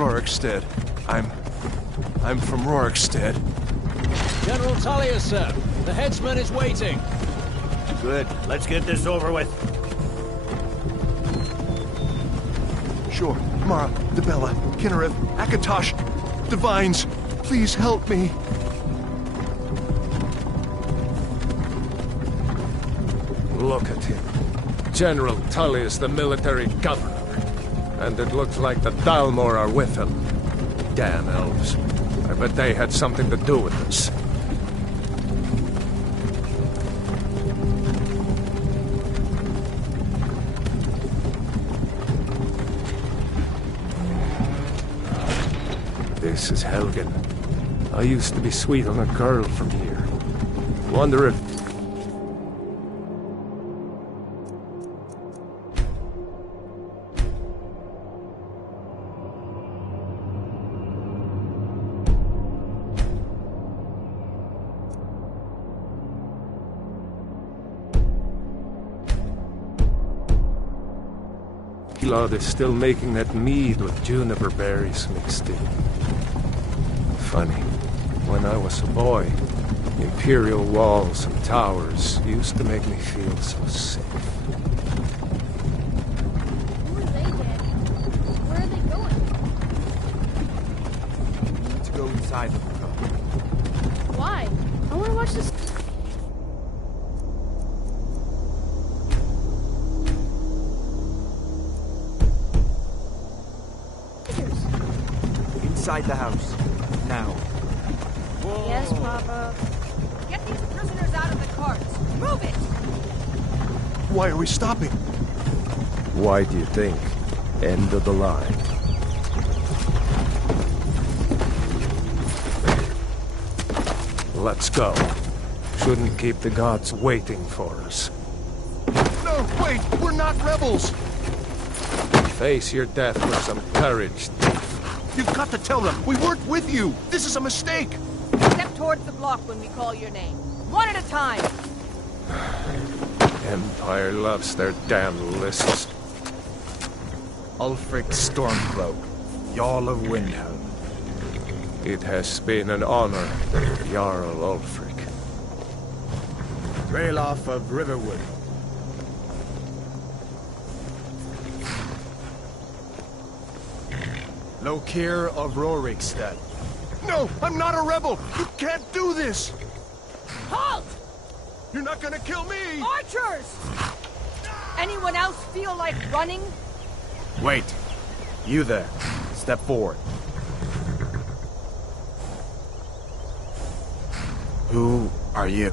Rorikstead. I'm from Rorikstead. General Tullius, sir. The headsman is waiting. Good. Let's get this over with. Sure. Mara, Dibella, Kinnarev, Akatosh, Divines, please help me. Look at him. General Tullius, the military governor. And it looks like the Dalmor are with him. Damn elves. I bet they had something to do with this. This is Helgen. I used to be sweet on a girl from here. Wonder if... Gilad is still making that mead with juniper berries mixed in. Funny, when I was a boy, imperial walls and towers used to make me feel so safe. Who are they, Daddy? Where are they going? We need to go inside them. Why? I want to watch this. Inside the house. Now. Yes, Papa. Get these prisoners out of the carts. Move it! Why are we stopping? Why do you think? End of the line. Let's go. Shouldn't keep the gods waiting for us. No, wait! We're not rebels! Face your death with some courage. You've got to tell them! We weren't with you! This is a mistake! Step towards the block when we call your name. One at a time! Empire loves their damn lists. Ulfric Stormcloak, Jarl of Windhelm. It has been an honor, Jarl Ulfric. Ralof of Riverwood. Lokir of Rorikstead. No! I'm not a rebel! You can't do this! Halt! You're not gonna kill me! Archers! Anyone else feel like running? Wait. You there. Step forward. Who are you?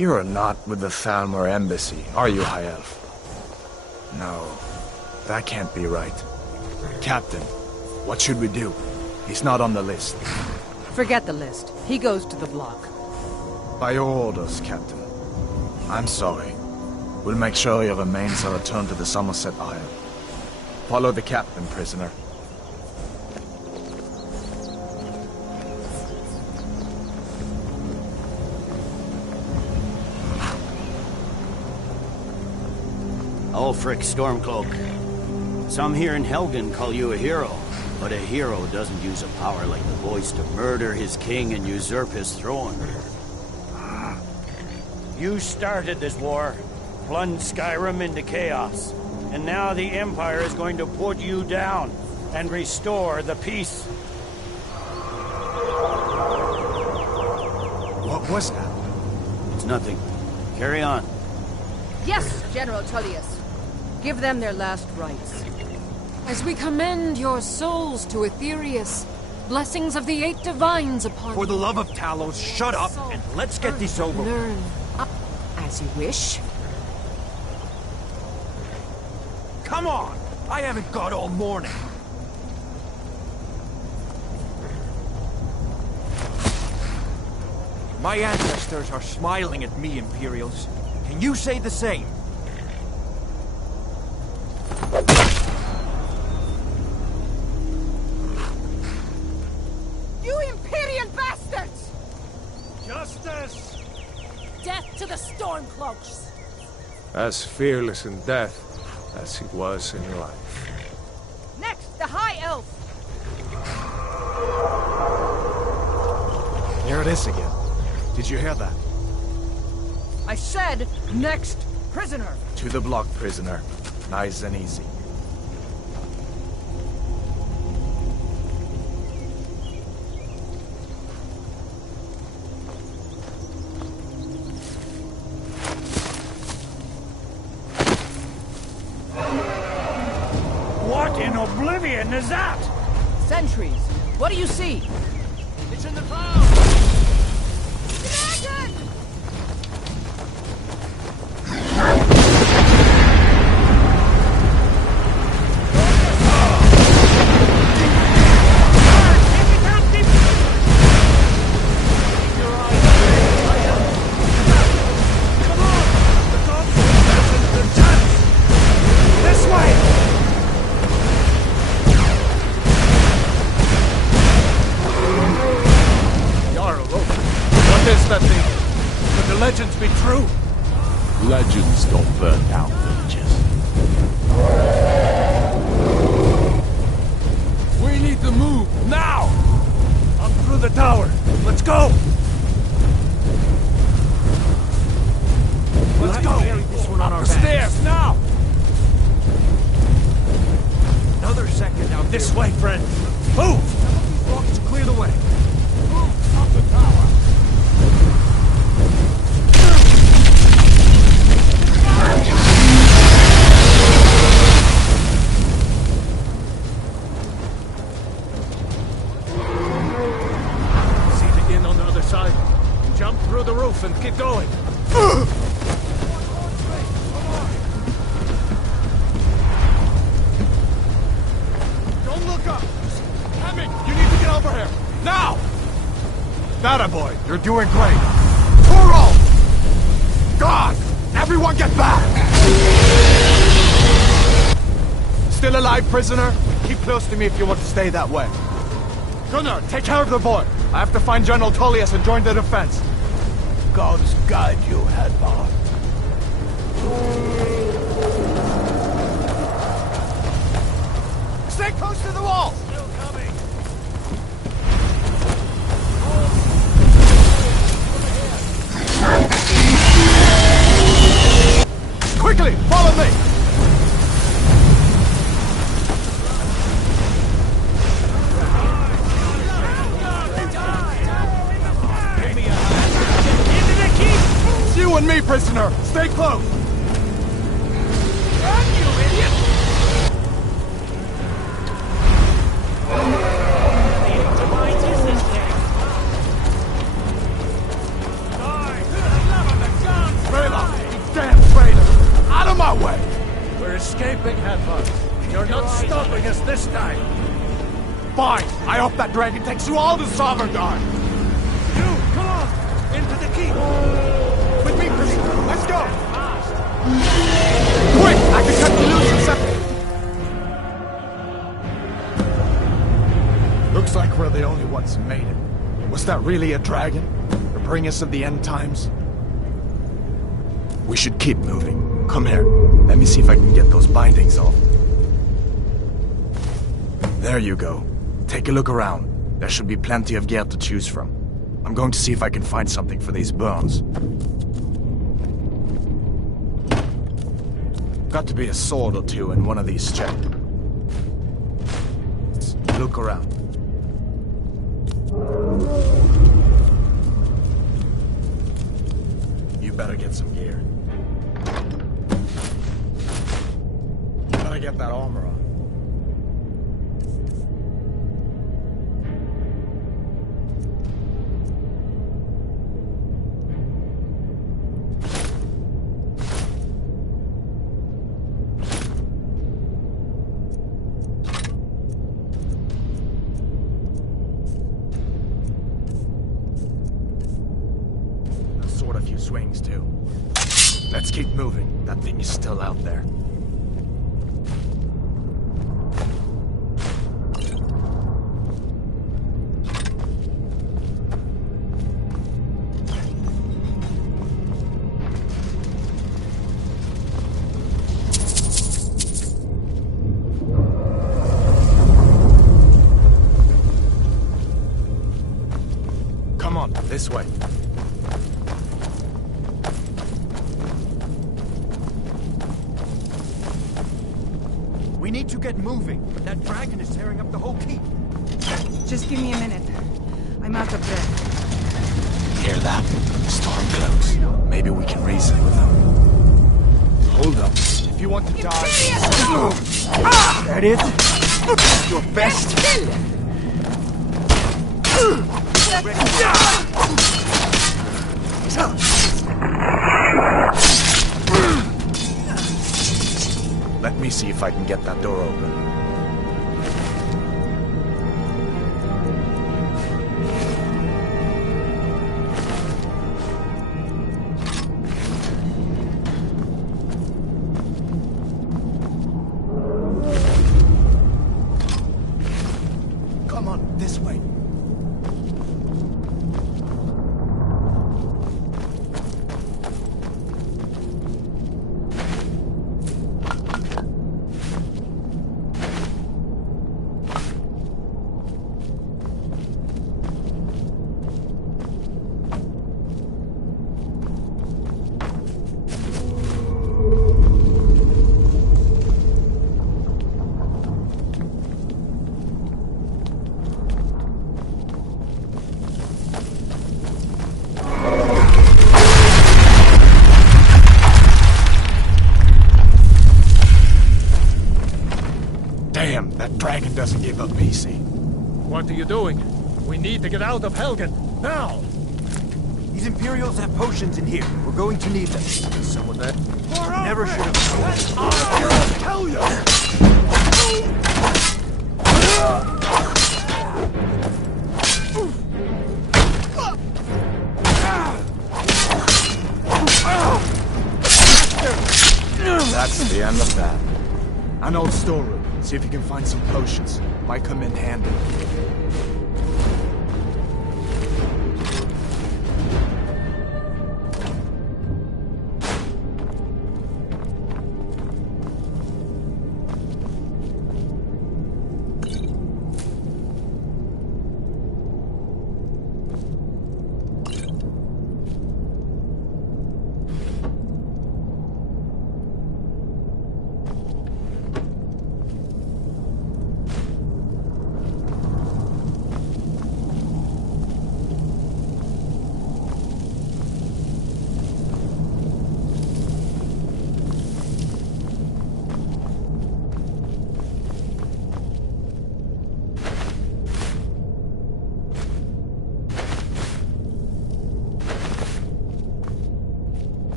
You're not with the Thalmor embassy, are you, High Elf? No, that can't be right. Captain, what should we do? He's not on the list. Forget the list. He goes to the block. By your orders, Captain. I'm sorry. We'll make sure he remains and return to the Somerset Isle. Follow the captain, prisoner. Ulfric Stormcloak. Some here in Helgen call you a hero, but a hero doesn't use a power like the voice to murder his king and usurp his throne. You started this war, plunged Skyrim into chaos, and now the Empire is going to put you down and restore the peace. What was that? It's nothing. Carry on. Yes, General Tullius. Give them their last rites. As we commend your souls to Aetherius, blessings of the 8 divines upon For the you. love of Talos, shut up and let's get this over with. Learn as you wish. Come on! I haven't got all morning. My ancestors are smiling at me, Imperials. Can you say the same? You Imperial bastards! Justice! Death to the Stormcloaks! As fearless in death as he was in life. Next, the High Elf! Here it is again. Did you hear that? I said, next prisoner! To the block, prisoner. Nice and easy. What in oblivion is that? Sentries, what do you see? It's in the clouds! Legends be true. Legends don't burn down villages. We need to move now. I'm through the tower. Let's go. Let's go. Carry this one on our stairs now. Another second now. This way, friend. Move. Some of these rockets clear the way. Move up the tower. Jump through the roof and keep going. Don't look up! Hemming, you need to get over here! Now! That boy, you're doing great! Toro! God! Everyone get back! Still alive, prisoner? Keep close to me if you want to stay that way. Gunnar, take care of the boy! I have to find General Tullius and join the defense. Gods guide you, Hadvar. Stay close to the wall! Still coming! Quickly, follow me! You and me, prisoner! Stay close! Run, you idiot! The device is this thing! Die! For the love of the gods! escaping, Hedvar. You're not stopping us this time. Fine! I hope that dragon takes you all to Sovngarde! You, come on! Into the keep! With me, Christopher! Let's go! Quick! I can cut you loose in seconds! Looks like we're the only ones who made it. Was that really a dragon? To bring us of the end times? We should keep moving. Come here. Let me see if I can get those bindings off. There you go. Take a look around. There should be plenty of gear to choose from. I'm going to see if I can find something for these burns. Got to be a sword or two in one of these chests. Look around. You better get some gear. You better get that armor on. A few swings too. Let's keep moving. That thing is still out there. Come on, this way. We need to get moving. That dragon is tearing up the whole keep. Just give me a minute. I'm out of breath. Hear that? Stormcloaks. Maybe we can reason with them. Hold up. If you want to die... That is your best. Let me see if I can get that door open. Come on, this way. Damn, that dragon doesn't give up easy. What are you doing? We need to get out of Helgen, now! These Imperials have potions in here. We're going to need them. Some of that. Never should have. I'll tell you! That's the end of that. An old storeroom. See if you can find some potions. Might come in handy.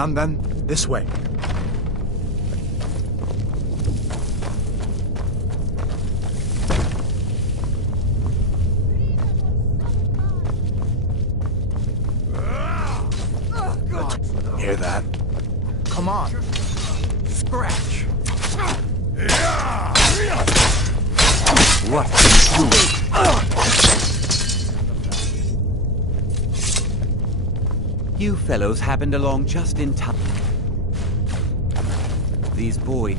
done then? This way. Hear that? Come on. Scratch. What are you doing? You fellows happened along just in time. These boys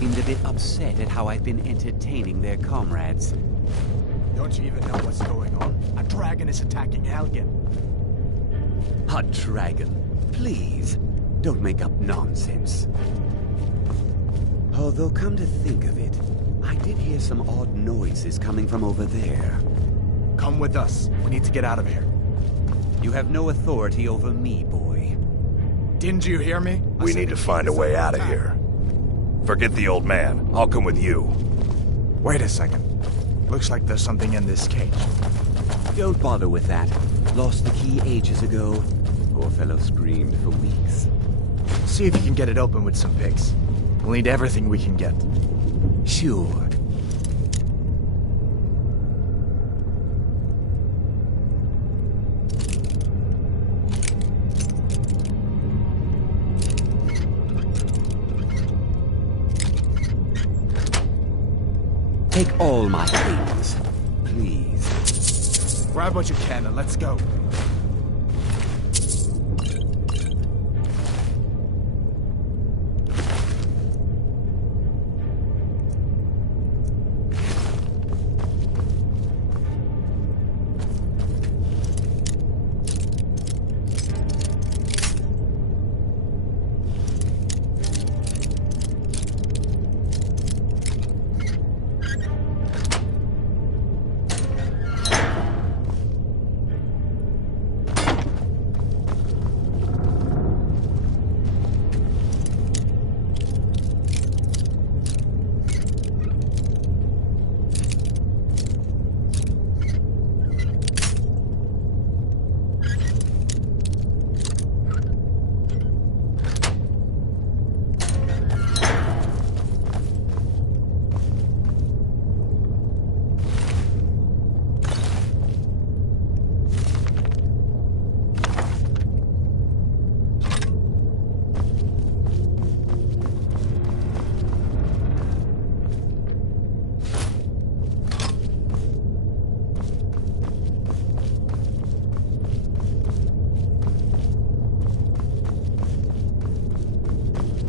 seemed a bit upset at how I've been entertaining their comrades. Don't you even know what's going on? A dragon is attacking Helgen. A dragon? Please, don't make up nonsense. Although, come to think of it, I did hear some odd noises coming from over there. Come with us. We need to get out of here. You have no authority over me, boy. Didn't you hear me? We need to find a way out of here. Forget the old man. I'll come with you. Wait a second. Looks like there's something in this cage. Don't bother with that. Lost the key ages ago. Poor fellow screamed for weeks. See if you can get it open with some picks. We'll need everything we can get. Sure. Take all my things, please. Grab what you can and let's go.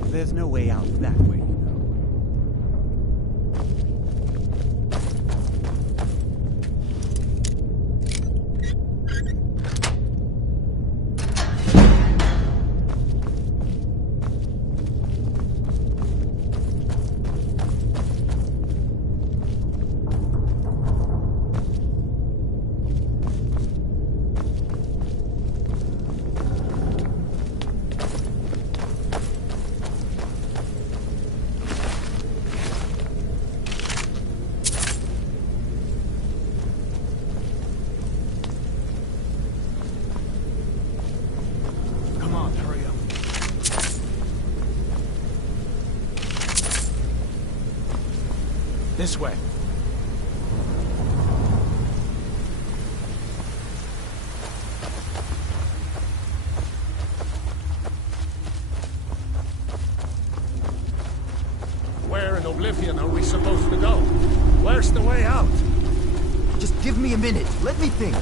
There's no way out that way, you know. This way. Where in Oblivion are we supposed to go? Where's the way out? Just give me a minute. Let me think.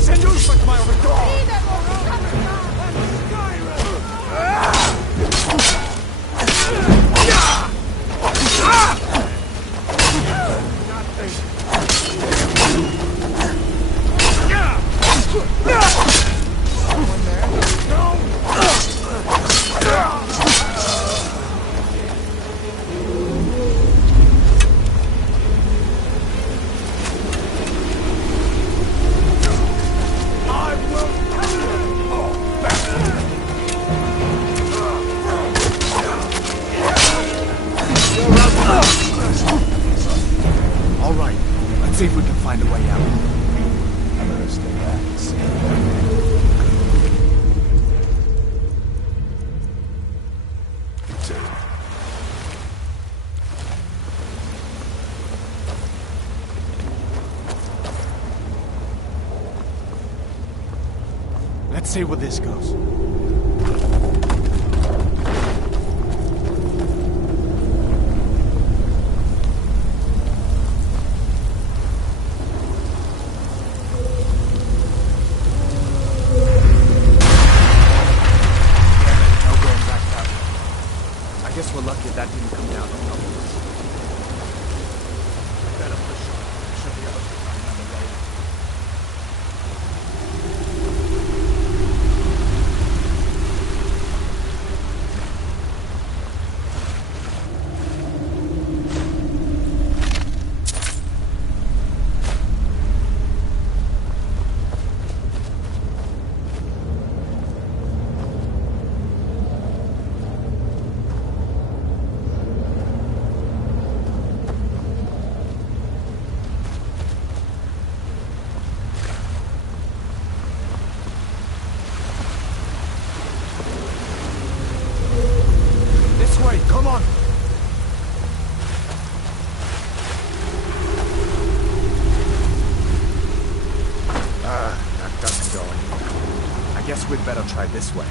Seduce like my overthrow! All right, let's see if we can find a way out. I'm gonna stay back and see. Let's see where this goes. No going back that way. I guess we're lucky that didn't come down on top of us. Better push on. Should be able to find another way. This way, come on! That doesn't go anywhere. I guess we'd better try this way.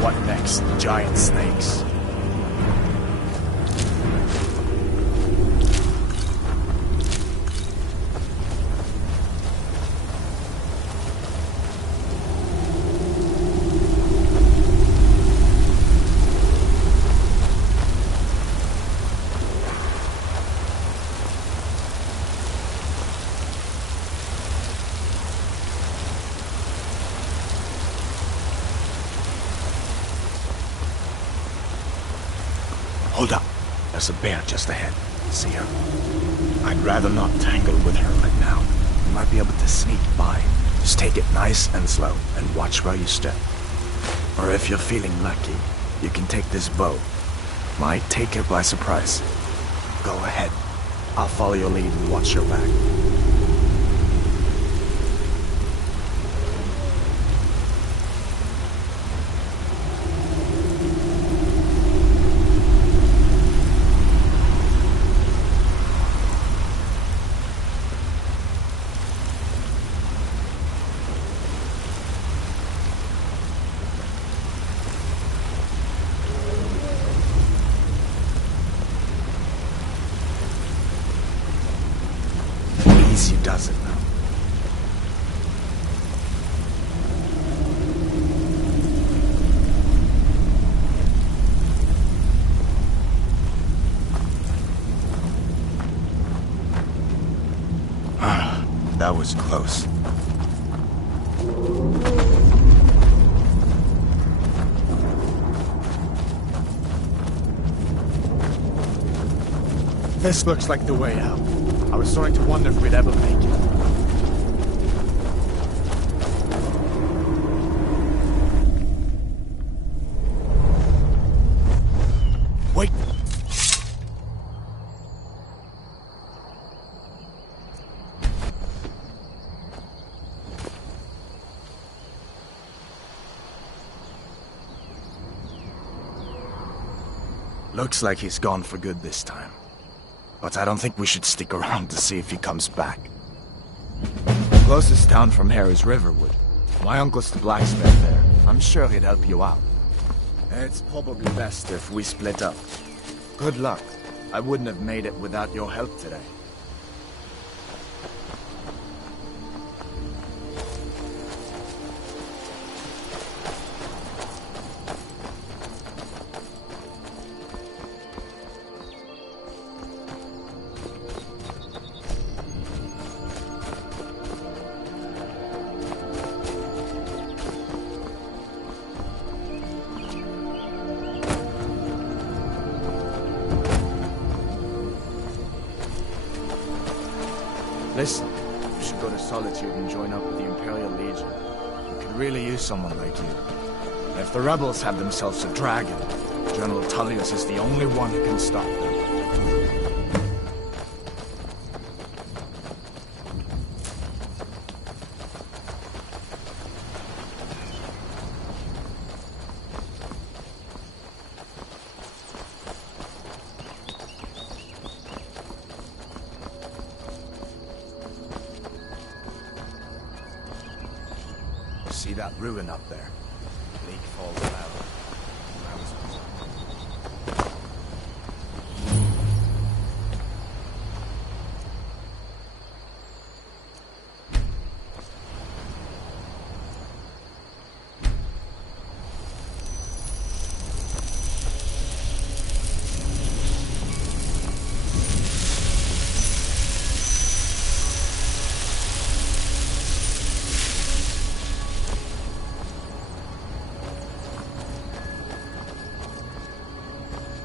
What next? Giant snakes. Hold up. There's a bear just ahead. See her? I'd rather not tangle with her right now. You might be able to sneak by. Just take it nice and slow, and watch where you step. Or if you're feeling lucky, you can take this bow. Might take her by surprise. Go ahead. I'll follow your lead and watch your back. Easy does it now. That was close. This looks like the way out. I was starting to wonder if we'd ever make it. Wait! Looks like he's gone for good this time. But I don't think we should stick around to see if he comes back. The closest town from here is Riverwood. My uncle's the blacksmith there. I'm sure he'd help you out. It's probably best if we split up. Good luck. I wouldn't have made it without your help today. Listen, you should to go to Solitude and join up with the Imperial Legion. We could really use someone like you. If the rebels have themselves a dragon, General Tullius is the only one who can stop them. See that ruin up there? Bleak Falls Tower.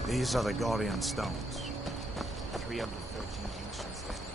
These are the Guardian Stones. 3 of the 13 ancient stones.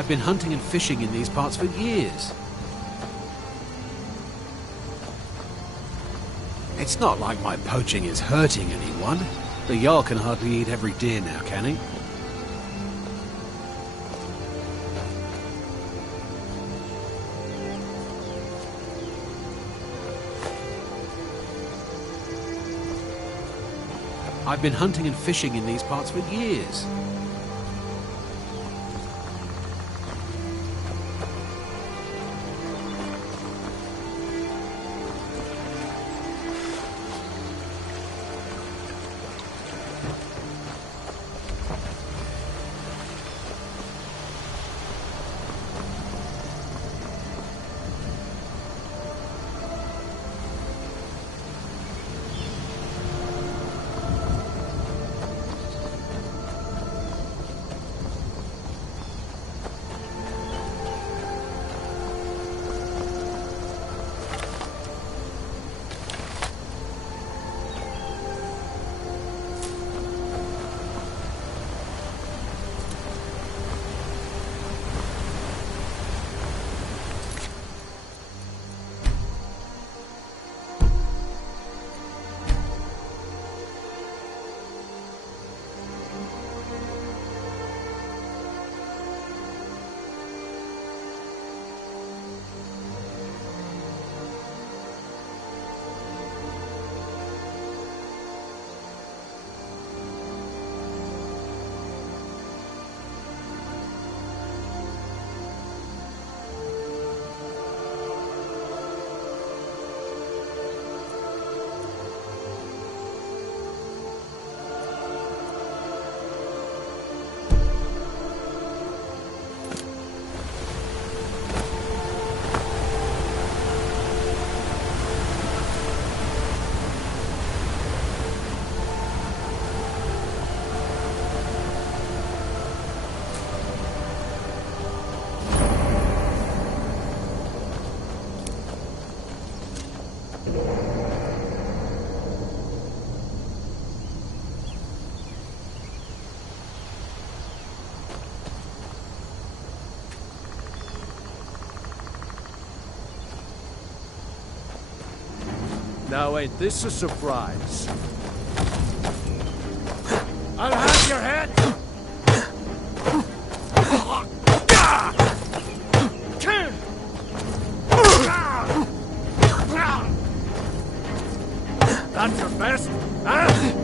I've been hunting and fishing in these parts for years. It's not like my poaching is hurting anyone. The Jarl can hardly eat every deer now, can he? I've been hunting and fishing in these parts for years. Now ain't this a surprise? I'll have your head! That's your best, huh?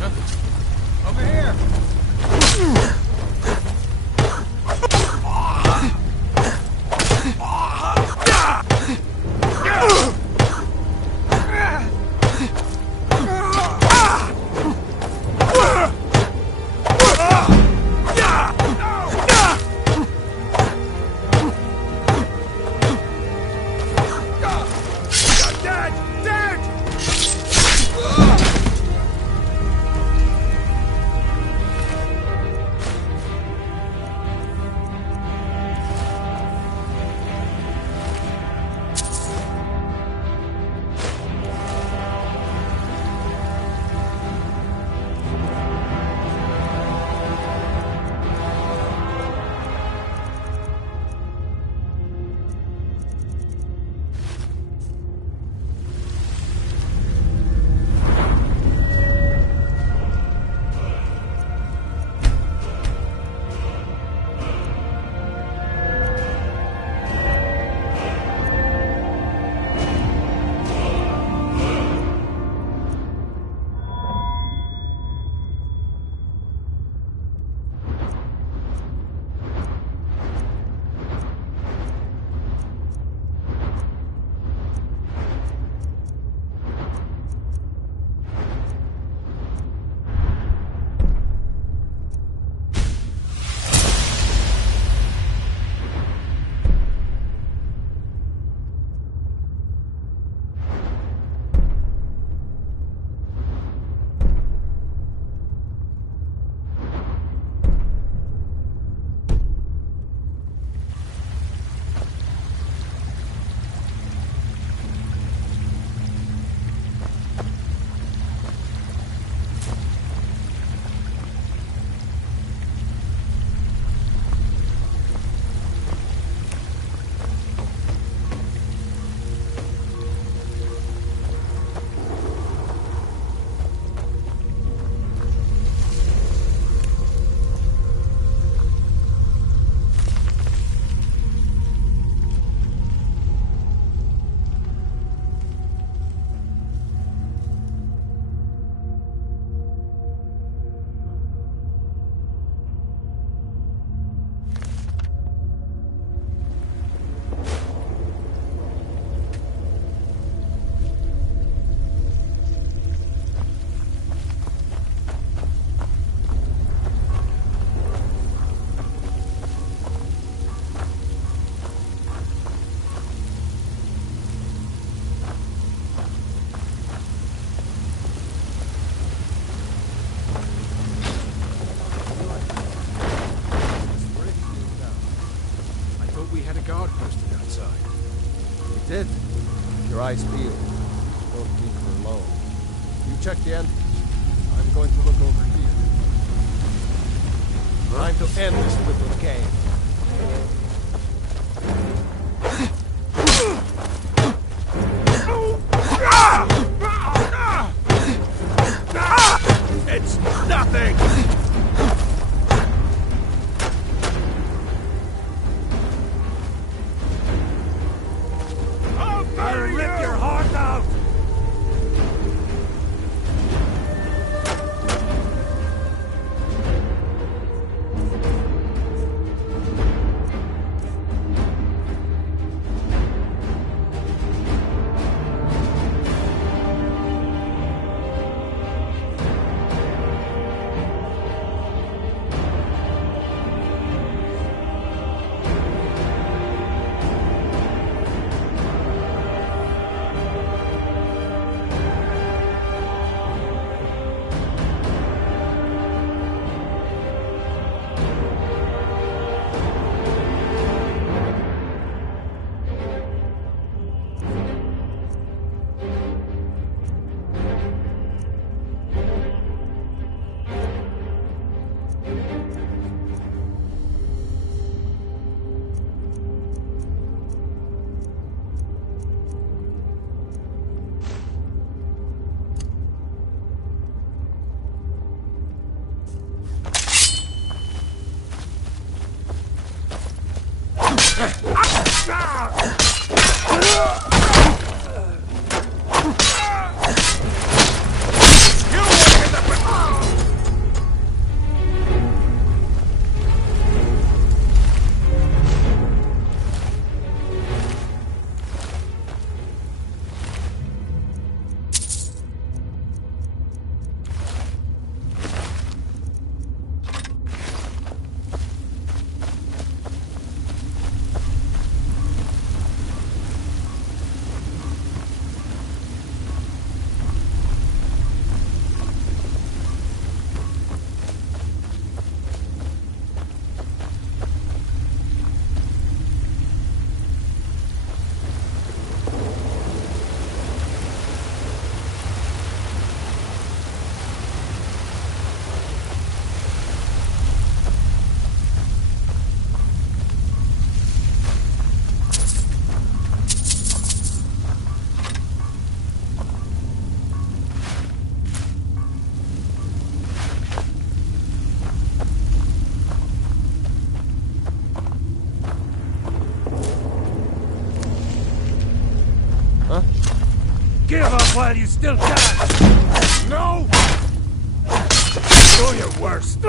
Over here! Did. Your eyes peeled. Don't leave her alone. You check the entrance. I'm going to look over here. Time to end this little game. It's nothing! I'll rip your heart out! while you still can! No! Do your worst!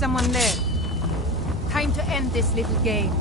Someone there. Time to end this little game.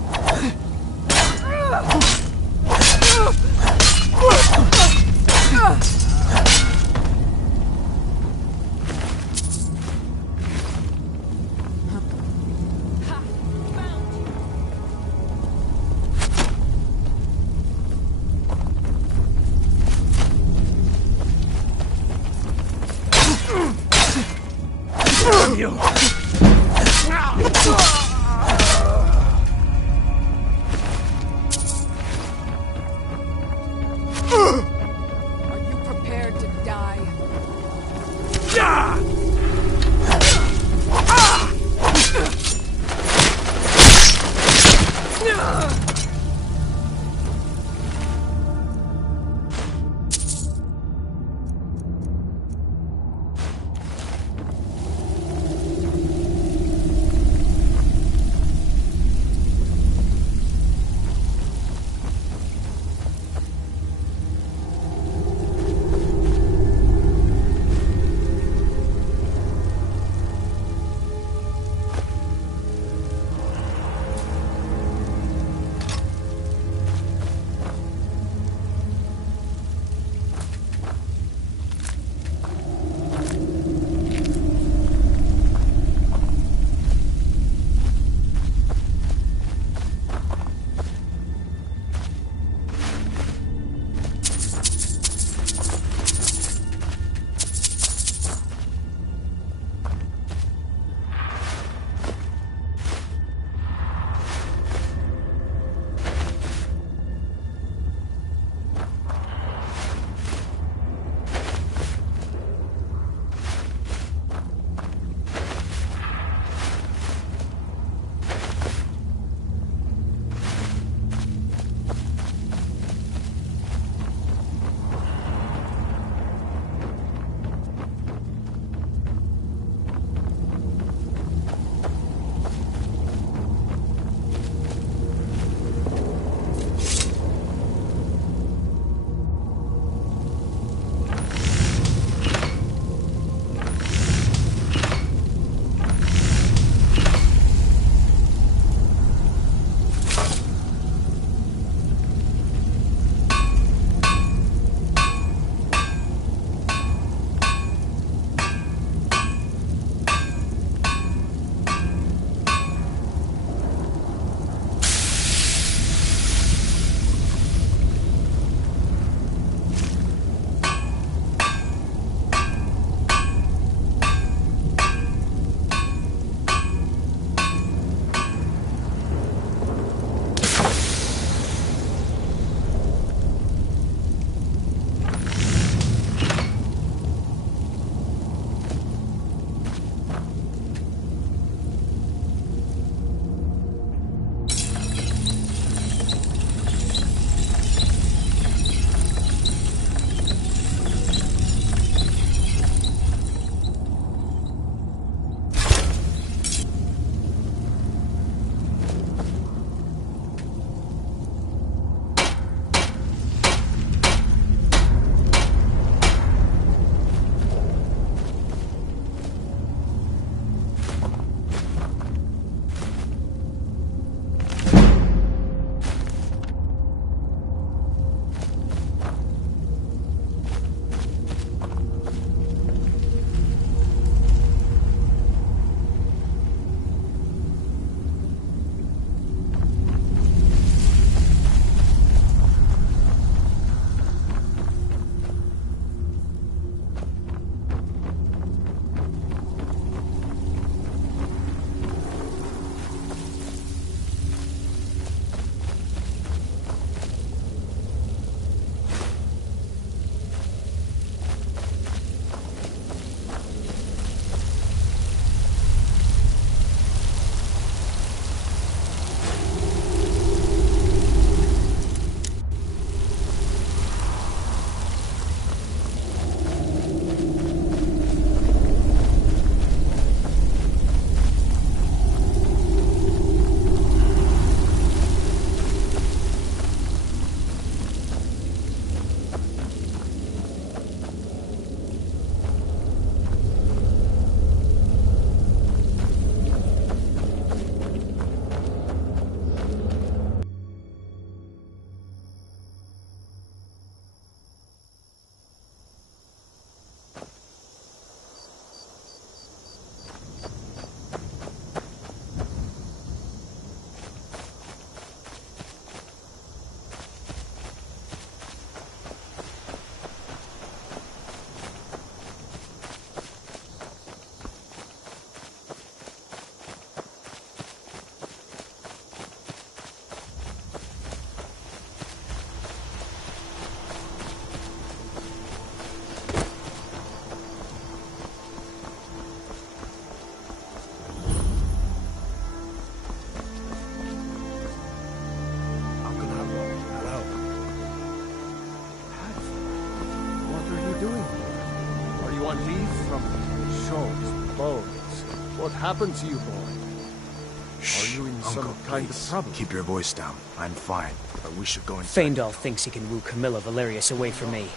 What happened to you, boy? Shh, Are you in Uncle, some kind of please. trouble? Keep your voice down. I'm fine, but we should go inside. Faendal thinks he can woo Camilla Valerius away from me.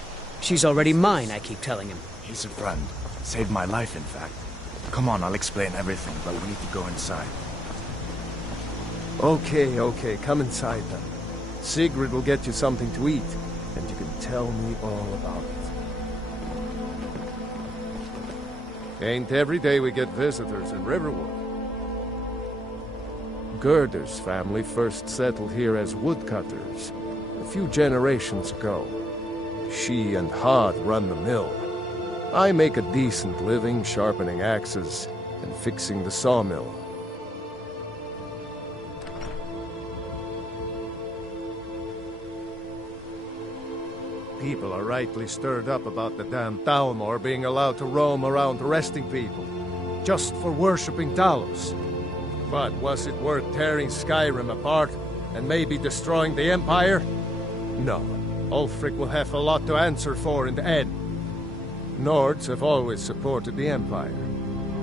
She's already mine, I keep telling him. He's a friend. Saved my life, in fact. Come on, I'll explain everything, but we need to go inside. Okay, come inside then. Sigrid will get you something to eat, and you can tell me all about it. Ain't every day we get visitors in Riverwood. Gerder's family first settled here as woodcutters a few generations ago. She and Hod run the mill. I make a decent living sharpening axes and fixing the sawmill. People are rightly stirred up about the damn Thalmor being allowed to roam around arresting people, just for worshipping Talos. But was it worth tearing Skyrim apart and maybe destroying the Empire? No. Ulfric will have a lot to answer for in the end. Nords have always supported the Empire,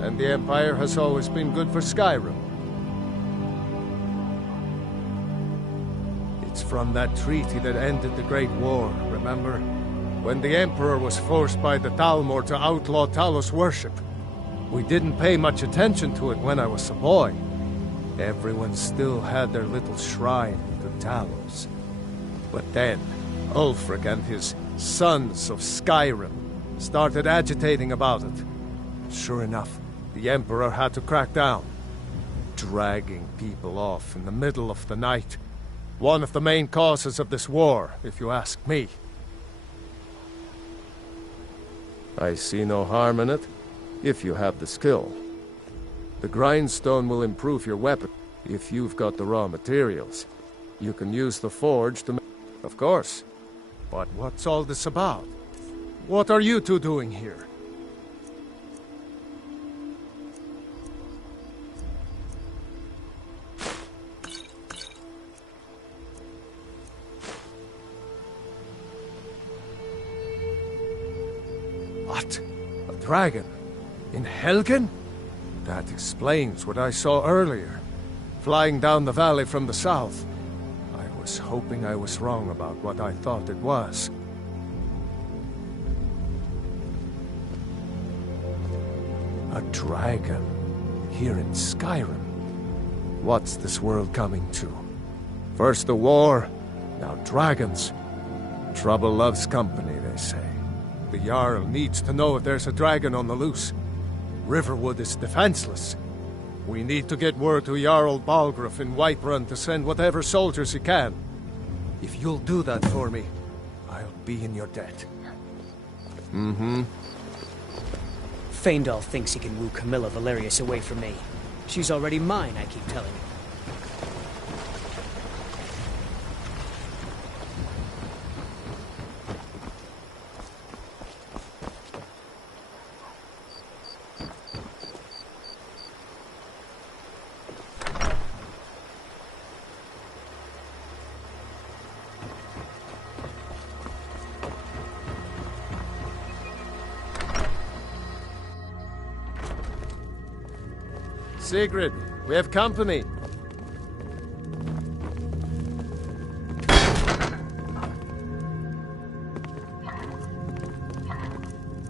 and the Empire has always been good for Skyrim. It's from that treaty that ended the Great War, remember? When the Emperor was forced by the Thalmor to outlaw Talos worship. We didn't pay much attention to it when I was a boy. Everyone still had their little shrine to Talos. But then, Ulfric and his Sons of Skyrim started agitating about it. Sure enough, the Emperor had to crack down, dragging people off in the middle of the night. One of the main causes of this war, if you ask me. I see no harm in it, if you have the skill. The grindstone will improve your weapon, if you've got the raw materials. You can use the forge to make... Of course. But what's all this about? What are you two doing here? What? A dragon? In Helgen? That explains what I saw earlier. Flying down the valley from the south. I was hoping I was wrong about what I thought it was. A dragon? Here in Skyrim? What's this world coming to? First a war, now dragons. Trouble loves company, they say. The Jarl needs to know if there's a dragon on the loose. Riverwood is defenseless. We need to get word to Jarl Balgruuf in Whiterun to send whatever soldiers he can. If you'll do that for me, I'll be in your debt. Mm-hmm. Faendal thinks he can woo Camilla Valerius away from me. She's already mine, I keep telling him. Sigrid, we have company.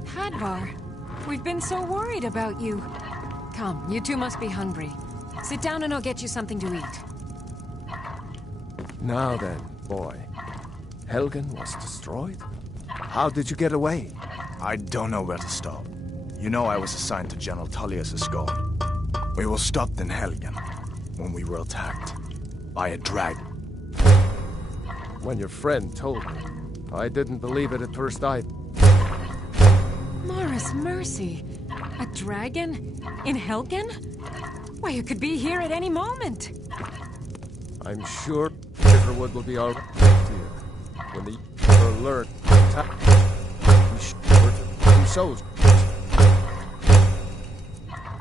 Hadvar, we've been so worried about you. Come, you two must be hungry. Sit down and I'll get you something to eat. Now then, boy. Helgen was destroyed? How did you get away? I don't know where to stop. You know I was assigned to General Tullius' guard. We were stopped in Helgen when we were attacked by a dragon. When your friend told me, I didn't believe it at first either. Morris Mercy, a dragon in Helgen? Why, it could be here at any moment. I'm sure Riverwood will be all right here. When the alert attack, be sure to do so.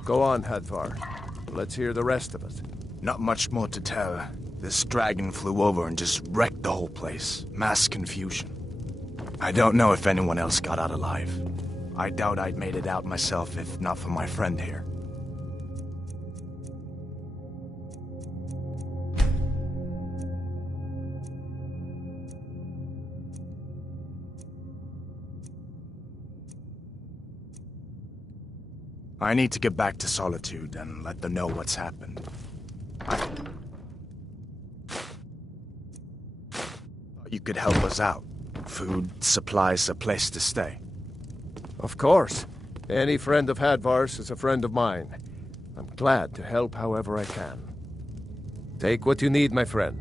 Go on, Hadvar. Let's hear the rest of it. Not much more to tell. This dragon flew over and just wrecked the whole place. Mass confusion. I don't know if anyone else got out alive. I doubt I'd made it out myself if not for my friend here. I need to get back to Solitude and let them know what's happened. You could help us out. Food, supplies, a place to stay. Of course. Any friend of Hadvar's is a friend of mine. I'm glad to help however I can. Take what you need, my friend.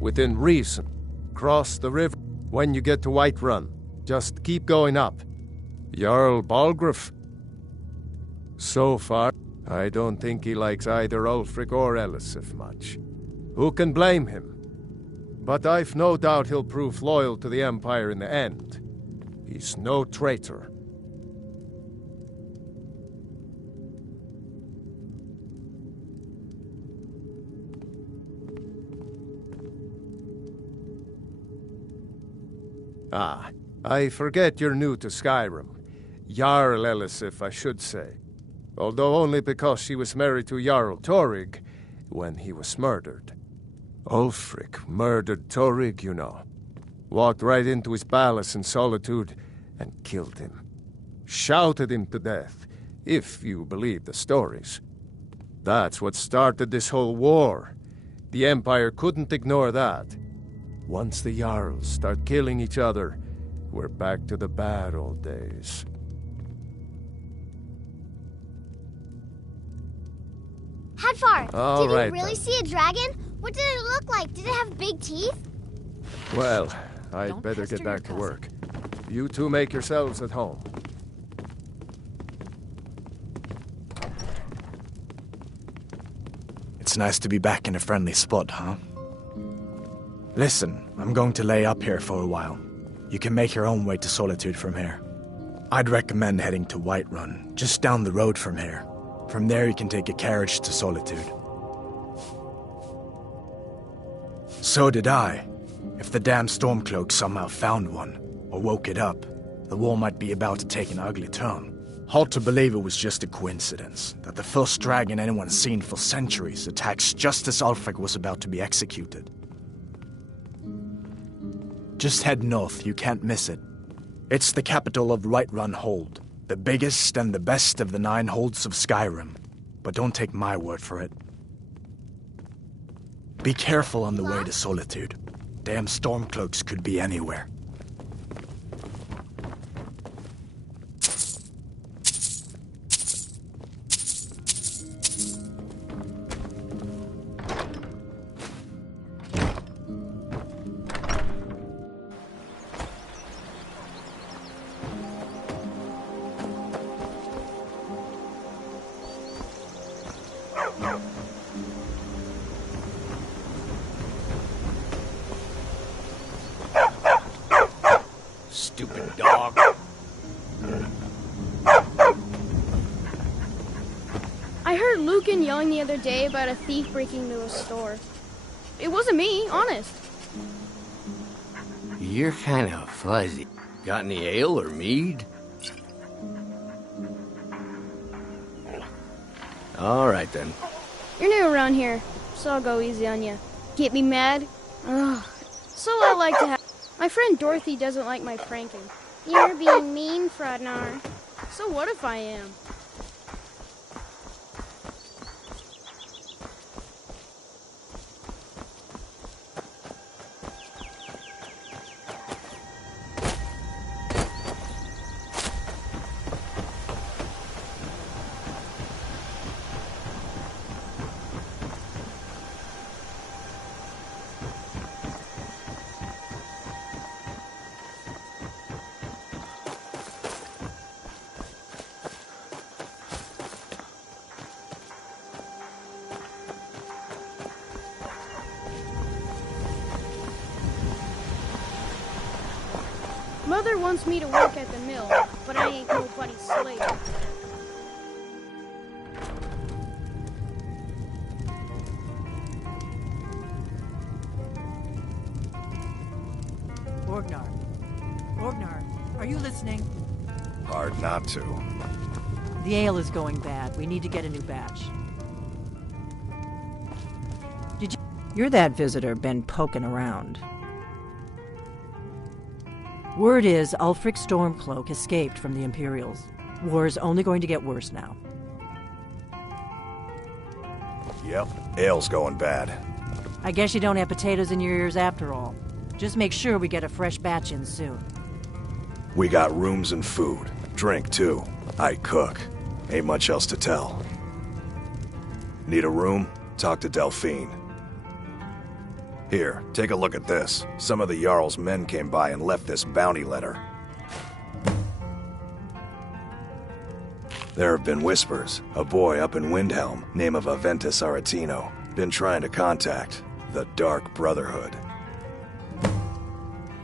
Within reason. Cross the river. When you get to Whiterun, just keep going up. Jarl Balgruuf. So far, I don't think he likes either Ulfric or Elisif much. Who can blame him? But I've no doubt he'll prove loyal to the Empire in the end. He's no traitor. Ah, I forget you're new to Skyrim. Jarl Elisif, I should say. Although only because she was married to Jarl Torygg when he was murdered. Ulfric murdered Torygg, you know. Walked right into his palace in Solitude and killed him. Shouted him to death, if you believe the stories. That's what started this whole war. The Empire couldn't ignore that. Once the Jarls start killing each other, we're back to the bad old days. Hadvar, All did right, you really then. see a dragon? What did it look like? Did it have big teeth? Well, I'd better get back to work. You two make yourselves at home. It's nice to be back in a friendly spot, huh? Listen, I'm going to lay up here for a while. You can make your own way to Solitude from here. I'd recommend heading to Whiterun, just down the road from here. From there you can take a carriage to Solitude. So did I. If the damn Stormcloak somehow found one, or woke it up, the war might be about to take an ugly turn. Hard to believe it was just a coincidence, that the first dragon anyone's seen for centuries attacks just as Ulfric was about to be executed. Just head north, you can't miss it. It's the capital of Whiterun Hold, the biggest and the best of the 9 holds of Skyrim. But don't take my word for it. Be careful on the way to Solitude. Damn Stormcloaks could be anywhere. Stupid dog. I heard Lucan yelling the other day about a thief breaking into a store. It wasn't me, honest. You're kind of fuzzy. Got any ale or mead? All right, then. You're new around here, so I'll go easy on you. Get me mad? Ugh. So I like to have... My friend Dorothy doesn't like my pranking. You're being mean, Frodnar. So what if I am? Mother wants me to work at the mill, but I ain't nobody's slave. Orgnar, are you listening? Hard not to. The ale is going bad. We need to get a new batch. You're that visitor been poking around. Word is Ulfric Stormcloak escaped from the Imperials. War is only going to get worse now. Yep, ale's going bad. I guess you don't have potatoes in your ears after all. Just make sure we get a fresh batch in soon. We got rooms and food. Drink, too. I cook. Ain't much else to tell. Need a room? Talk to Delphine. Here, take a look at this. Some of the Jarl's men came by and left this bounty letter. There have been whispers. A boy up in Windhelm, name of Aventus Aretino, been trying to contact the Dark Brotherhood.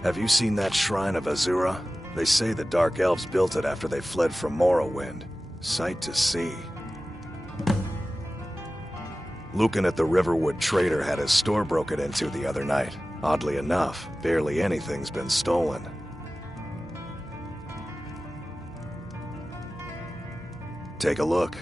Have you seen that shrine of Azura? They say the Dark Elves built it after they fled from Morrowind. Sight to see. Lucan at the Riverwood Trader had his store broken into the other night. Oddly enough, barely anything's been stolen. Take a look.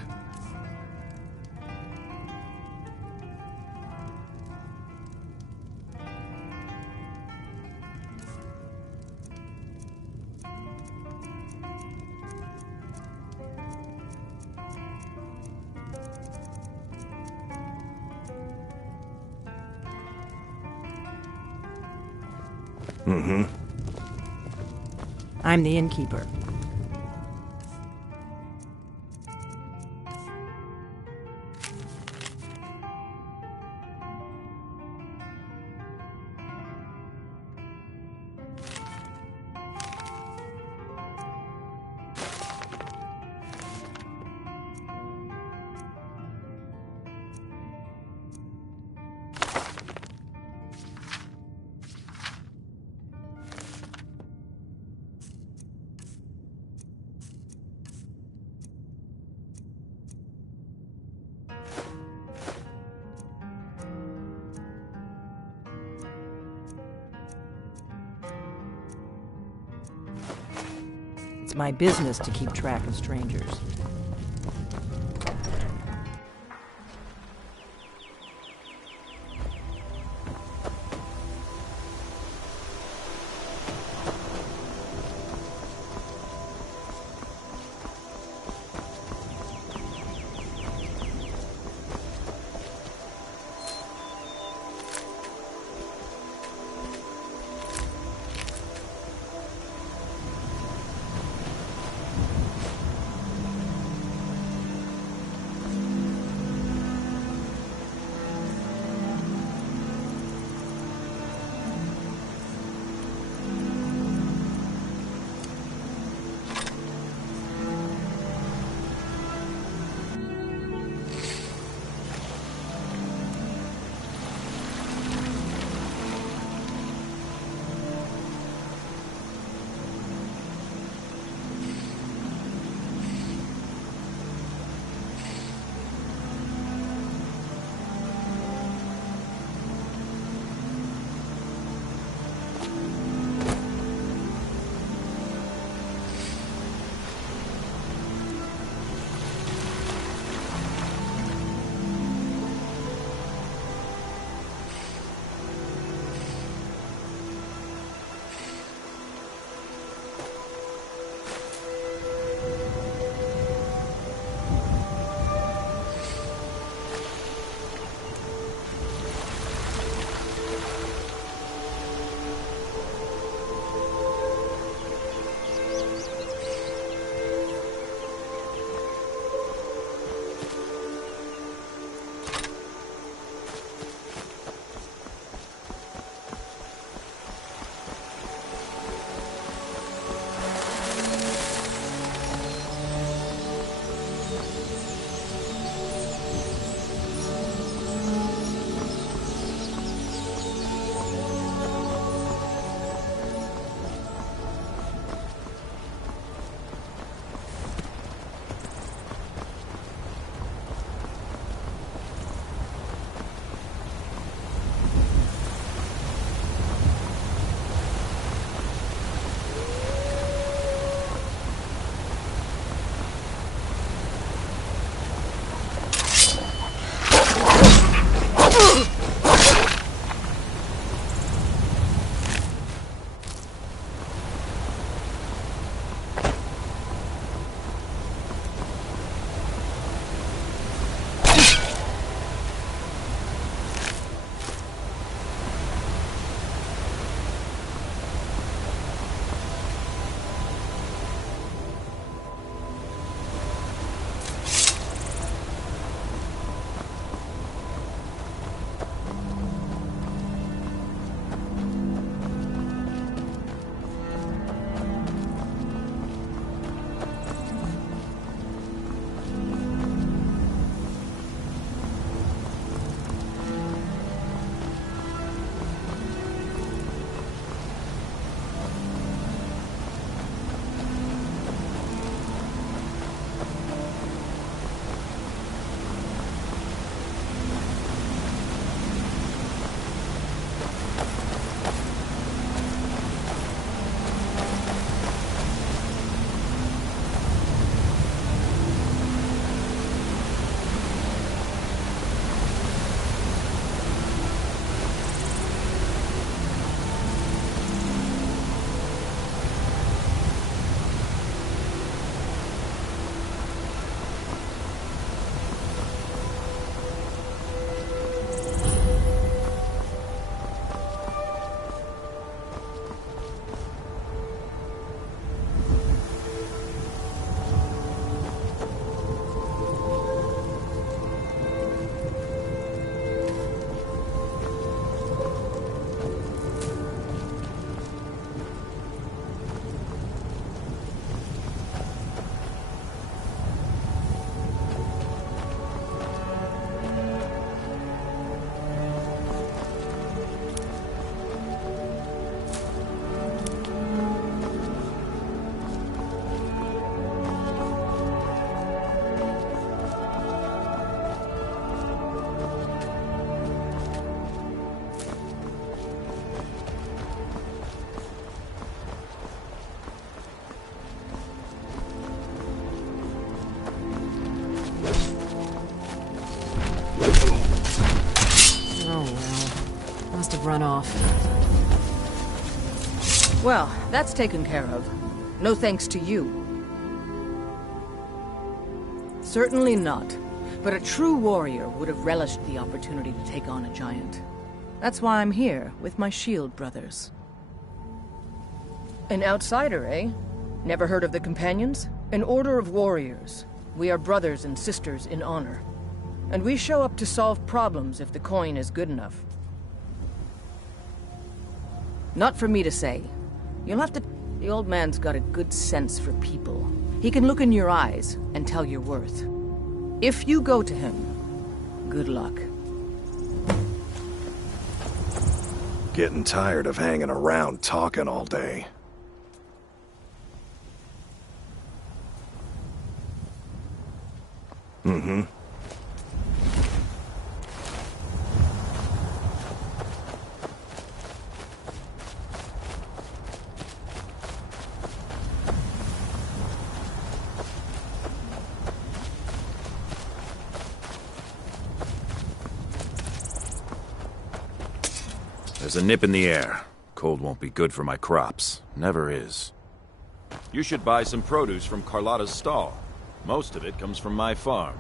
Mm-hmm. I'm the innkeeper. It's my business to keep track of strangers. Oh well. Must have run off. Well, that's taken care of. No thanks to you. Certainly not. But a true warrior would have relished the opportunity to take on a giant. That's why I'm here, with my shield brothers. An outsider, eh? Never heard of the Companions? An order of warriors. We are brothers and sisters in honor. And we show up to solve problems if the coin is good enough. Not for me to say. You'll have to... The old man's got a good sense for people. He can look in your eyes and tell your worth. If you go to him, good luck. Getting tired of hanging around talking all day. Mm-hmm. There's a nip in the air. Cold won't be good for my crops. Never is. You should buy some produce from Carlotta's stall. Most of it comes from my farm.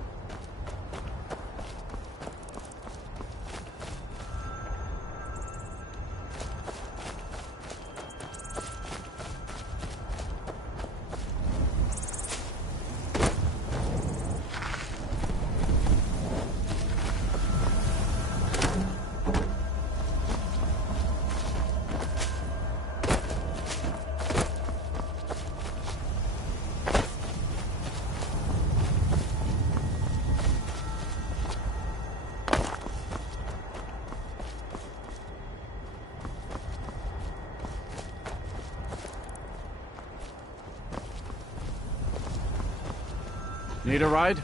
Need a ride?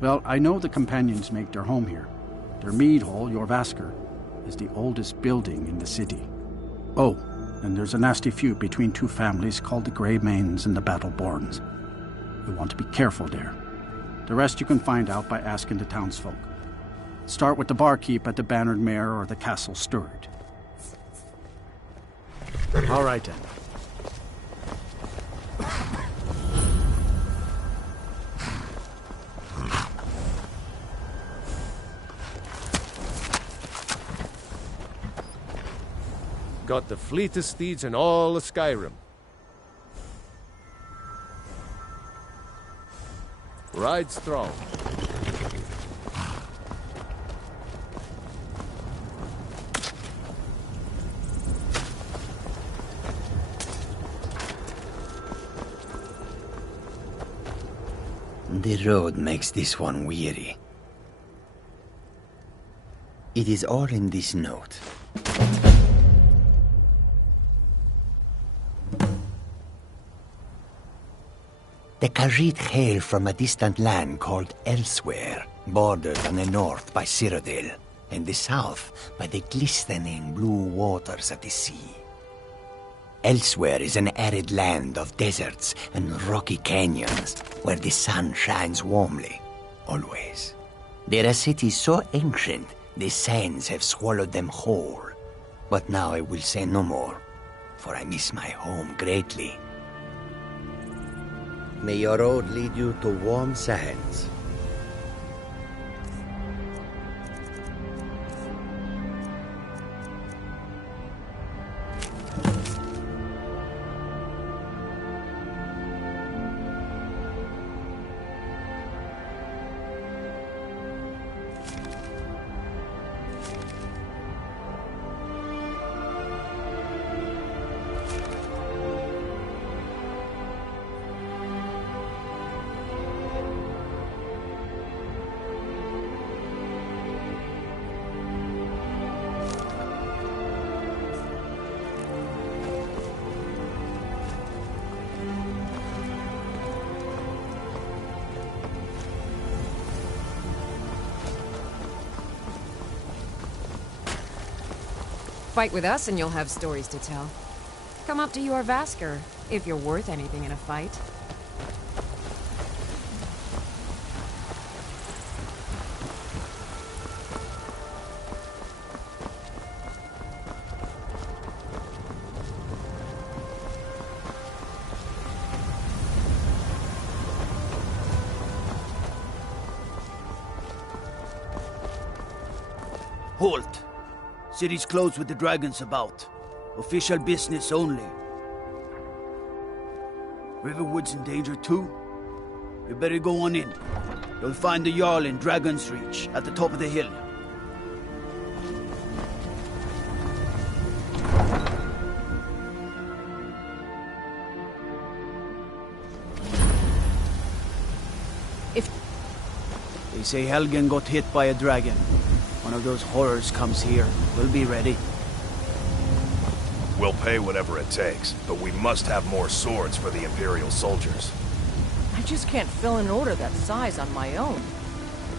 Well, I know the Companions make their home here. Their mead hall, Jorrvaskr, is the oldest building in the city. Oh, and there's a nasty feud between two families called the Greymanes and the Battleborns. You want to be careful there. The rest you can find out by asking the townsfolk. Start with the barkeep at the Bannered Mare or the Castle Steward. All right, then. Got the fleetest steeds in all of Skyrim. Ride strong. The road makes this one weary. It is all in this note. The Khajiit hail from a distant land called Elsewhere, bordered on the north by Cyrodiil, and the south by the glistening blue waters of the sea. Elsewhere is an arid land of deserts and rocky canyons, where the sun shines warmly, always. There are cities so ancient, the sands have swallowed them whole. But now I will say no more, for I miss my home greatly. May your road lead you to warm sands. Fight with us and you'll have stories to tell. Come up to Jorrvaskr, if you're worth anything in a fight. Halt! City's closed with the dragons about. Official business only. Riverwood's in danger too? You better go on in. You'll find the Jarl in Dragon's Reach, at the top of the hill. They say Helgen got hit by a dragon. One of those horrors comes here. We'll be ready. We'll pay whatever it takes, but we must have more swords for the Imperial soldiers. I just can't fill an order that size on my own.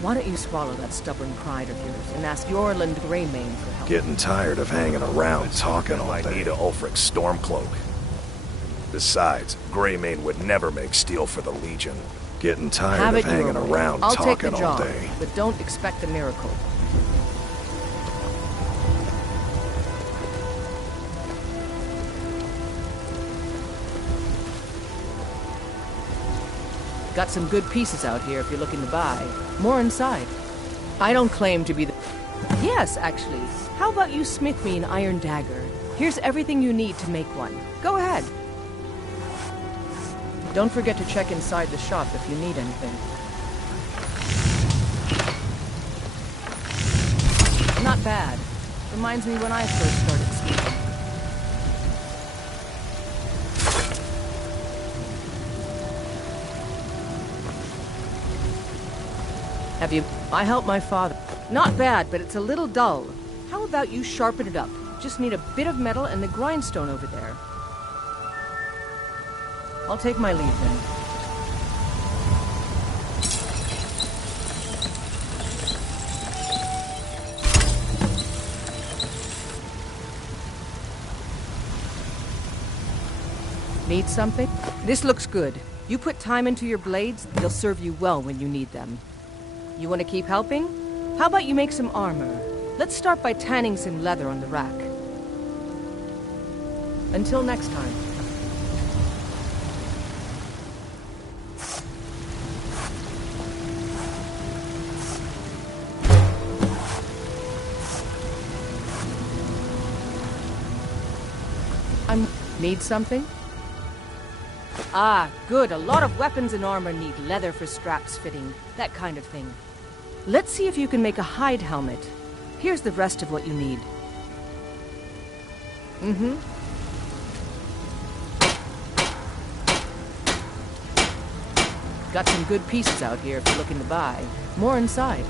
Why don't you swallow that stubborn pride of yours and ask Yorland Greymane for help? Getting tired of hanging around talking all day. I need a Ulfric's Stormcloak. Besides, Greymane would never make steel for the Legion. Getting tired of hanging around I'll talking take the all job, day. but don't expect a miracle. Got some good pieces out here if you're looking to buy. More inside. I don't claim to be the... Yes, actually. How about you smith me an iron dagger? Here's everything you need to make one. Go ahead. Don't forget to check inside the shop if you need anything. Not bad. Reminds me when I first started skiing. Have you... I helped my father. Not bad, but it's a little dull. How about you sharpen it up? Just need a bit of metal and the grindstone over there. I'll take my leave then. Need something? This looks good. You put time into your blades, they'll serve you well when you need them. You want to keep helping? How about you make some armor? Let's start by tanning some leather on the rack. Until next time. Need something? Ah, good. A lot of weapons and armor need leather for straps fitting. That kind of thing. Let's see if you can make a hide helmet. Here's the rest of what you need. Got some good pieces out here if you're looking to buy. More inside.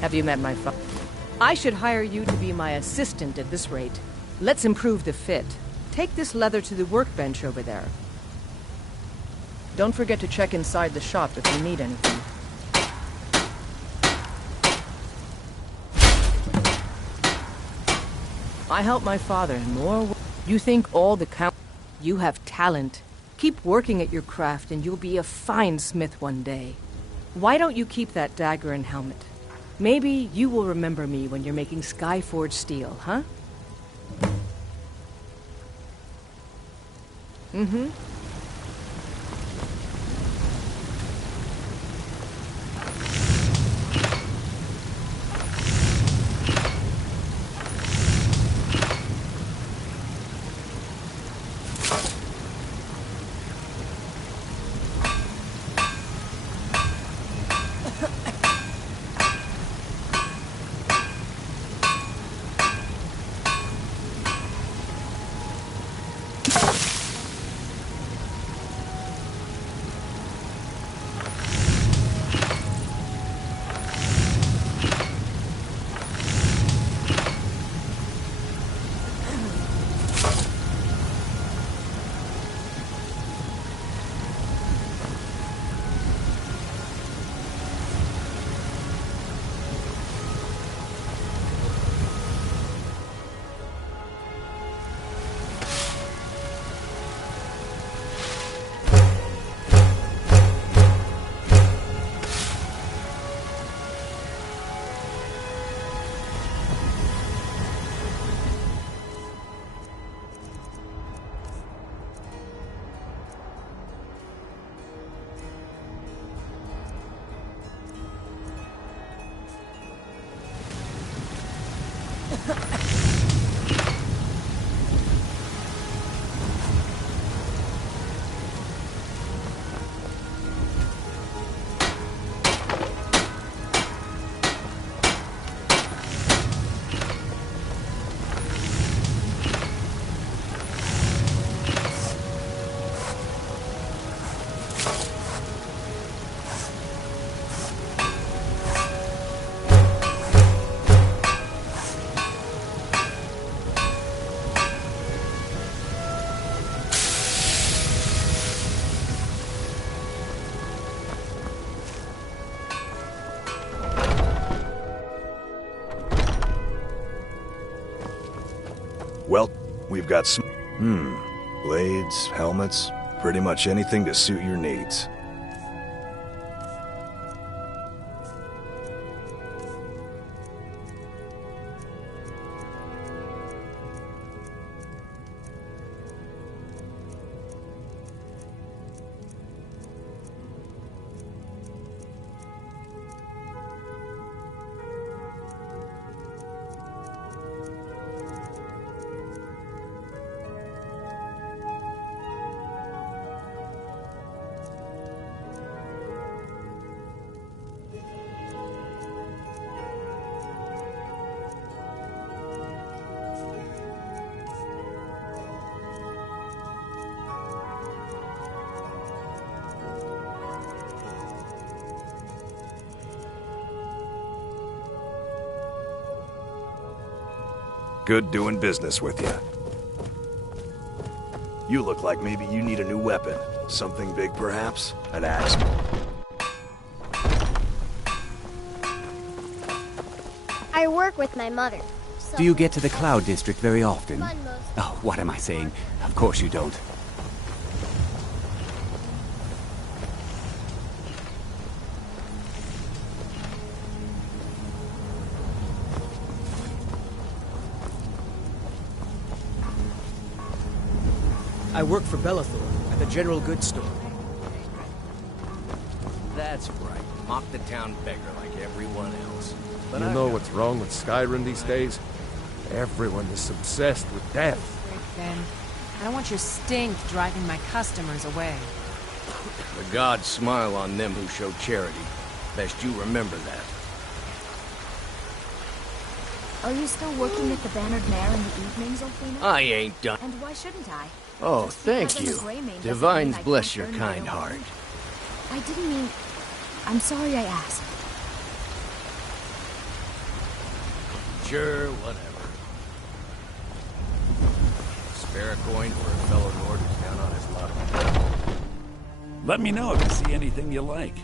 Have you met my father? I should hire you to be my assistant at this rate. Let's improve the fit. Take this leather to the workbench over there. Don't forget to check inside the shop if you need anything. I helped my father in more. You think all the count... You have talent. Keep working at your craft and you'll be a fine smith one day. Why don't you keep that dagger and helmet? Maybe you will remember me when you're making Skyforge steel, huh? Well, we've got some... blades, helmets, pretty much anything to suit your needs. Good doing business with you. You look like maybe you need a new weapon. Something big, perhaps? An axe? I work with my mother. Do you get to the Cloud District very often? Oh, what am I saying? Of course you don't. I work for Belethor at the General Goods Store. That's right. Mock the town beggar like everyone else. But You know what's wrong with Skyrim these days? Everyone is obsessed with death. Ben, I don't want your stink driving my customers away. The gods smile on them who show charity. Best you remember that. Are you still working at the Bannered Mare in the evenings, Ophelia? I ain't done. And why shouldn't I? Oh, Just thank because I'm you. a Greymane doesn't Divines mean I bless can't your earn my kind own heart. food. I didn't mean... I'm sorry I asked. Sure, whatever. Spare a coin for a fellow Nord who's down on his luck. Let me know if you see anything you like.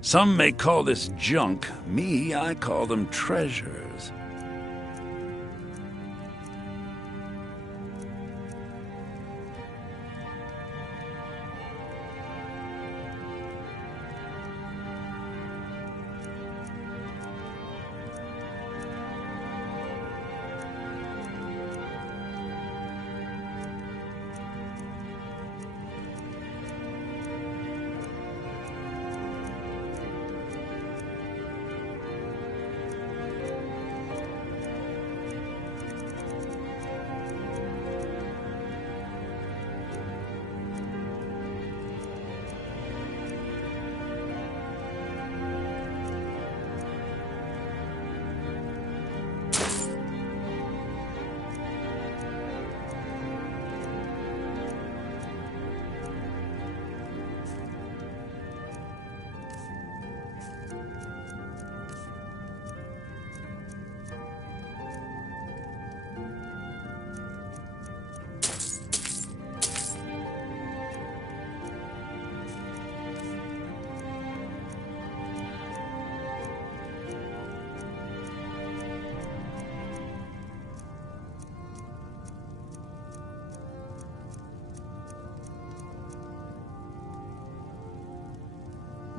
Some may call this junk. Me, I call them treasures.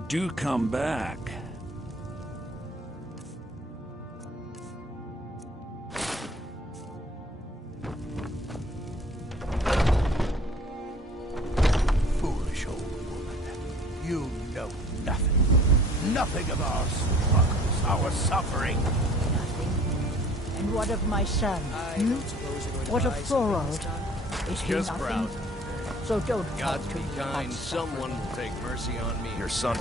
Do come back. Foolish old woman. You know nothing. Nothing of our struggles, our suffering. And what of my son? What of Thorold? Is he Just nothing? proud. So don't Gods talk be to me about kind. Someone will take mercy on me. Your son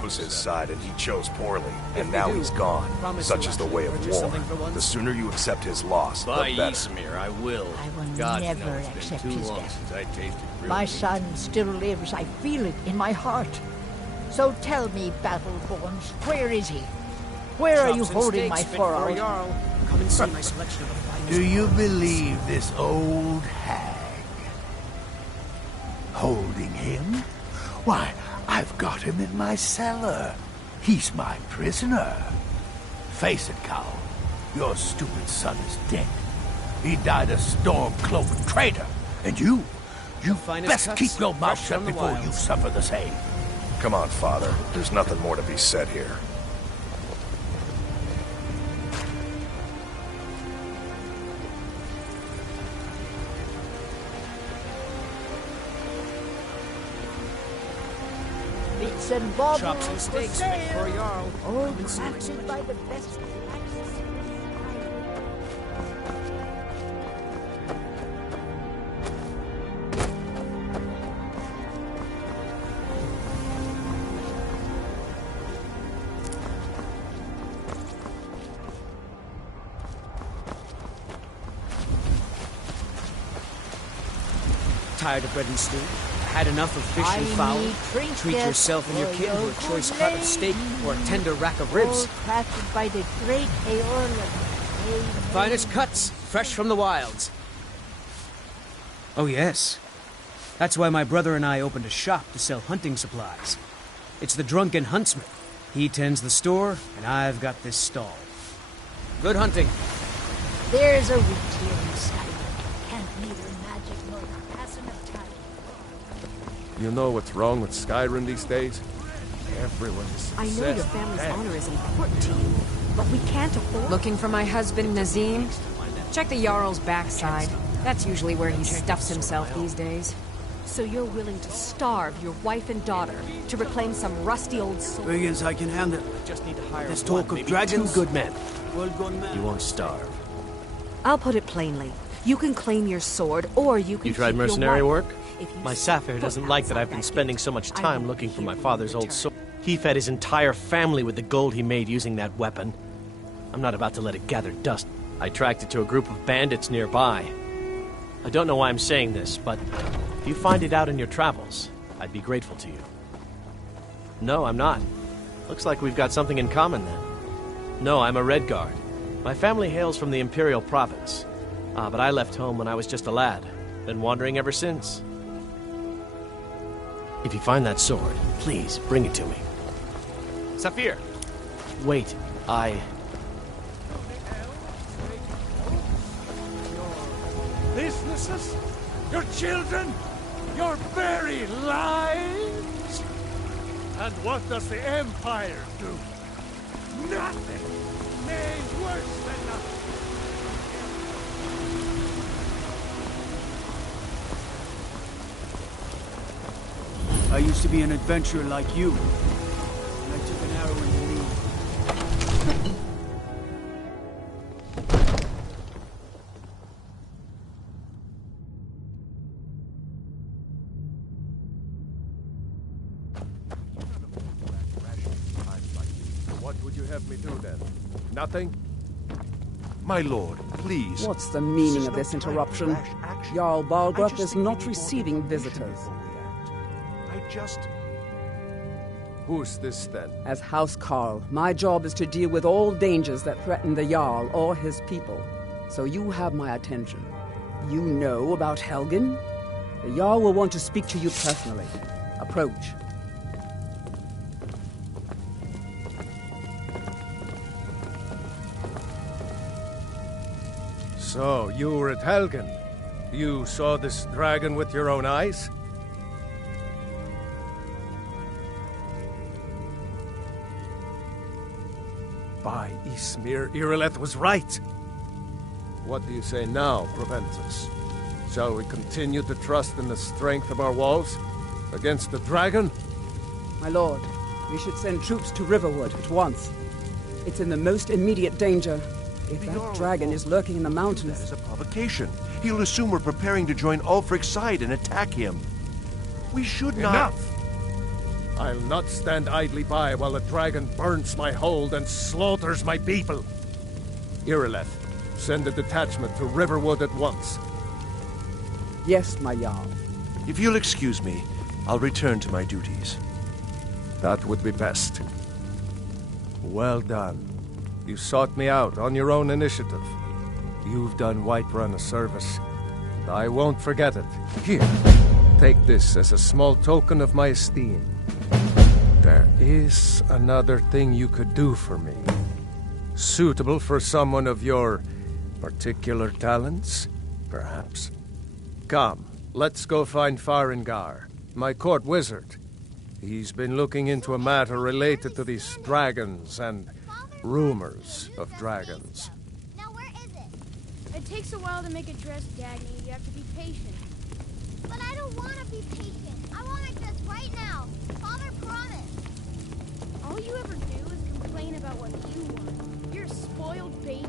chose his side and he chose poorly, and now he's gone. Such is the way of war. The sooner you accept his loss, the By better. Ysmir, I will. I will God never knows it's accept been too his long death. since I tasted real My meat. son still lives. I feel it in my heart. So tell me, Battleborns, where is he? Where are you Chops and holding steaks my fit for a Thorold? Jarl. Come and see my selection of the finest. Do you believe this old hag? Holding him? Why, I've got him in my cellar. He's my prisoner. Face it, Carl. Your stupid son is dead. He died a Stormcloak traitor. And you best keep your mouth shut before you suffer the same. Come on, Father. There's nothing more to be said here. Bits and bobs Chops and steaks fit for a Jarl. All crafted by the best. Tired of bread and stew? Had enough of fish and fowl? Treat yourself and your kin to a choice cut of steak or a tender rack of ribs. All crafted by the great Eorl. Finest cuts, fresh from the wilds. Oh yes. That's why my brother and I opened a shop to sell hunting supplies. It's the Drunken Huntsman. He tends the store, and I've got this stall. Good hunting. There's a wheat here in Skyrim. Can't neither magic nor the passing of time. You know what's wrong with Skyrim these days? Everyone's I know your family's honor is important to you, but we can't afford... Looking for my husband, Nazim? Check the Jarl's backside. That's usually where he stuffs himself these days. So you're willing to starve your wife and daughter to reclaim some rusty old sword? Biggins I can handle. Just need to hire This talk of dragons, good men. You won't starve. I'll put it plainly. You can claim your sword, or you can You tried keep your mercenary wife. work? If you My Sapphire doesn't like that I've been spending so much time looking for my father's old sword. He fed his entire family with the gold he made using that weapon. I'm not about to let it gather dust. I tracked it to a group of bandits nearby. I don't know why I'm saying this, but if you find it out in your travels, I'd be grateful to you. No, I'm not. Looks like we've got something in common then. No, I'm a Redguard. My family hails from the Imperial Province. But I left home when I was just a lad. Been wandering ever since. If you find that sword, please bring it to me. Saphir! Wait, Businesses? Your children? Your very lives? And what does the Empire do? Nothing! Nay, worse than nothing! I used to be an adventurer like you. And I took an arrow in the knee. What would you have me do then? Nothing? My lord, please. What's the meaning of this interruption? Jarl Balgruuf is not receiving visitors. Who's this, then? As House Carl, my job is to deal with all dangers that threaten the Jarl or his people. So you have my attention. You know about Helgen? The Jarl will want to speak to you personally. Approach. So, you were at Helgen. You saw this dragon with your own eyes? By Ysmir, Irileth was right. What do you say now, Proventus? Shall we continue to trust in the strength of our walls against the dragon? My lord, we should send troops to Riverwood at once. It's in the most immediate danger. If that dragon is lurking in the mountains... That is a provocation. He'll assume we're preparing to join Ulfric's side and attack him. We should not... Enough! I'll not stand idly by while the dragon burns my hold and slaughters my people. Irileth, send a detachment to Riverwood at once. Yes, my Jarl. If you'll excuse me, I'll return to my duties. That would be best. Well done. You sought me out on your own initiative. You've done Whiterun a service. I won't forget it. Here, take this as a small token of my esteem. There is another thing you could do for me. Suitable for someone of your particular talents, perhaps? Come, let's go find Farengar, my court wizard. He's been looking into a matter related to these dragons and rumors of dragons. Now where is it? It takes a while to make a dress, Dagny. You have to be patient. But I don't want to be patient. I want it just right now. Father promised. All you ever do is complain about what you want. You're a spoiled baby.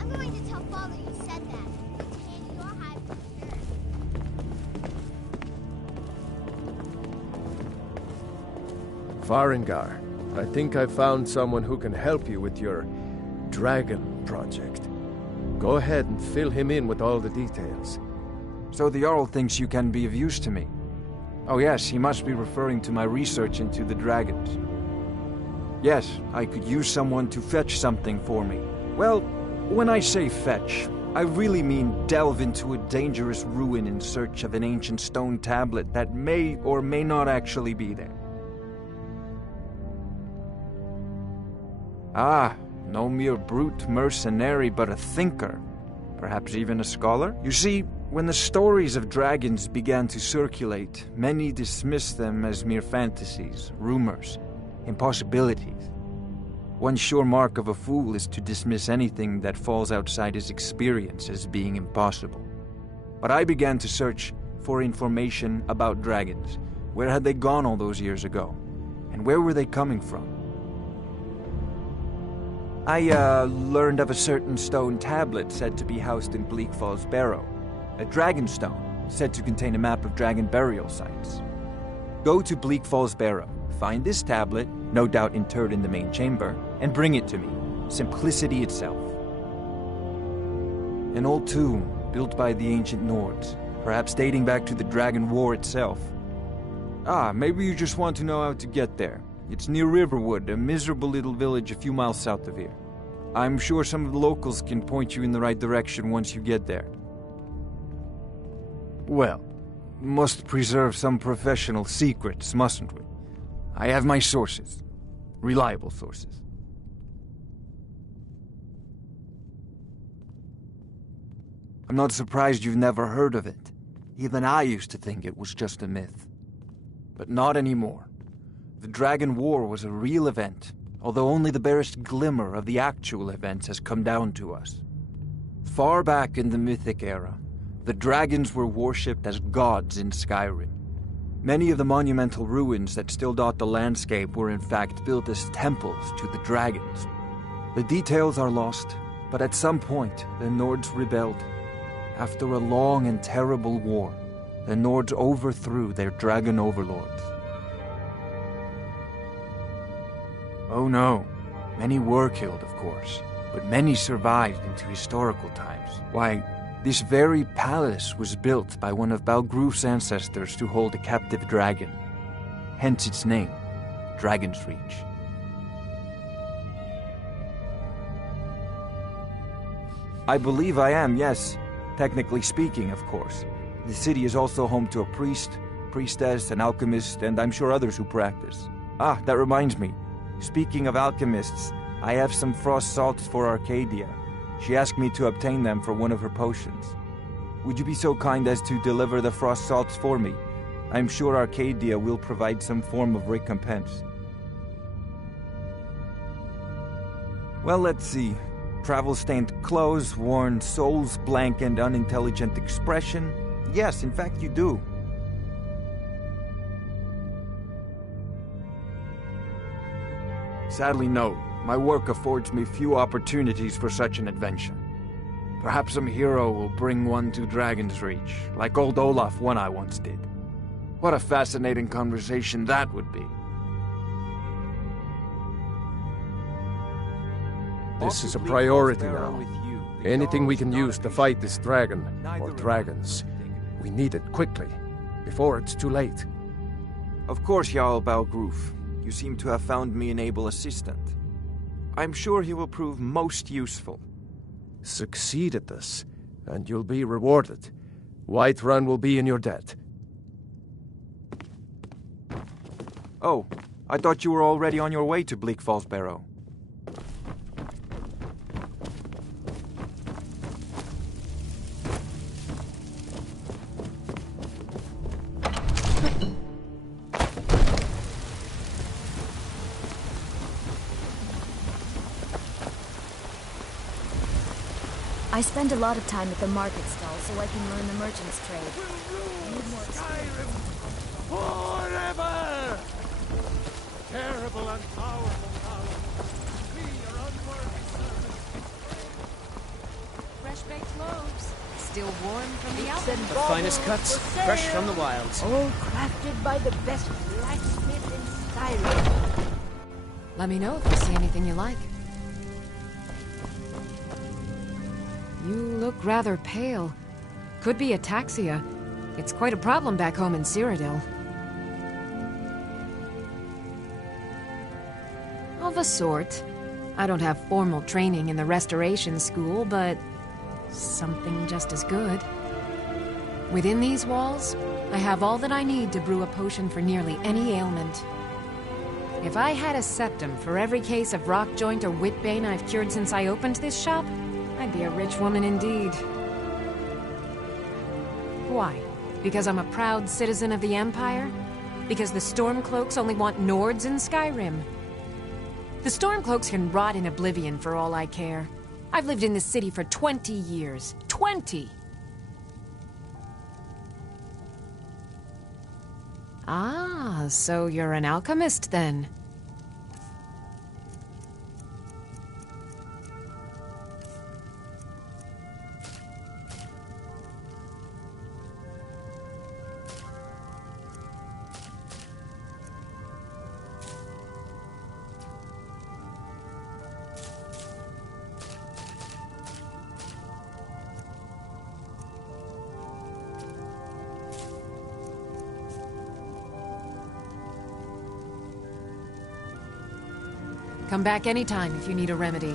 I'm going to tell Father you said that. It's in your hide for sure. Farengar, I think I found someone who can help you with your dragon project. Go ahead and fill him in with all the details. So the Jarl thinks you can be of use to me. Oh yes, he must be referring to my research into the dragons. Yes, I could use someone to fetch something for me. Well, when I say fetch, I really mean delve into a dangerous ruin in search of an ancient stone tablet that may or may not actually be there. Ah, no mere brute mercenary, but a thinker. Perhaps even a scholar? You see, when the stories of dragons began to circulate, many dismissed them as mere fantasies, rumors, impossibilities. One sure mark of a fool is to dismiss anything that falls outside his experience as being impossible. But I began to search for information about dragons. Where had they gone all those years ago? And where were they coming from? I learned of a certain stone tablet said to be housed in Bleak Falls Barrow. A dragon stone, said to contain a map of dragon burial sites. Go to Bleak Falls Barrow, find this tablet, no doubt interred in the main chamber, and bring it to me. Simplicity itself. An old tomb, built by the ancient Nords, perhaps dating back to the Dragon War itself. Ah, maybe you just want to know how to get there. It's near Riverwood, a miserable little village a few miles south of here. I'm sure some of the locals can point you in the right direction once you get there. Well, must preserve some professional secrets, mustn't we? I have my sources. Reliable sources. I'm not surprised you've never heard of it. Even I used to think it was just a myth. But not anymore. The Dragon War was a real event, although only the barest glimmer of the actual events has come down to us. Far back in the Mythic era, the dragons were worshipped as gods in Skyrim. Many of the monumental ruins that still dot the landscape were in fact built as temples to the dragons. The details are lost, but at some point the Nords rebelled. After a long and terrible war, the Nords overthrew their dragon overlords. Oh no, many were killed, of course, but many survived into historical times. Why, this very palace was built by one of Balgruf's ancestors to hold a captive dragon. Hence its name, Dragon's Reach. I believe I am, yes. Technically speaking, of course. The city is also home to a priest, priestess, an alchemist, and I'm sure others who practice. Ah, that reminds me. Speaking of alchemists, I have some frost salts for Arcadia. She asked me to obtain them for one of her potions. Would you be so kind as to deliver the frost salts for me? I'm sure Arcadia will provide some form of recompense. Well, let's see. Travel-stained clothes, worn soul's blank and unintelligent expression. Yes, in fact you do. Sadly, no. My work affords me few opportunities for such an adventure. Perhaps some hero will bring one to Dragon's Reach, like old Olaf one I once did. What a fascinating conversation that would be. This is a priority now. Anything we can use to fight this dragon, or dragons. We need it quickly, before it's too late. Of course, Jarl Balgruf. You seem to have found me an able assistant. I'm sure he will prove most useful. Succeed at this, and you'll be rewarded. Whiterun will be in your debt. Oh, I thought you were already on your way to Bleak Falls Barrow. I spend a lot of time at the market stall so I can learn the merchant's trade. Forever! Terrible and powerful power. We are unworthy servants. Fresh baked loaves. Still warm from the oven. The finest cuts, fresh from the wilds. All crafted by the best blacksmith in Skyrim. Let me know if you see anything you like. You look rather pale. Could be ataxia. It's quite a problem back home in Cyrodiil. Of a sort. I don't have formal training in the restoration school, but something just as good. Within these walls, I have all that I need to brew a potion for nearly any ailment. If I had a septum for every case of rock joint or whitbane I've cured since I opened this shop, I'd be a rich woman indeed. Why? Because I'm a proud citizen of the Empire? Because the Stormcloaks only want Nords in Skyrim? The Stormcloaks can rot in oblivion for all I care. I've lived in this city for 20 years. 20! Ah, so you're an alchemist then? Come back anytime if you need a remedy.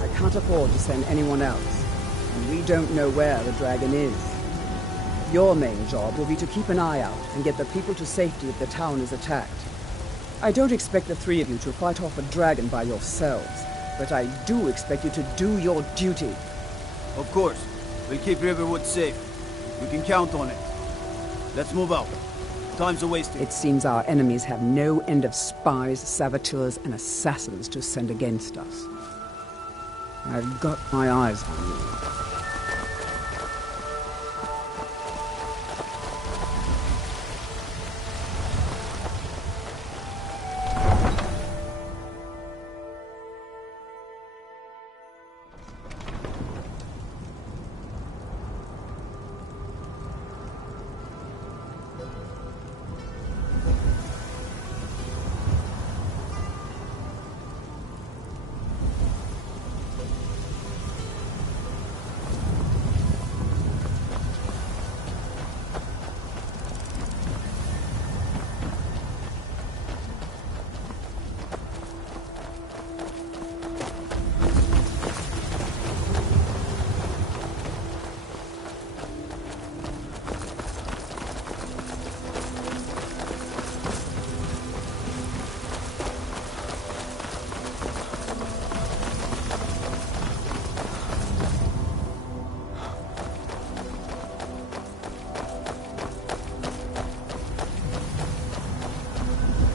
I can't afford to send anyone else, and we don't know where the dragon is. Your main job will be to keep an eye out and get the people to safety if the town is attacked. I don't expect the three of you to fight off a dragon by yourselves, but I do expect you to do your duty. Of course. We'll keep Riverwood safe. We can count on it. Let's move out. Time's a wasting. It seems our enemies have no end of spies, saboteurs, and assassins to send against us. I've got my eyes on you.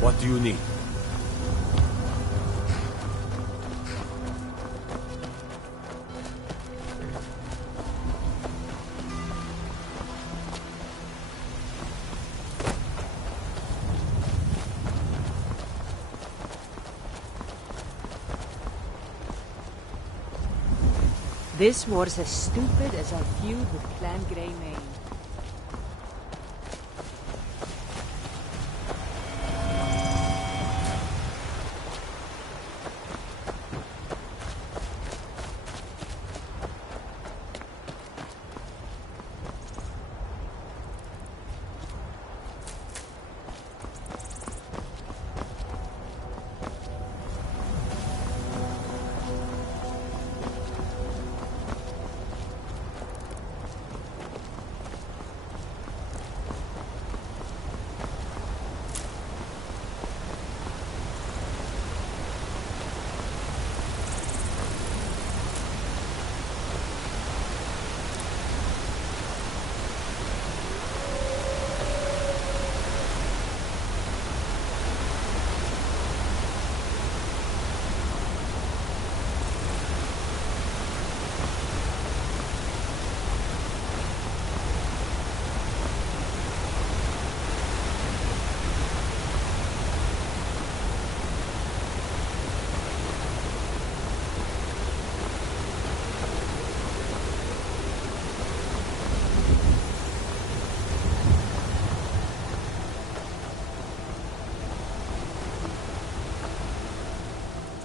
What do you need? This war's as stupid as our feud with Clan Greymane.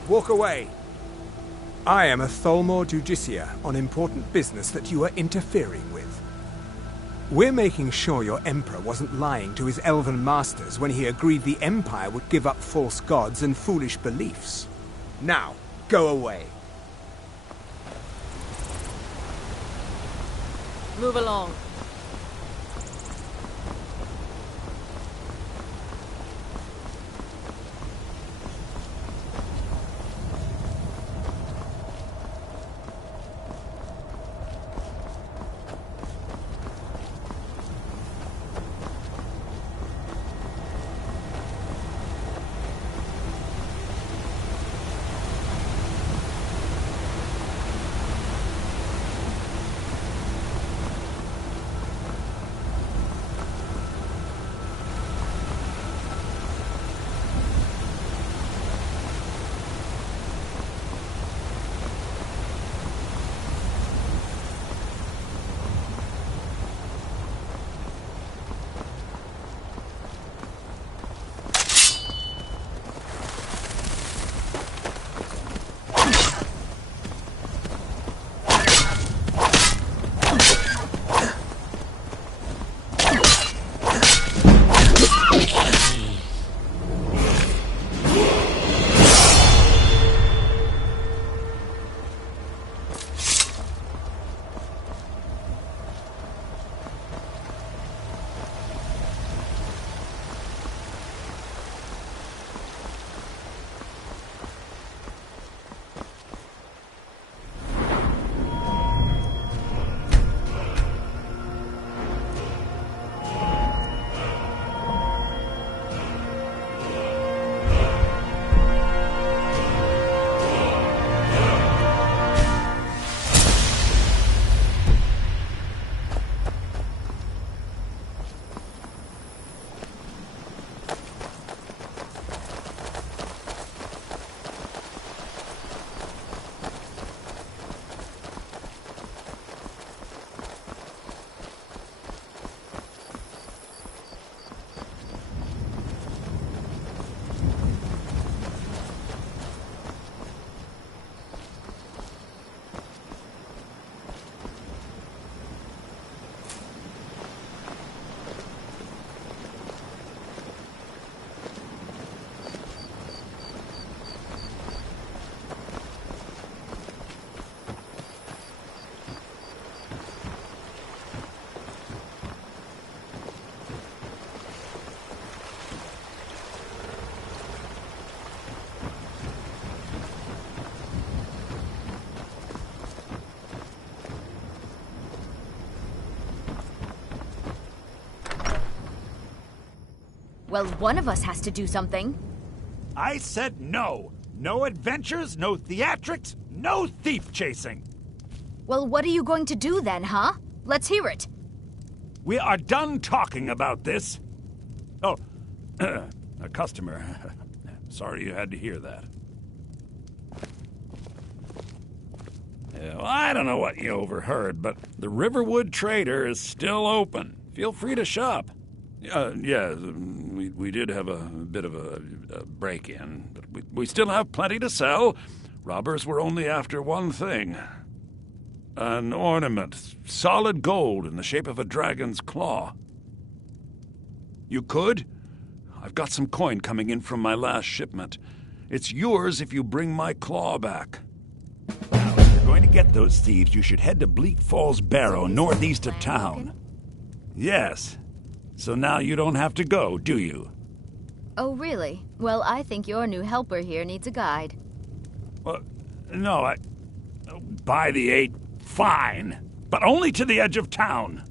Walk away. I am a Tholmor Judicia on important business that you are interfering with. We're making sure your Emperor wasn't lying to his elven masters when he agreed the Empire would give up false gods and foolish beliefs. Now, go away. Move along. Well, one of us has to do something. I said no. No adventures, no theatrics, no thief chasing. Well, what are you going to do then, huh? Let's hear it. We are done talking about this. Oh, a customer. Sorry you had to hear that. Yeah, well, I don't know what you overheard, but the Riverwood Trader is still open. Feel free to shop. Yeah, we did have a bit of a break-in, but we still have plenty to sell. Robbers were only after one thing. An ornament, solid gold in the shape of a dragon's claw. You could? I've got some coin coming in from my last shipment. It's yours if you bring my claw back. Now, if you're going to get those thieves, you should head to Bleak Falls Barrow, northeast of town. Yes. So now you don't have to go, do you? Oh, really? Well, I think your new helper here needs a guide. Well, no, by the 8, fine. But only to the edge of town.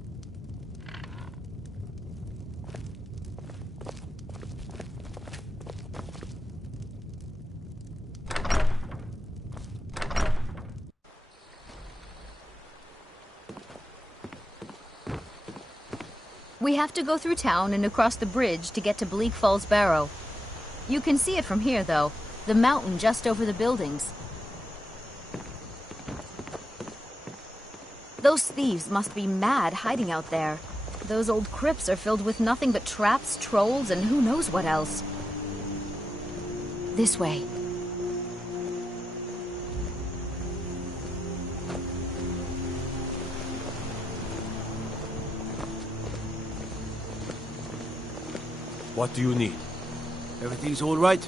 We have to go through town and across the bridge to get to Bleak Falls Barrow. You can see it from here, though. The mountain just over the buildings. Those thieves must be mad hiding out there. Those old crypts are filled with nothing but traps, trolls, and who knows what else. This way. What do you need? Everything's all right?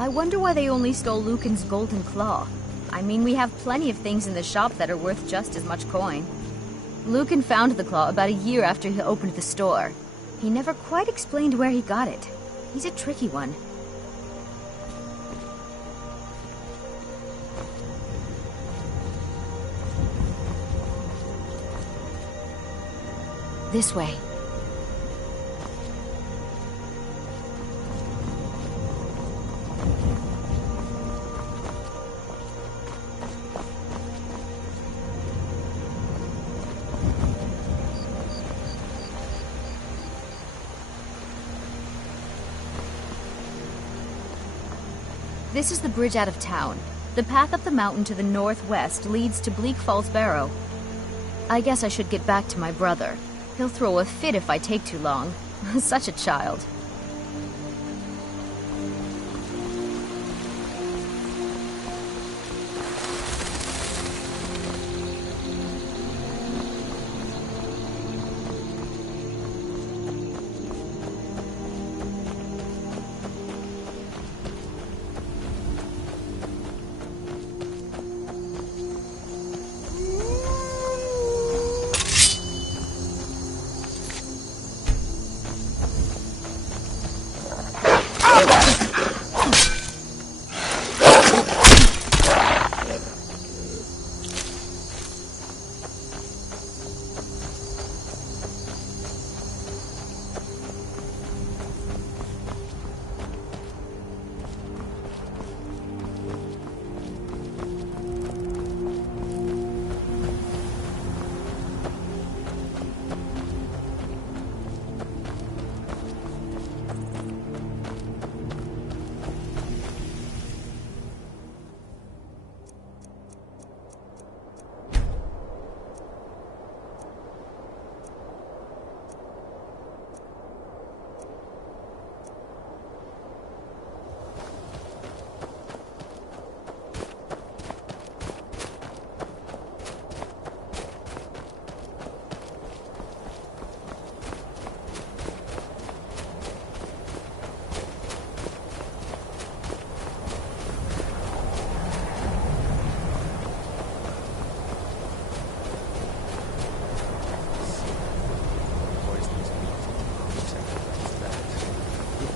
I wonder why they only stole Lucan's golden claw. I mean, we have plenty of things in the shop that are worth just as much coin. Lucan found the claw about a year after he opened the store. He never quite explained where he got it. He's a tricky one. This way. This is the bridge out of town. The path up the mountain to the northwest leads to Bleak Falls Barrow. I guess I should get back to my brother. He'll throw a fit if I take too long. Such a child.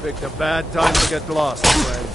Picked a bad time to get lost, friend.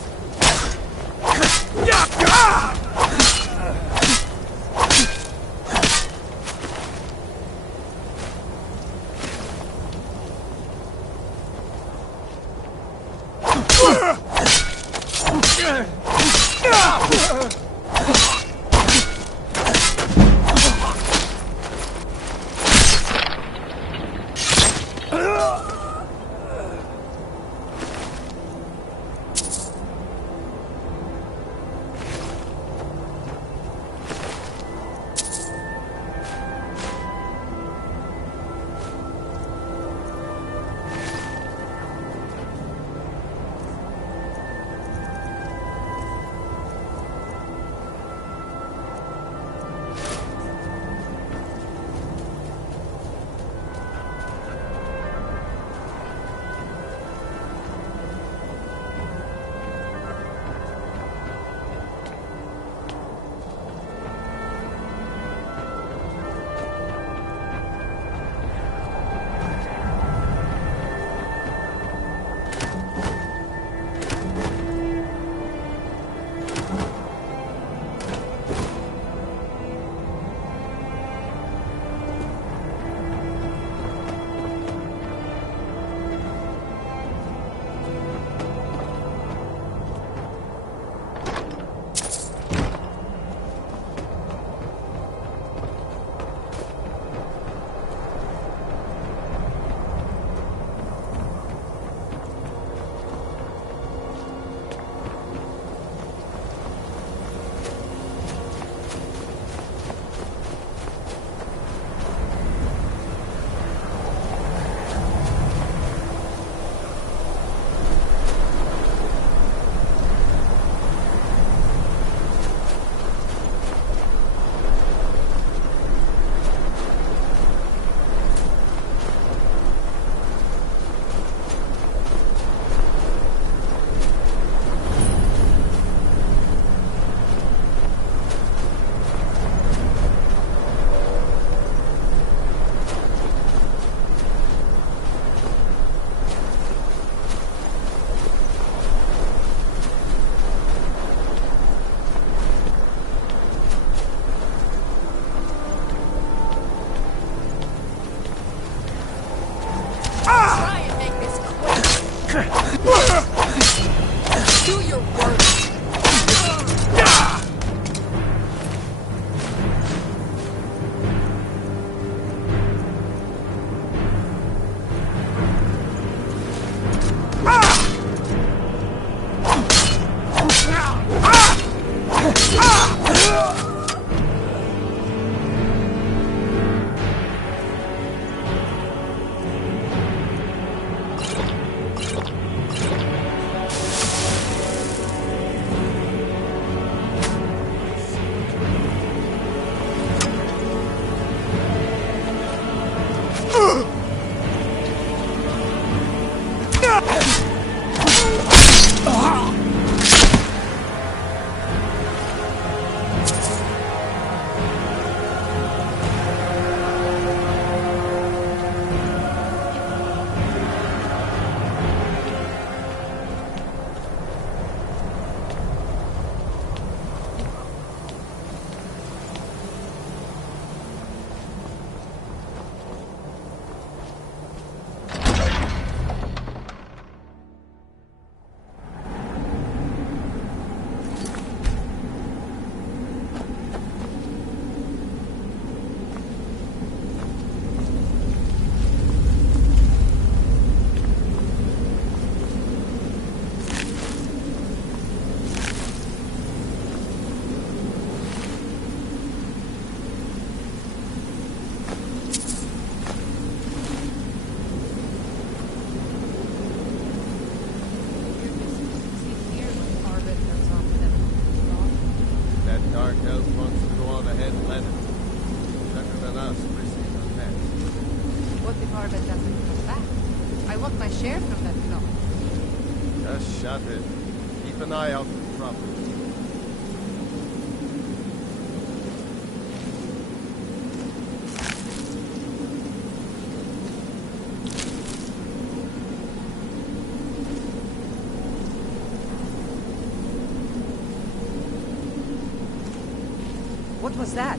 What was that?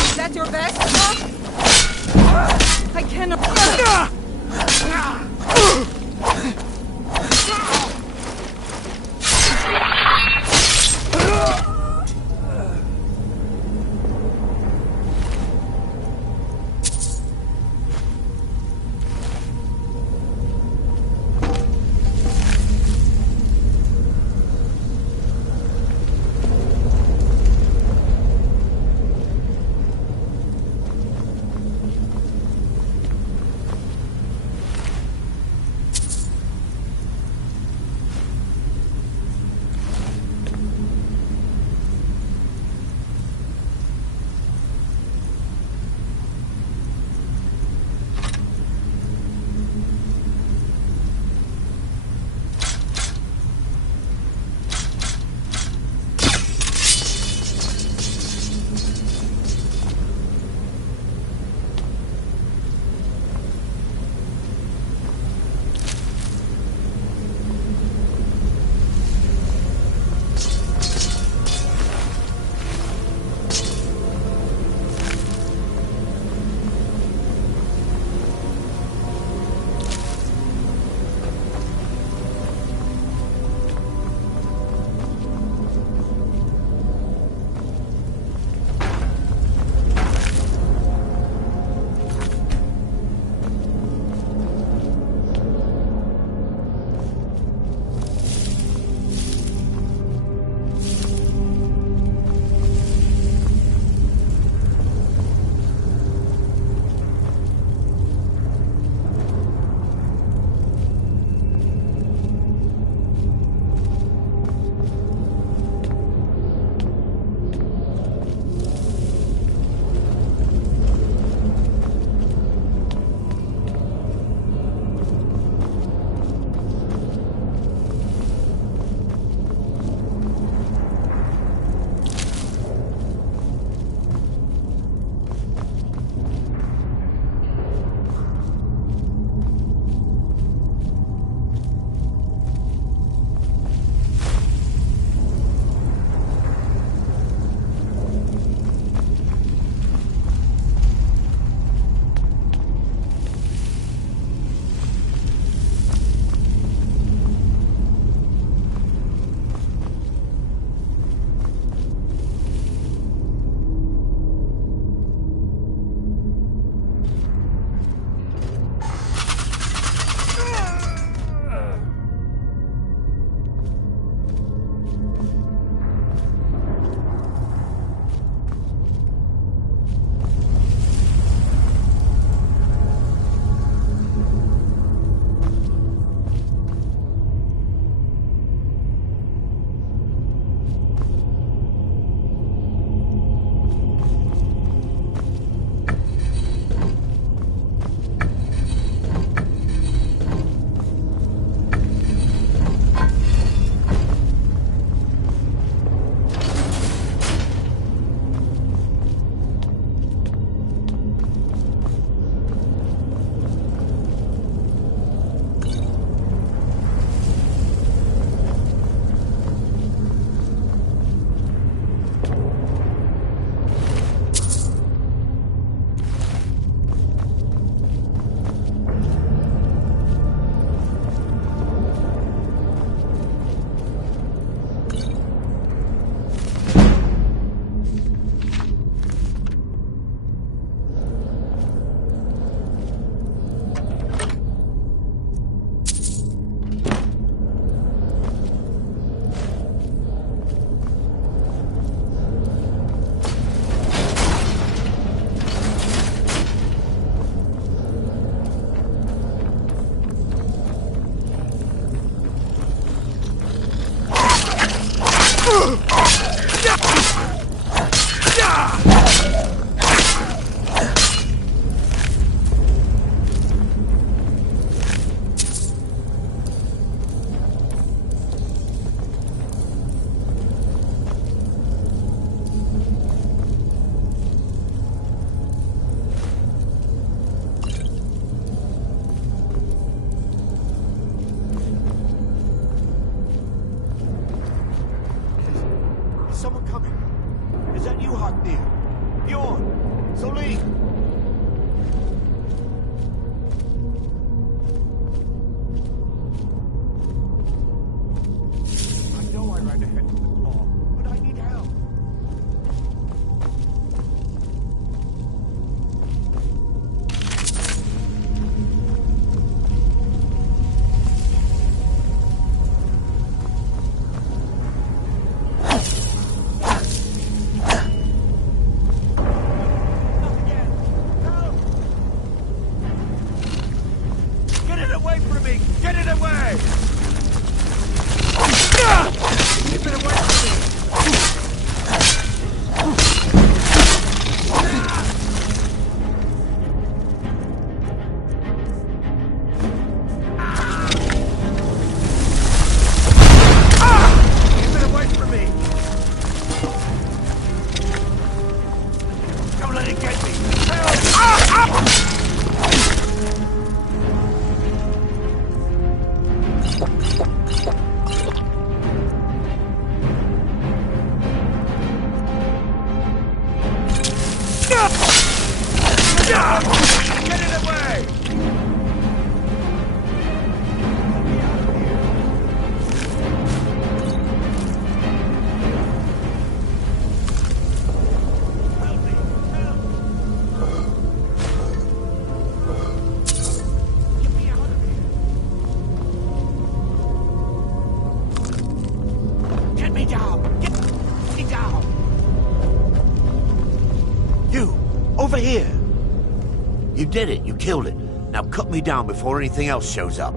Is that your best? I cannot. away! Keep it away from me! Keep it away from me! Don't let it get me! Get it away! Get me down! Get me down! You! Over here! You did it. You killed it. Now cut me down before anything else shows up.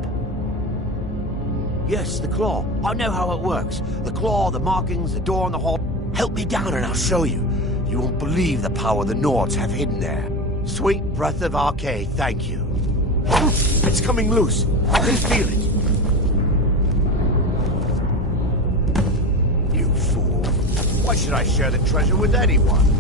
Yes, the claw. I know how it works. The claw, the markings, the door in the hall. Help me down and I'll show you. You won't believe the power the Nords have hidden there. Sweet breath of Arcade, thank you. It's coming loose. I can feel it. You fool. Why should I share the treasure with anyone?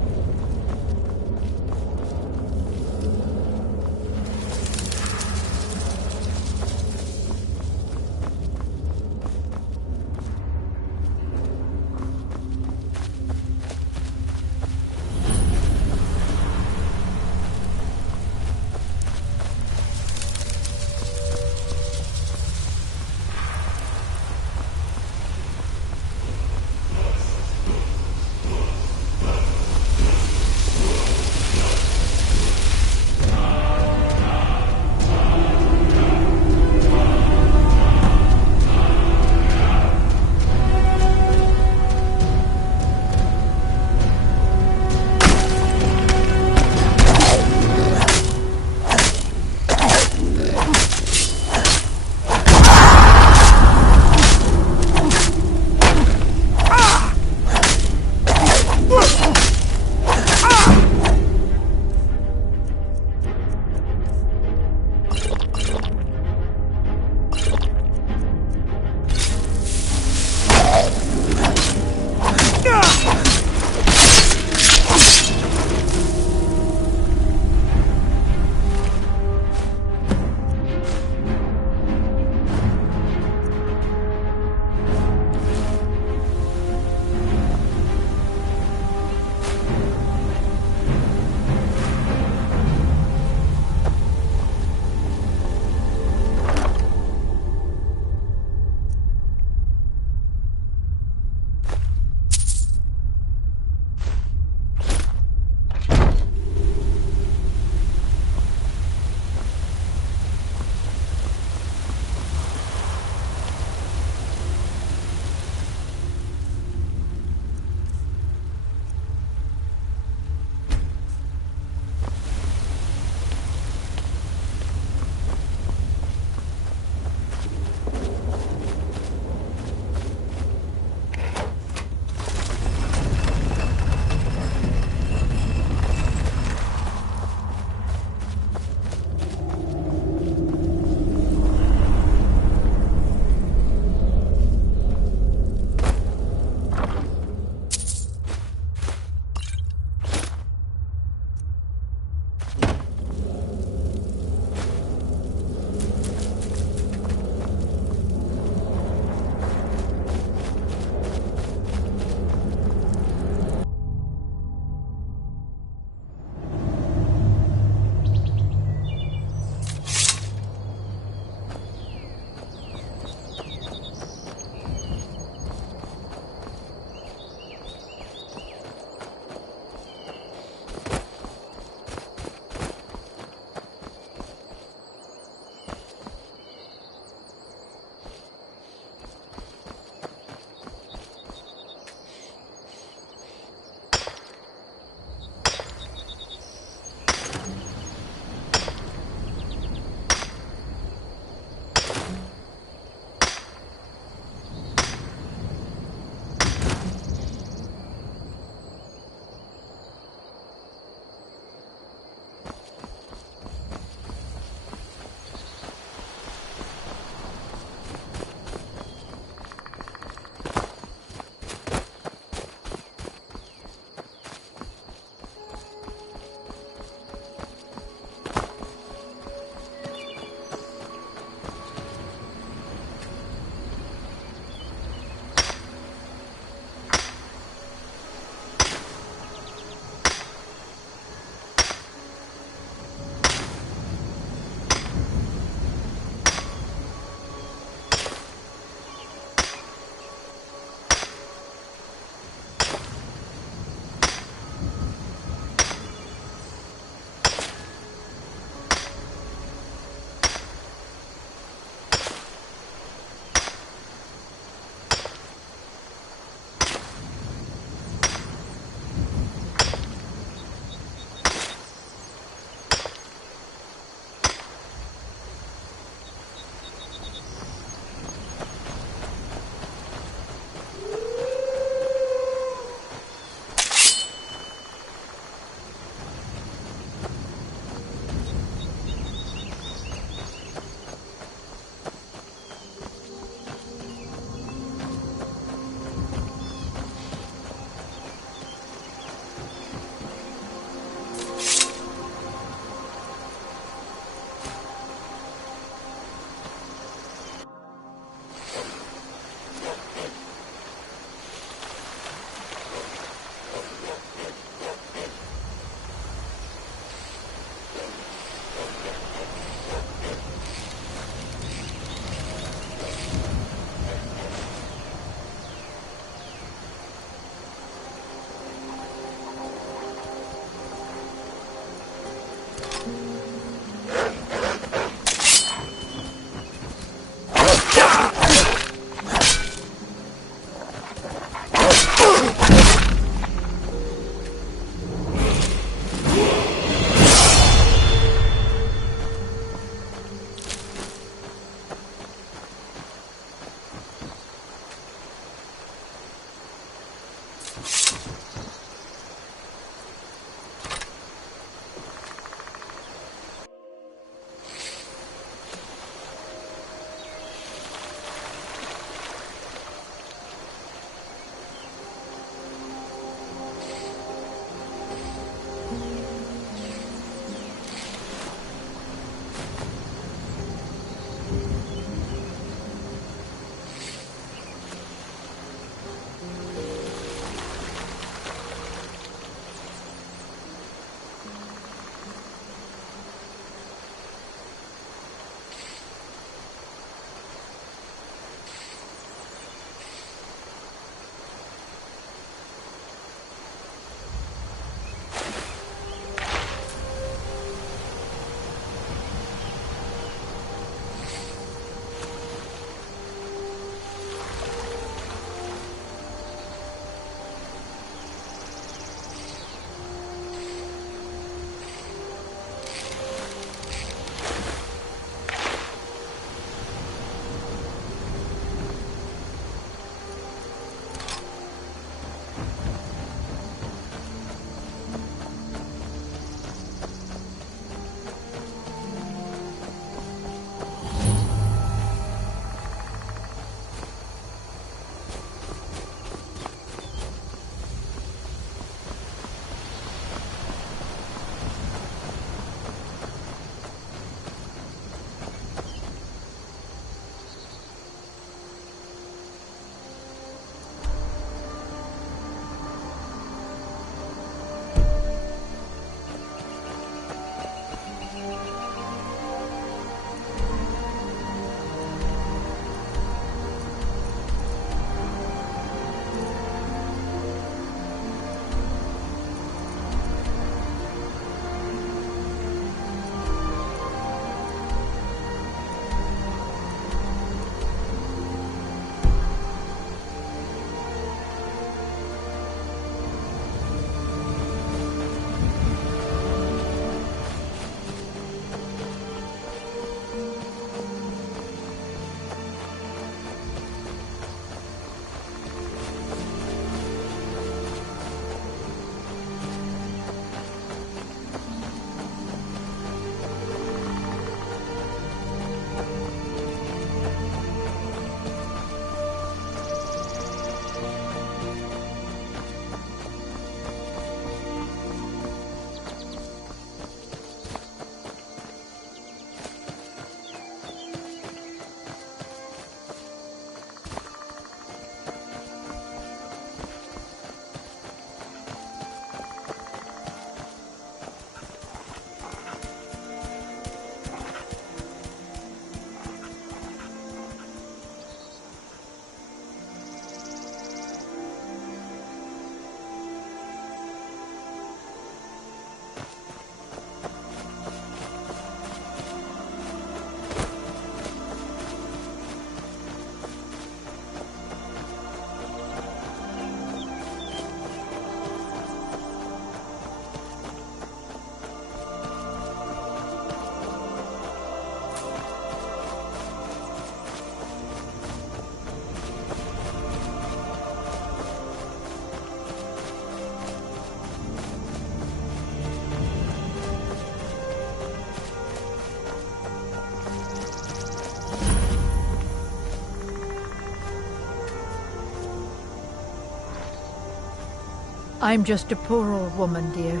I'm just a poor old woman, dear.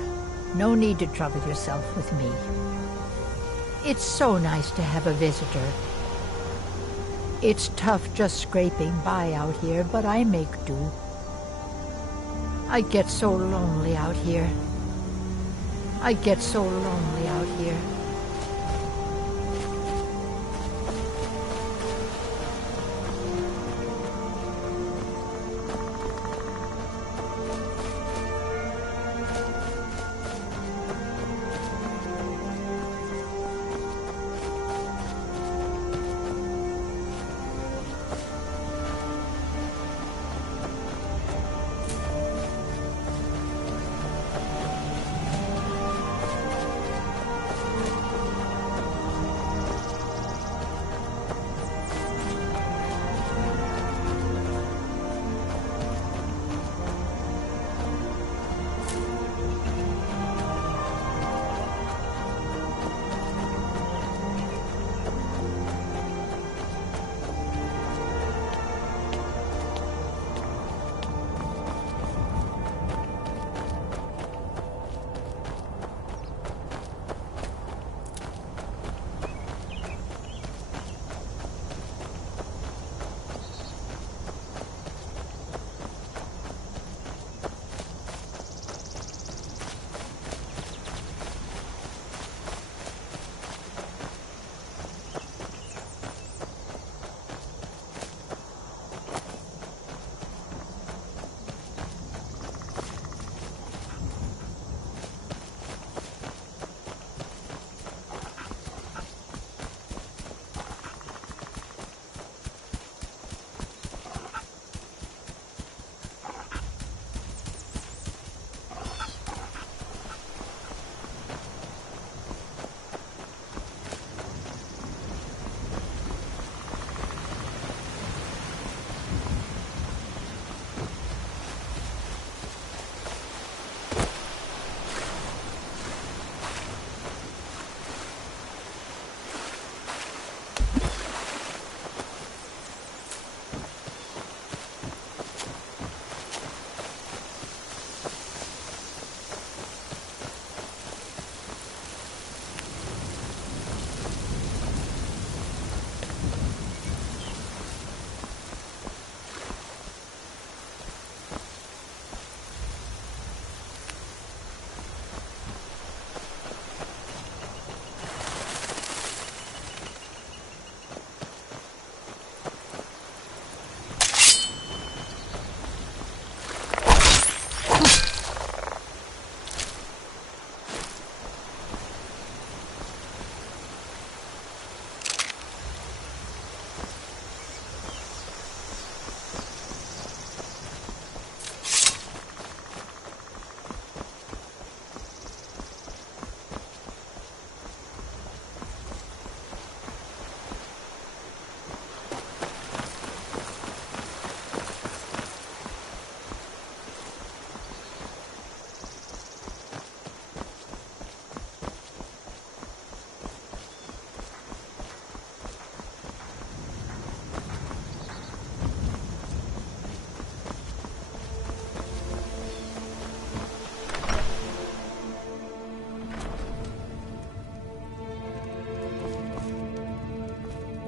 No need to trouble yourself with me. It's so nice to have a visitor. It's tough just scraping by out here, but I make do. I get so lonely out here. I get so lonely out here.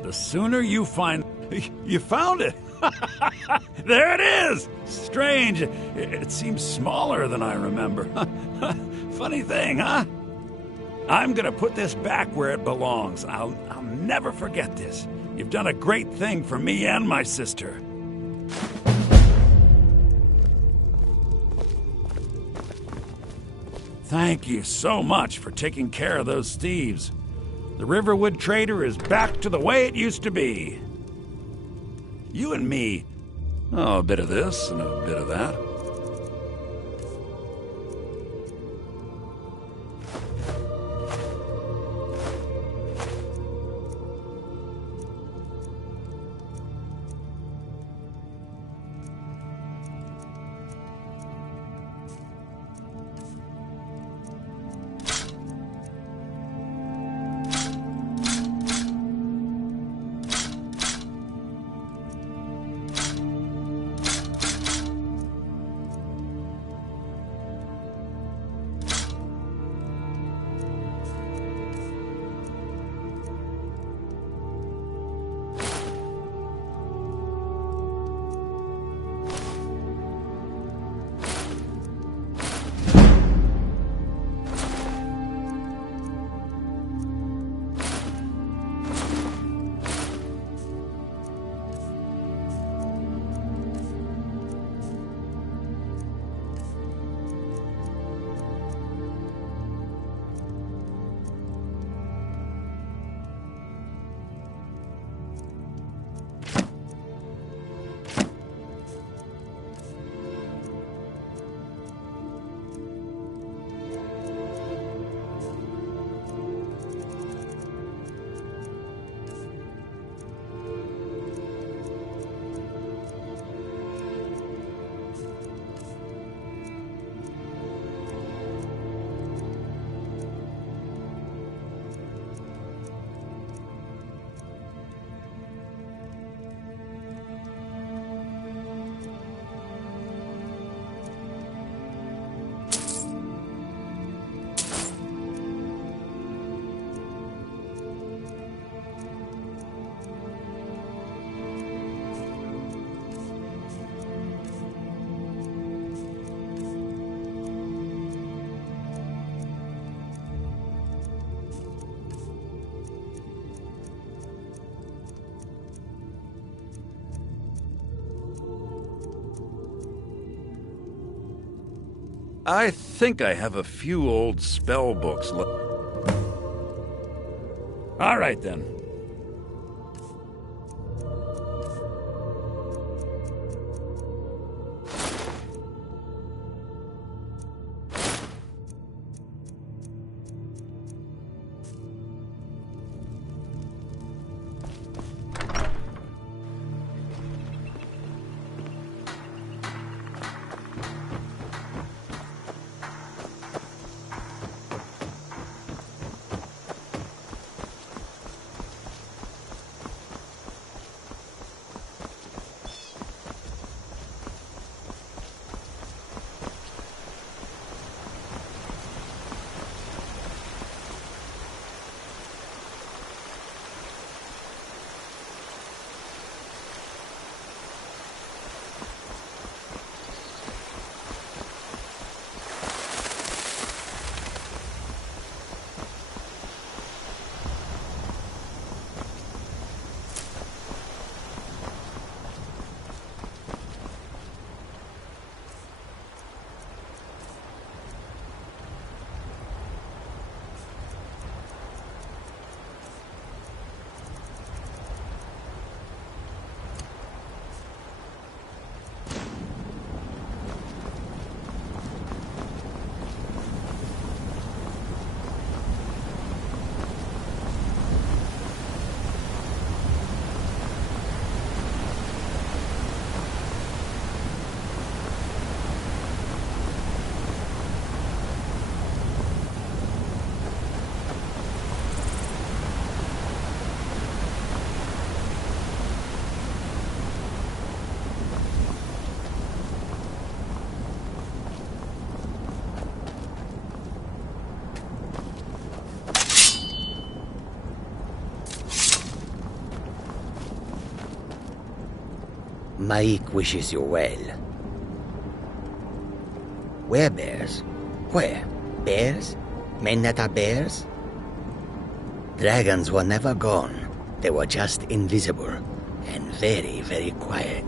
The sooner you find... You found it! There it is! Strange. It seems smaller than I remember. Funny thing, huh? I'm gonna put this back where it belongs. I'll never forget this. You've done a great thing for me and my sister. Thank you so much for taking care of those thieves. The Riverwood Trader is back to the way it used to be. You and me, a bit of this and a bit of that. I think I have a few old spell books left. All right, then. Maik wishes you well. Where bears? Where? Bears? Men that are bears? Dragons were never gone. They were just invisible and very, very quiet.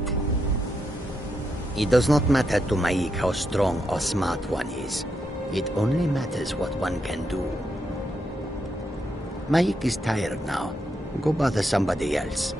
It does not matter to Maik how strong or smart one is. It only matters what one can do. Maik is tired now. Go bother somebody else.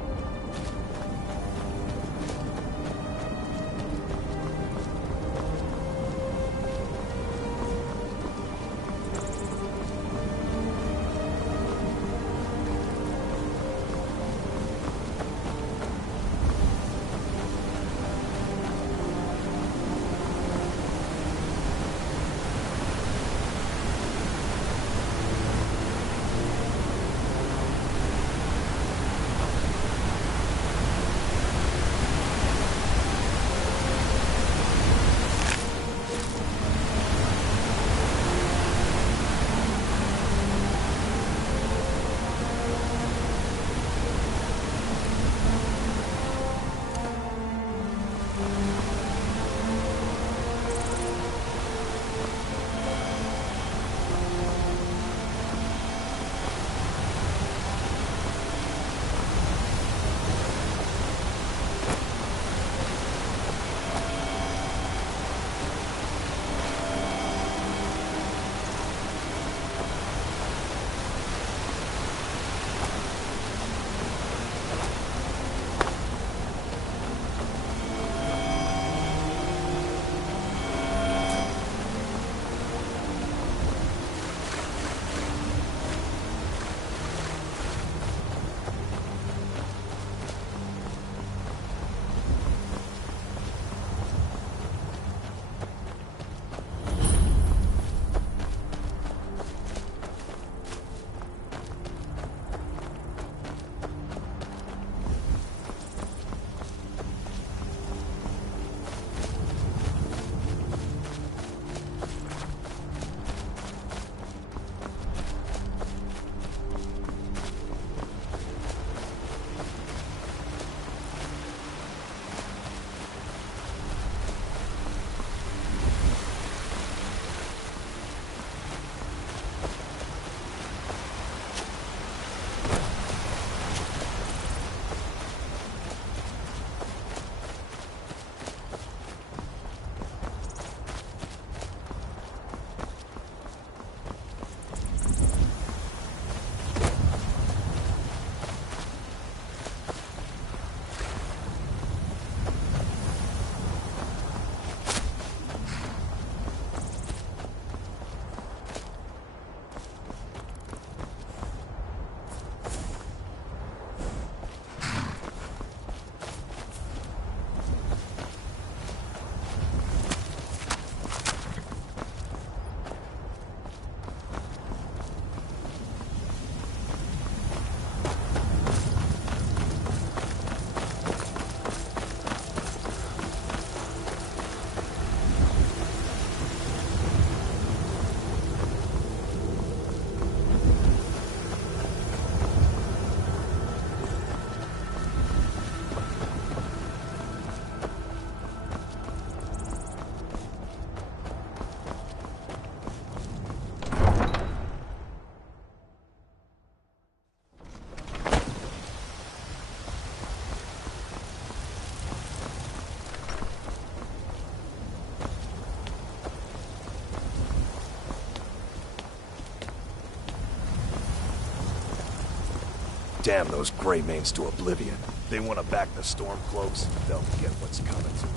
Damn those Greymanes to oblivion. They want to back the Stormcloaks, they'll get what's coming to them.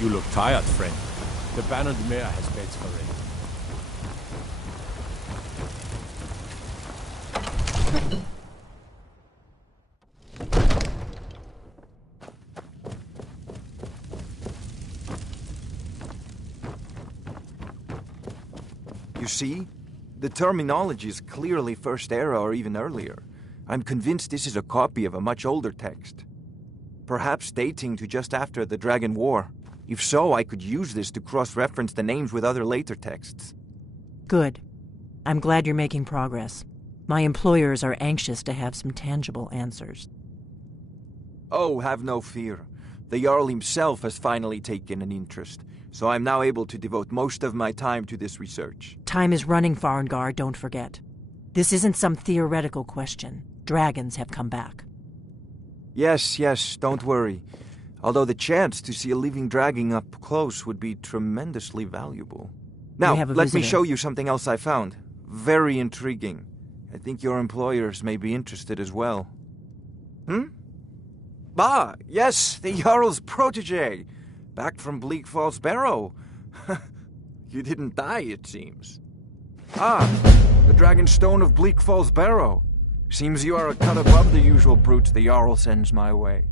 You look tired, friend. The Bannered Mare has beds for it. You see? The terminology is clearly First Era or even earlier. I'm convinced this is a copy of a much older text. Perhaps dating to just after the Dragon War. If so, I could use this to cross-reference the names with other later texts. Good. I'm glad you're making progress. My employers are anxious to have some tangible answers. Oh, have no fear. The Jarl himself has finally taken an interest, so I'm now able to devote most of my time to this research. Time is running, Farengar, don't forget. This isn't some theoretical question. Dragons have come back. Yes, don't worry. Although the chance to see a living dragon up close would be tremendously valuable. Now, let me show you something else I found. Very intriguing. I think your employers may be interested as well. Ah, yes, the Jarl's protege. Back from Bleak Falls Barrow. You didn't die, it seems. Ah, the Dragon Stone of Bleak Falls Barrow. Seems you are a cut above the usual brutes the Jarl sends my way.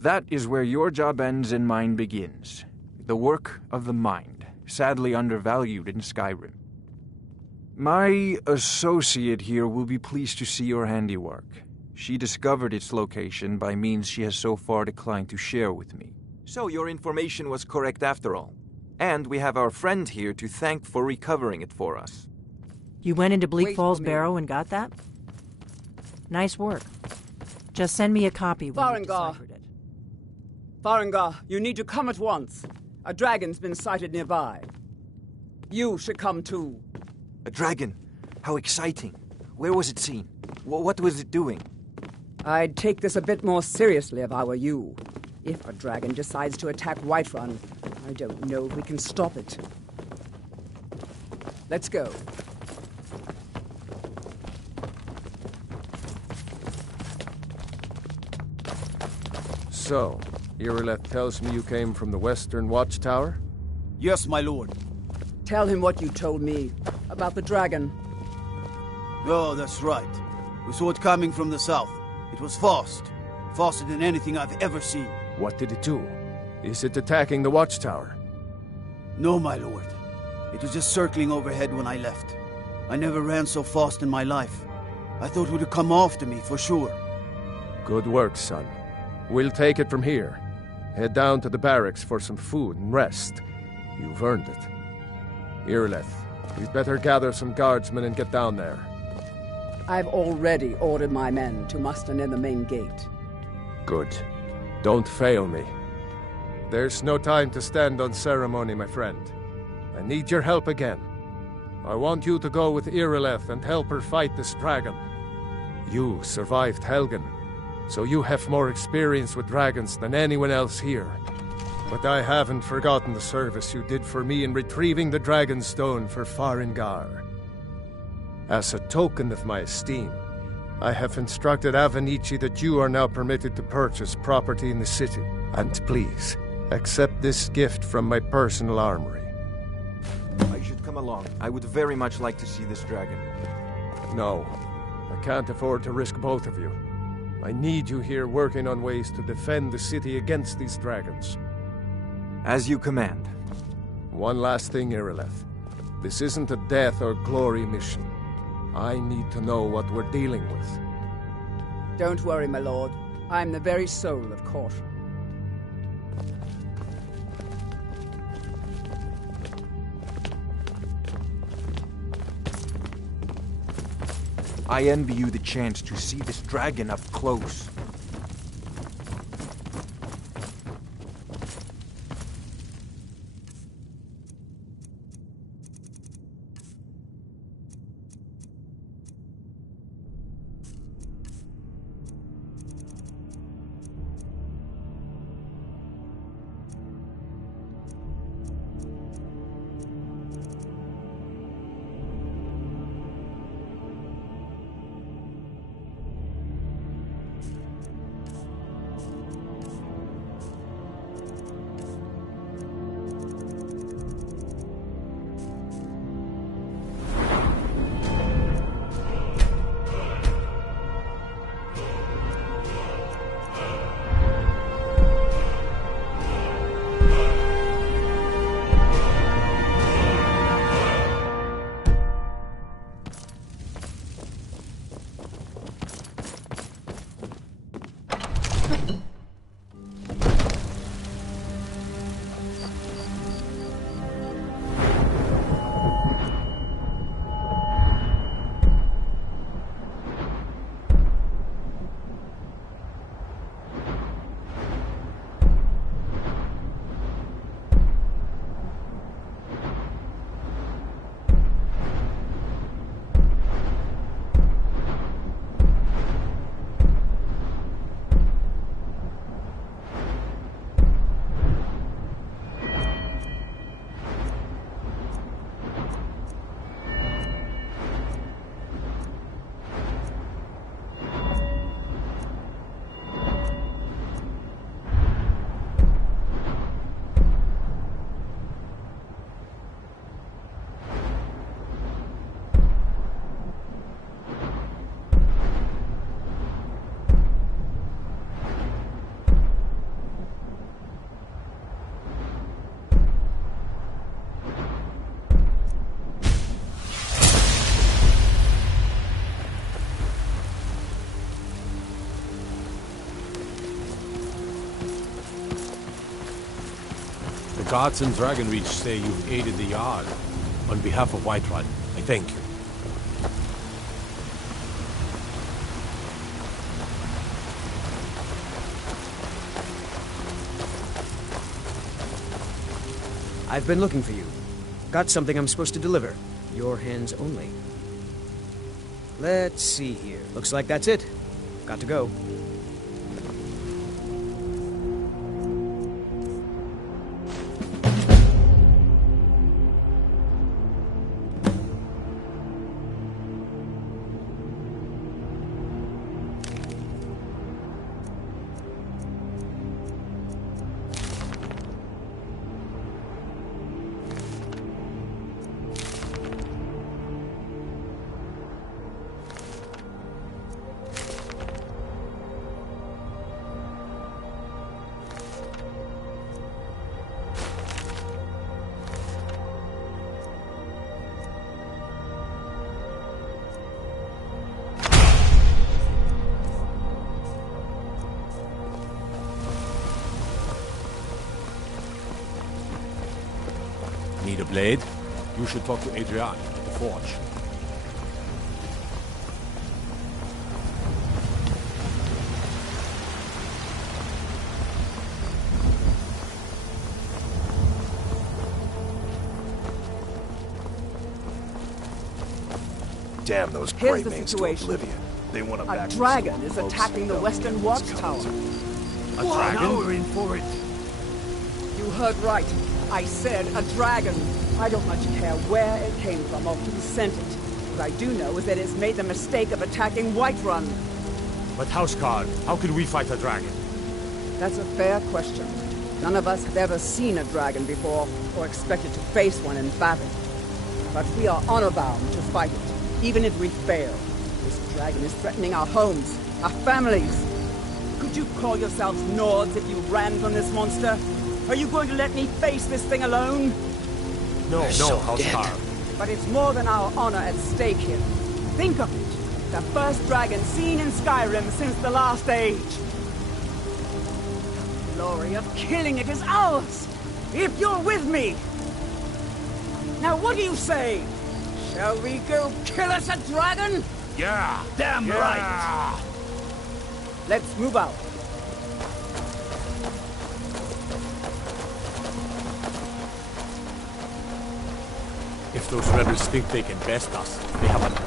That is where your job ends and mine begins. The work of the mind, sadly undervalued in Skyrim. My associate here will be pleased to see your handiwork. She discovered its location by means she has so far declined to share with me. So your information was correct after all. And we have our friend here to thank for recovering it for us. You went into Bleak Falls Barrow and got that? Nice work. Just send me a copy when you've deciphered it. Farengar, you need to come at once. A dragon's been sighted nearby. You should come too. A dragon? How exciting. Where was it seen? What was it doing? I'd take this a bit more seriously if I were you. If a dragon decides to attack Whiterun, I don't know if we can stop it. Let's go. So, Irileth tells me you came from the Western Watchtower? Yes, my lord. Tell him what you told me about the dragon. Oh, that's right. We saw it coming from the south. It was fast. Faster than anything I've ever seen. What did it do? Is it attacking the Watchtower? No, my lord. It was just circling overhead when I left. I never ran so fast in my life. I thought it would come after me, for sure. Good work, son. We'll take it from here. Head down to the barracks for some food and rest. You've earned it. Irileth, we'd better gather some guardsmen and get down there. I've already ordered my men to muster near the main gate. Good. Don't fail me. There's no time to stand on ceremony, my friend. I need your help again. I want you to go with Irileth and help her fight this dragon. You survived Helgen, so you have more experience with dragons than anyone else here. But I haven't forgotten the service you did for me in retrieving the Dragon Stone for Farengar. As a token of my esteem, I have instructed Avenici that you are now permitted to purchase property in the city. And please, accept this gift from my personal armory. I should come along. I would very much like to see this dragon. No, I can't afford to risk both of you. I need you here working on ways to defend the city against these dragons. As you command. One last thing, Irileth. This isn't a death or glory mission. I need to know what we're dealing with. Don't worry, my lord. I'm the very soul of caution. I envy you the chance to see this dragon up close. The gods in Dragonreach say you've aided the Jarl. On behalf of Whiterun, I thank you. I've been looking for you. Got something I'm supposed to deliver. Your hands only. Let's see here. Looks like that's it. Got to go. Need a blade? You should talk to Adrian at the forge. Damn those Here's the Greymanes to situation. oblivion. They want to A back dragon the is Silver attacking the Cloaks. western watchtower. A dragon? Now we're in for it. You heard right. I said a dragon. I don't much care where it came from or who sent it. What I do know is that it's made the mistake of attacking Whiterun. But Houseguard, how can we fight a dragon? That's a fair question. None of us have ever seen a dragon before, or expected to face one in battle. But we are honor-bound to fight it, even if we fail. This dragon is threatening our homes, our families. Could you call yourselves Nords if you ran from this monster? Are you going to let me face this thing alone? No, Houseguard. But it's more than our honor at stake here. Think of it. The first dragon seen in Skyrim since the last age. The glory of killing it is ours, if you're with me. Now what do you say? Shall we go kill us a dragon? Yeah! Damn right! Let's move out. If those rebels think they can best us, they have a...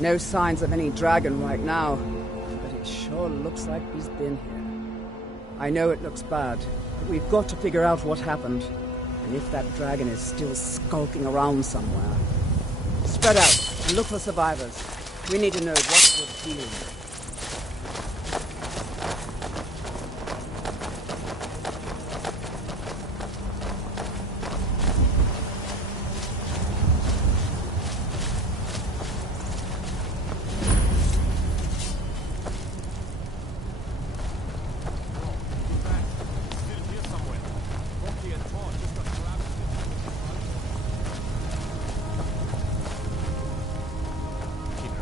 No signs of any dragon right now, but it sure looks like he's been here. I know it looks bad, but we've got to figure out what happened, and if that dragon is still skulking around somewhere. Spread out and look for survivors. We need to know what we're dealing with.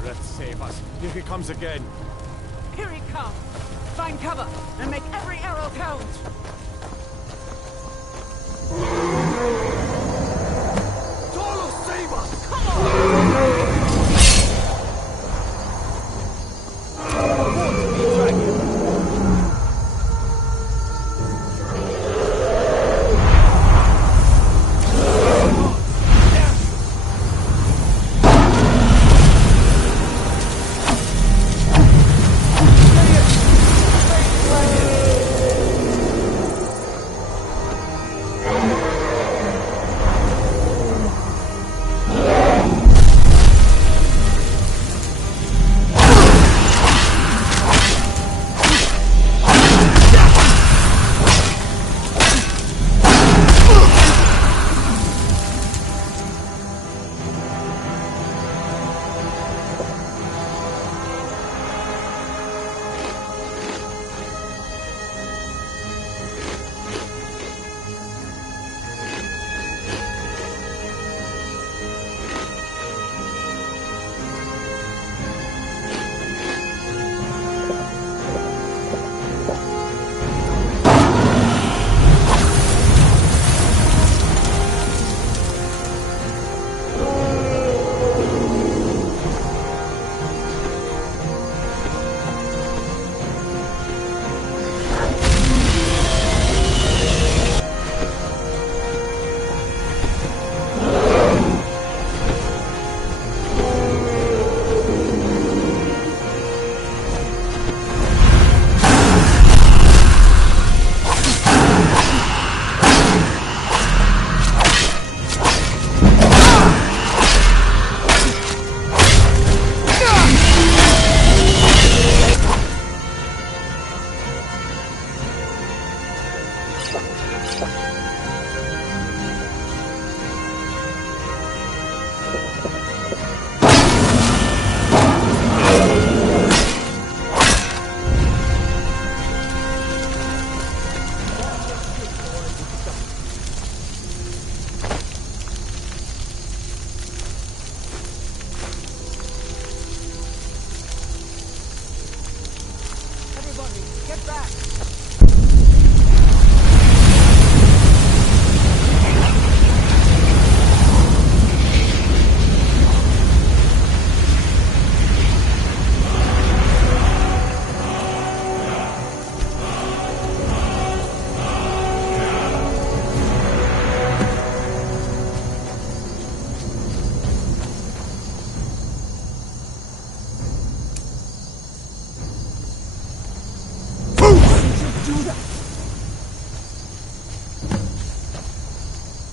Let's save us. Here he comes again. Here he comes! Find cover and make every arrow count! Tolo, save us! Come on!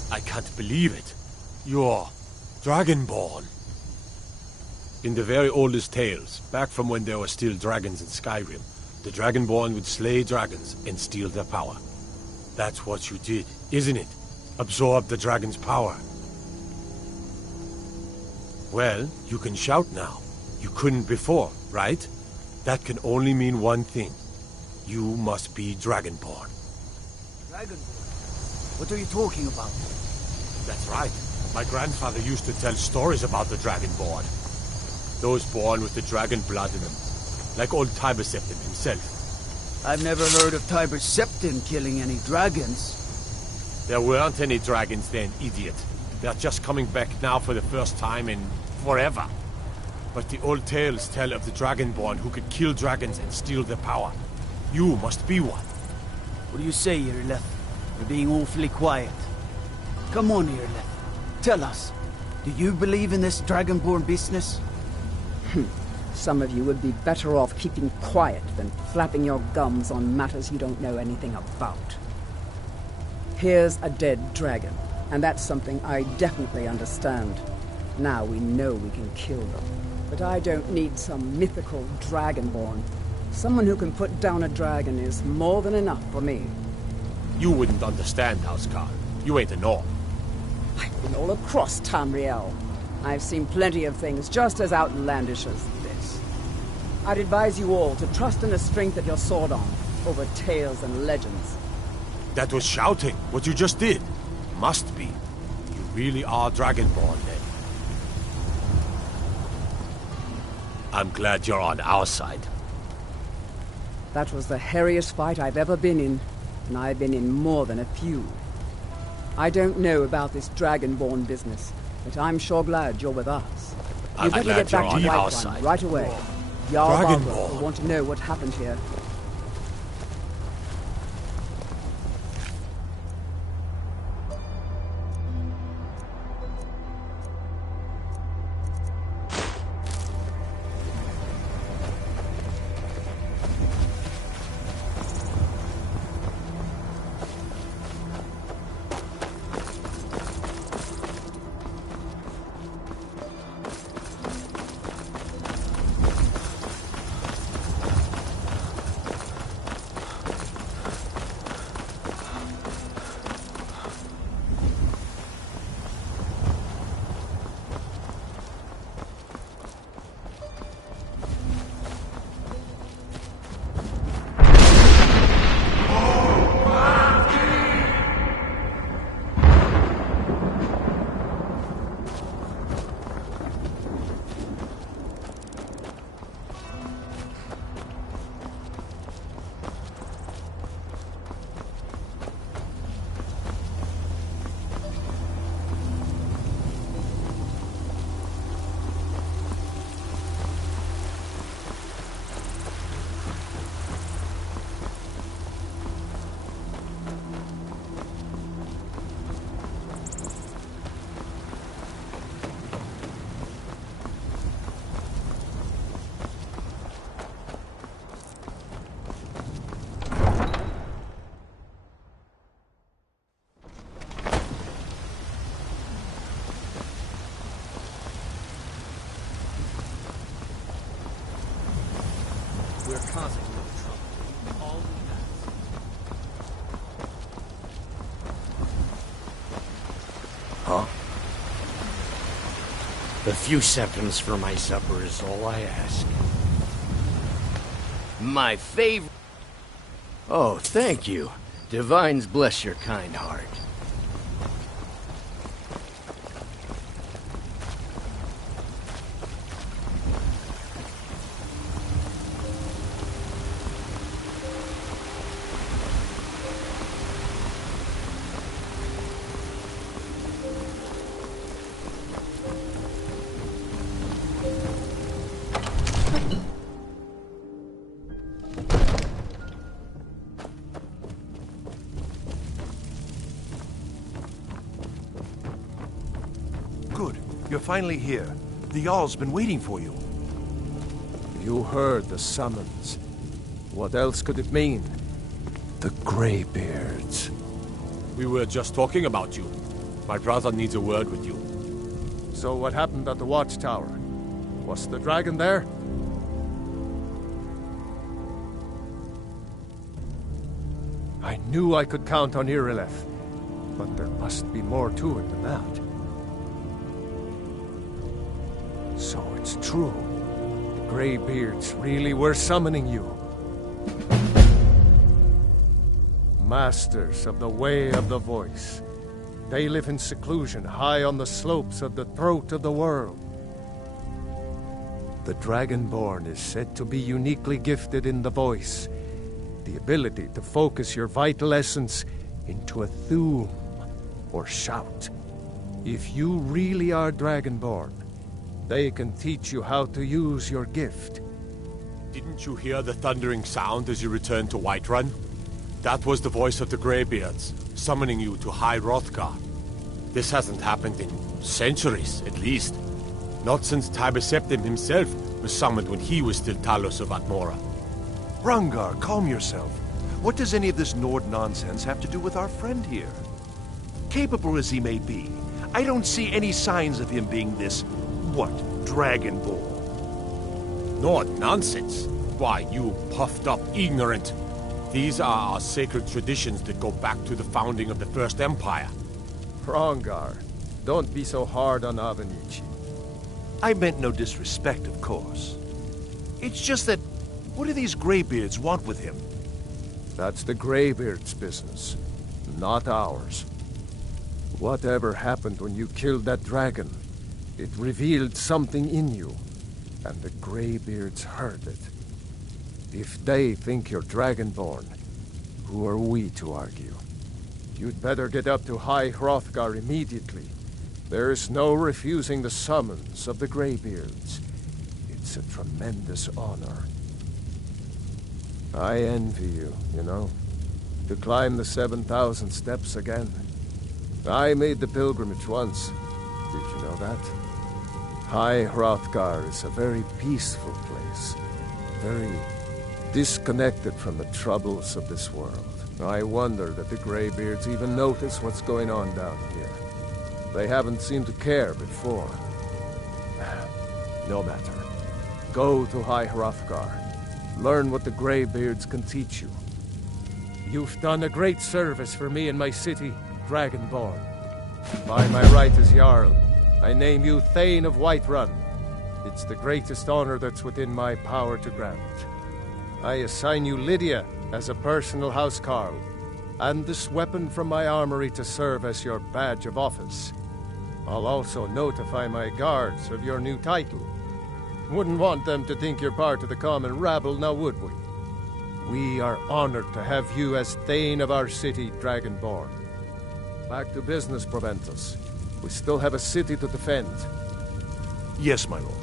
I can't believe it. You're Dragonborn. In the very oldest tales, back from when there were still dragons in Skyrim, the Dragonborn would slay dragons and steal their power. That's what you did, isn't it? Absorb the dragon's power. Well, you can shout now. You couldn't before, right? That can only mean one thing. You must be Dragonborn. Dragonborn? What are you talking about? That's right. My grandfather used to tell stories about the Dragonborn. Those born with the dragon blood in them. Like old Tiber Septim himself. I've never heard of Tiber Septim killing any dragons. There weren't any dragons then, idiot. They're just coming back now for the first time in forever. But the old tales tell of the Dragonborn who could kill dragons and steal their power. You must be one. What do you say, Irileth? You're being awfully quiet. Come on, Irileth. Tell us. Do you believe in this Dragonborn business? Some of you would be better off keeping quiet than flapping your gums on matters you don't know anything about. Here's a dead dragon, and that's something I definitely understand. Now we know we can kill them. But I don't need some mythical Dragonborn. Someone who can put down a dragon is more than enough for me. You wouldn't understand, Housecarl. You ain't a Norn. I've been all across Tamriel. I've seen plenty of things just as outlandish as this. I'd advise you all to trust in the strength of your sword arm over tales and legends. That was shouting, what you just did. Must be. You really are Dragonborn, then. I'm glad you're on our side. That was the hairiest fight I've ever been in, and I've been in more than a few. I don't know about this Dragonborn business, but I'm sure glad you're with us. You I'm better glad get back you're to on our Whiterun side. right away. Jarl Balgruuf Dragonborn. will want to know what happened here. We're causing no trouble. All we ask. Huh? A few seconds for my supper is all I ask. My favorite... Oh, thank you. Divines bless your kind heart. Good. You're finally here. The Jarl's been waiting for you. You heard the summons. What else could it mean? The Greybeards. We were just talking about you. My brother needs a word with you. So what happened at the watchtower? Was the dragon there? I knew I could count on Irileth, but there must be more to it than that. So it's true. The Greybeards really were summoning you. Masters of the Way of the Voice. They live in seclusion high on the slopes of the throat of the world. The Dragonborn is said to be uniquely gifted in the voice, the ability to focus your vital essence into a thum, or shout. If you really are Dragonborn, they can teach you how to use your gift. Didn't you hear the thundering sound as you returned to Whiterun? That was the voice of the Greybeards, summoning you to High Hrothgar. This hasn't happened in centuries, at least. Not since Tiber Septim himself was summoned when he was still Talos of Atmora. Hrongar, calm yourself. What does any of this Nord nonsense have to do with our friend here? Capable as he may be, I don't see any signs of him being this, what, Dragonborn? Nord nonsense? Why, you puffed up ignorant. These are our sacred traditions that go back to the founding of the First Empire. Hrongar, don't be so hard on Avenicci. I meant no disrespect, of course. It's just that, what do these Greybeards want with him? That's the Greybeards' business, not ours. Whatever happened when you killed that dragon, it revealed something in you. And the Greybeards heard it. If they think you're Dragonborn, who are we to argue? You'd better get up to High Hrothgar immediately. There's no refusing the summons of the Greybeards. It's a tremendous honor. I envy you, you know. To climb the 7,000 steps again. I made the pilgrimage once. Did you know that? High Hrothgar is a very peaceful place. Very disconnected from the troubles of this world. I wonder that the Greybeards even notice what's going on down here. They haven't seemed to care before. No matter. Go to High Hrothgar. Learn what the Greybeards can teach you. You've done a great service for me and my city, Dragonborn. By my right as Jarl, I name you Thane of Whiterun. It's the greatest honor that's within my power to grant. I assign you Lydia as a personal housecarl, and this weapon from my armory to serve as your badge of office. I'll also notify my guards of your new title. Wouldn't want them to think you're part of the common rabble, now would we? We are honored to have you as Thane of our city, Dragonborn. Back to business, Proventus. We still have a city to defend. Yes, my lord.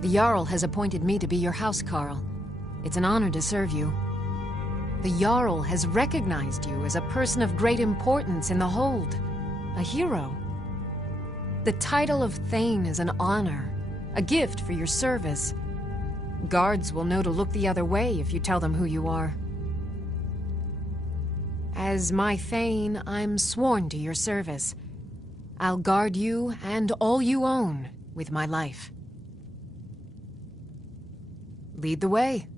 The Jarl has appointed me to be your housecarl. It's an honor to serve you. The Jarl has recognized you as a person of great importance in the Hold. A hero. The title of Thane is an honor, a gift for your service. Guards will know to look the other way if you tell them who you are. As my Thane, I'm sworn to your service. I'll guard you and all you own with my life. Lead the way.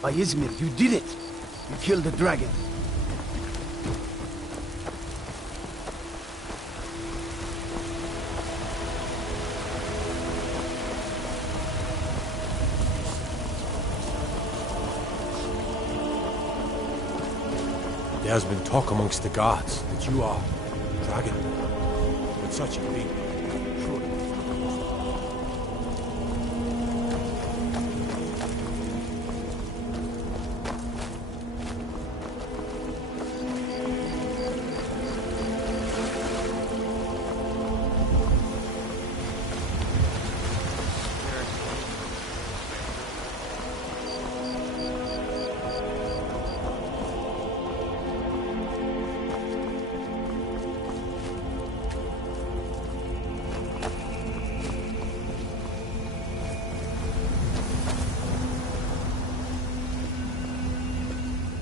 By Izmir, you did it! You killed the dragon. There has been talk amongst the gods that you are Dragonborn. But such a thing, surely.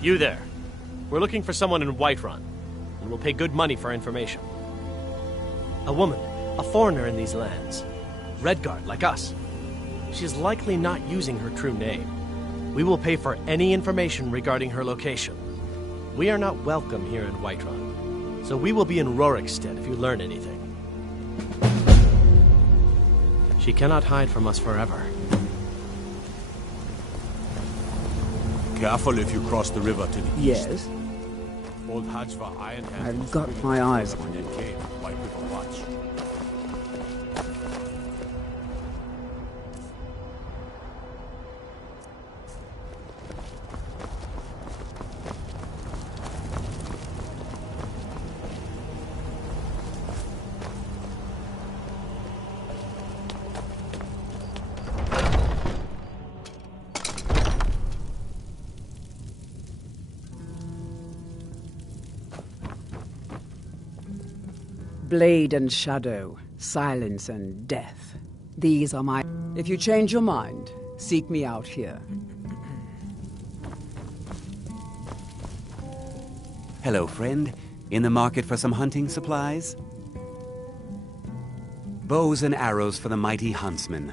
You there. We're looking for someone in Whiterun, and we'll pay good money for information. A woman, a foreigner in these lands. Redguard, like us. She's likely not using her true name. We will pay for any information regarding her location. We are not welcome here in Whiterun, so we will be in Rorikstead if you learn anything. She cannot hide from us forever. Careful if you cross the river to the east. Yes? Old Hajva Ironhand. I've got my eyes on that you. cave by River Watch. Blade and shadow, silence and death. These are my... If you change your mind, seek me out here. Hello, friend. In the market for some hunting supplies? Bows and arrows for the mighty huntsman.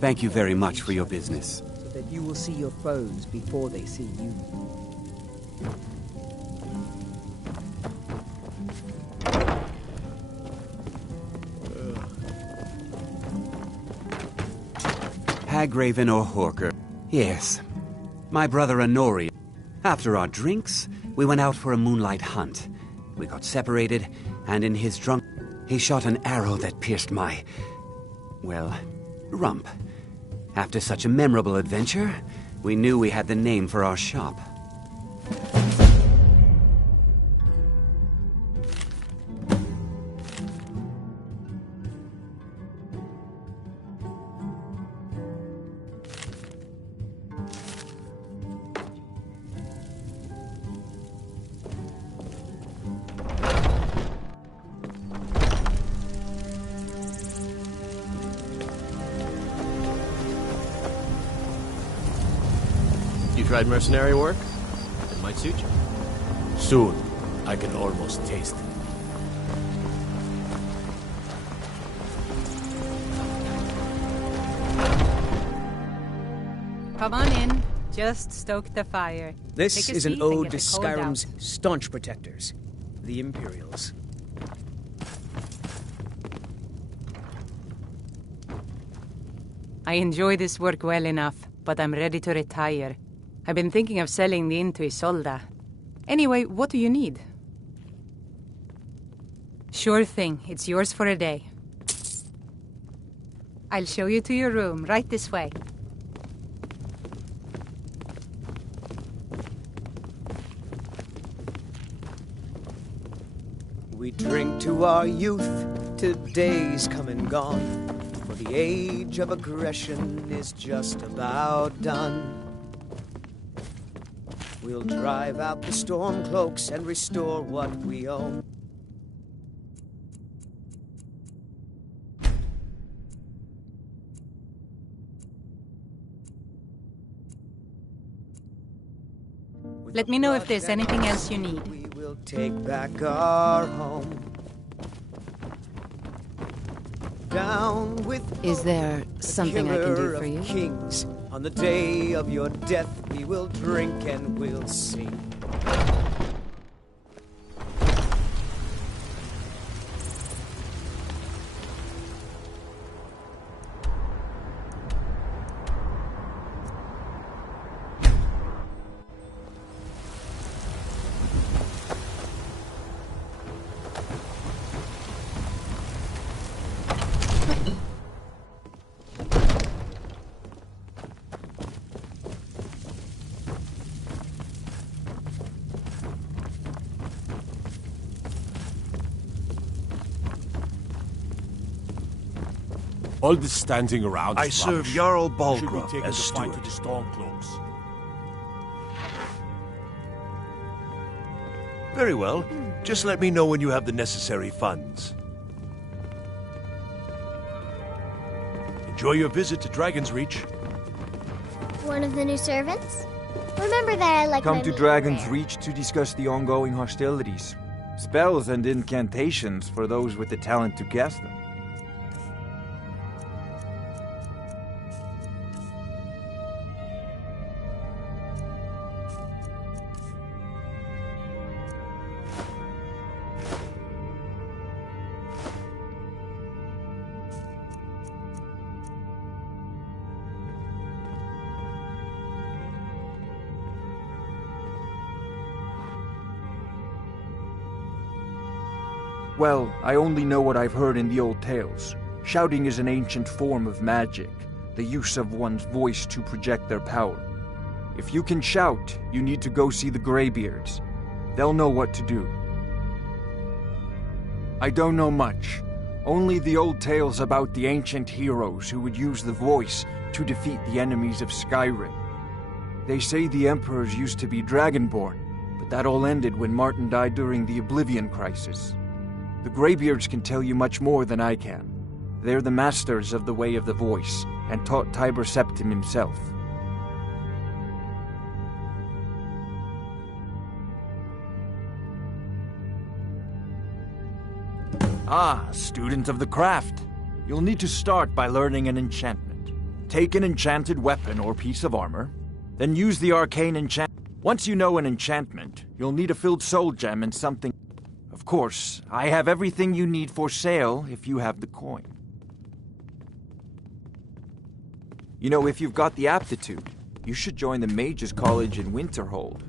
Thank you very much for your business. So that you will see your foes before they see you. Hagraven or Horker? Yes. My brother Anori. After our drinks, we went out for a moonlight hunt. We got separated, and in his drunk... he shot an arrow that pierced my... well, rump. After such a memorable adventure, we knew we had the name for our shop. Tried mercenary work? It might suit you. Soon. I can almost taste it. Come on in. Just stoke the fire. This Take a is an seat and ode get to the cold Skyrim's out. staunch protectors, the Imperials. I enjoy this work well enough, but I'm ready to retire. I've been thinking of selling the inn to Isolda. Anyway, what do you need? Sure thing. It's yours for a day. I'll show you to your room, right this way. We drink to our youth, to days come and gone. For the age of aggression is just about done. We'll drive out the storm cloaks and restore what we own. Let me know if there's anything else you need. We will take back our home. Down with Is there something I can do for you? Kings. On the day of your death, we will drink and we'll sing. All this standing around I is serve rubbish. Jarl Should be Balgruuf taken as to fight steward. to the Stormcloaks. Very well. Just let me know when you have the necessary funds. Enjoy your visit to Dragon's Reach. One of the new servants? Remember that I like Come my to meat Dragon's rare. Reach to discuss the ongoing hostilities. Spells and incantations for those with the talent to cast them. Well, I only know what I've heard in the old tales. Shouting is an ancient form of magic, the use of one's voice to project their power. If you can shout, you need to go see the Greybeards. They'll know what to do. I don't know much. Only the old tales about the ancient heroes who would use the voice to defeat the enemies of Skyrim. They say the emperors used to be dragonborn, but that all ended when Martin died during the Oblivion Crisis. The Greybeards can tell you much more than I can. They're the masters of the Way of the Voice, and taught Tiber Septim himself. Ah, student of the craft. You'll need to start by learning an enchantment. Take an enchanted weapon or piece of armor, then use the arcane enchant. Once you know an enchantment, you'll need a filled soul gem and something. Of course, I have everything you need for sale if you have the coin. You know, if you've got the aptitude, you should join the Mages College in Winterhold.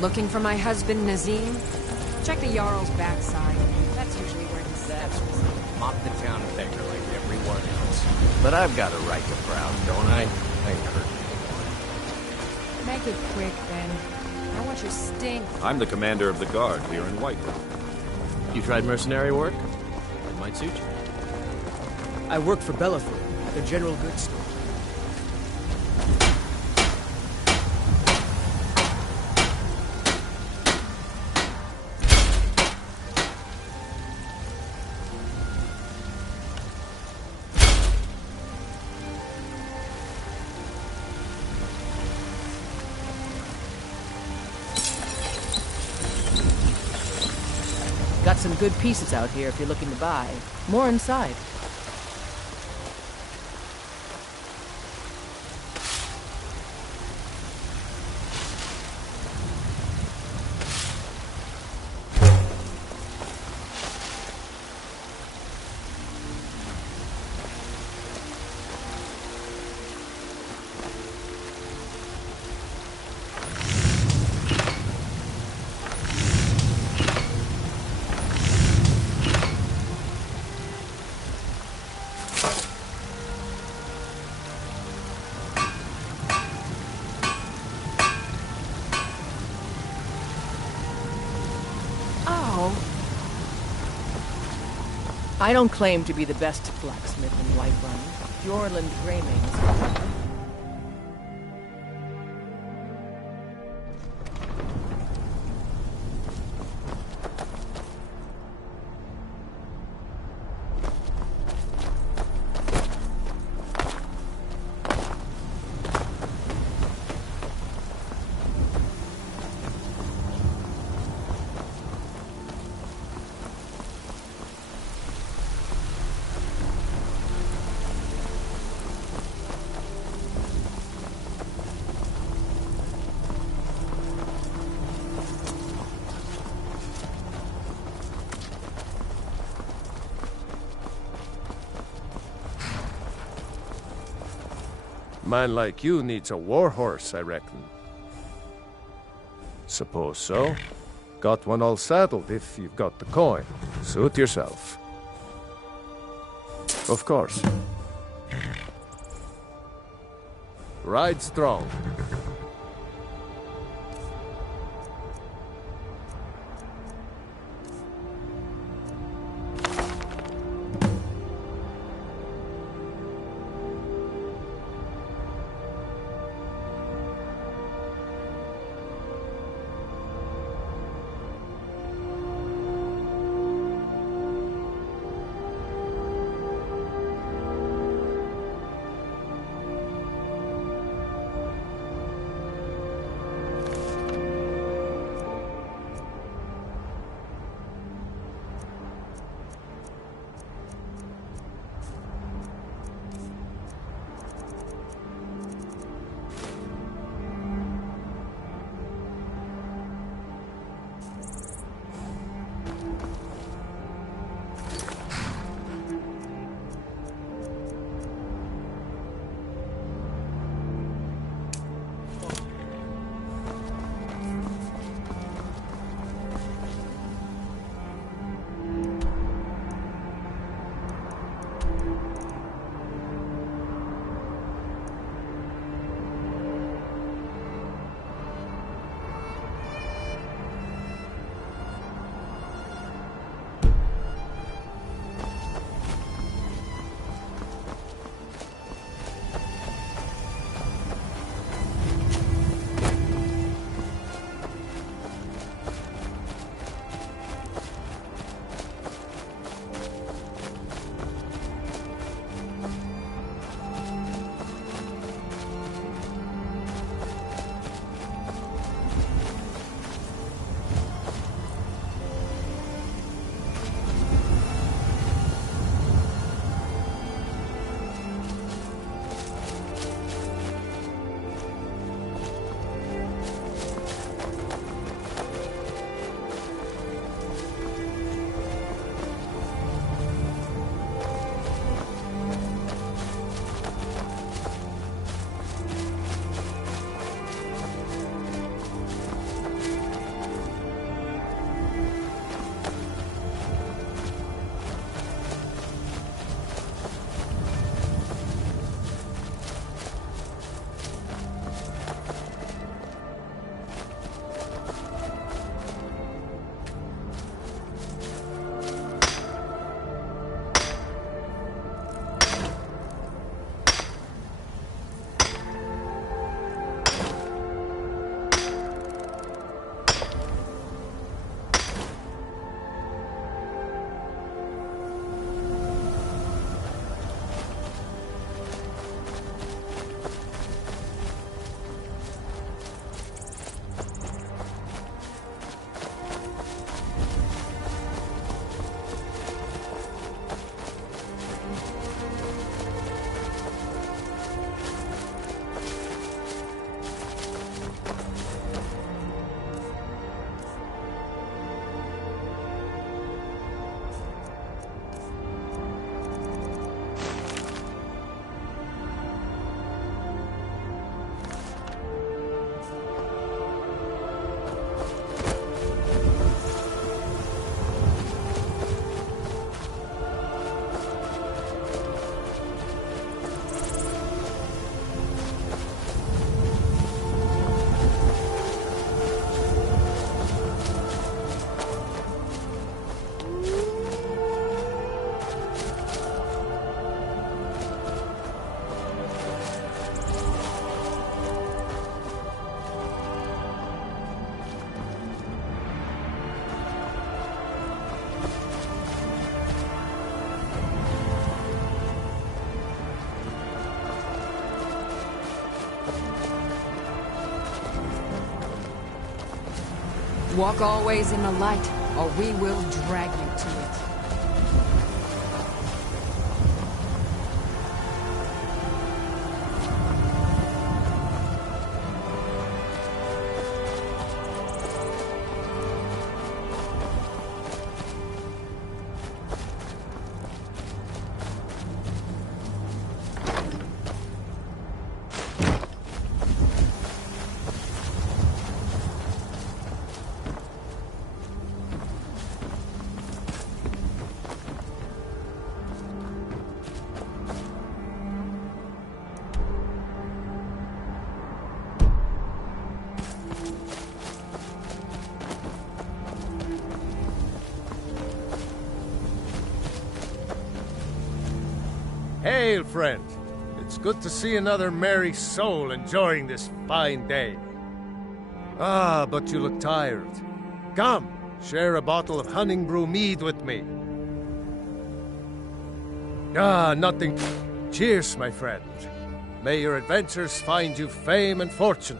Looking for my husband, Nazim? Check the Jarl's backside. That's usually where he steps. Mop the town of beggar like everyone else. But I've got a right to browse, don't I? I ain't hurt anyone. Make it quick, then. I want your stink. I'm the commander of the guard here in Whiterun. You tried mercenary work? It might suit you. I work for Belethor at the general goods store. Got some good pieces out here if you're looking to buy. More inside. I don't claim to be the best blacksmith in Whiterun. Jorland Greymane. Man like you needs a war horse, I reckon. Suppose so. Got one all saddled if you've got the coin. Suit yourself. Of course. Ride strong. Walk always in the light, or we will drag you to it. Hail, friend. It's good to see another merry soul enjoying this fine day. Ah, but you look tired. Come, share a bottle of Hunting Brew mead with me. Ah, nothing. Cheers, my friend. May your adventures find you fame and fortune.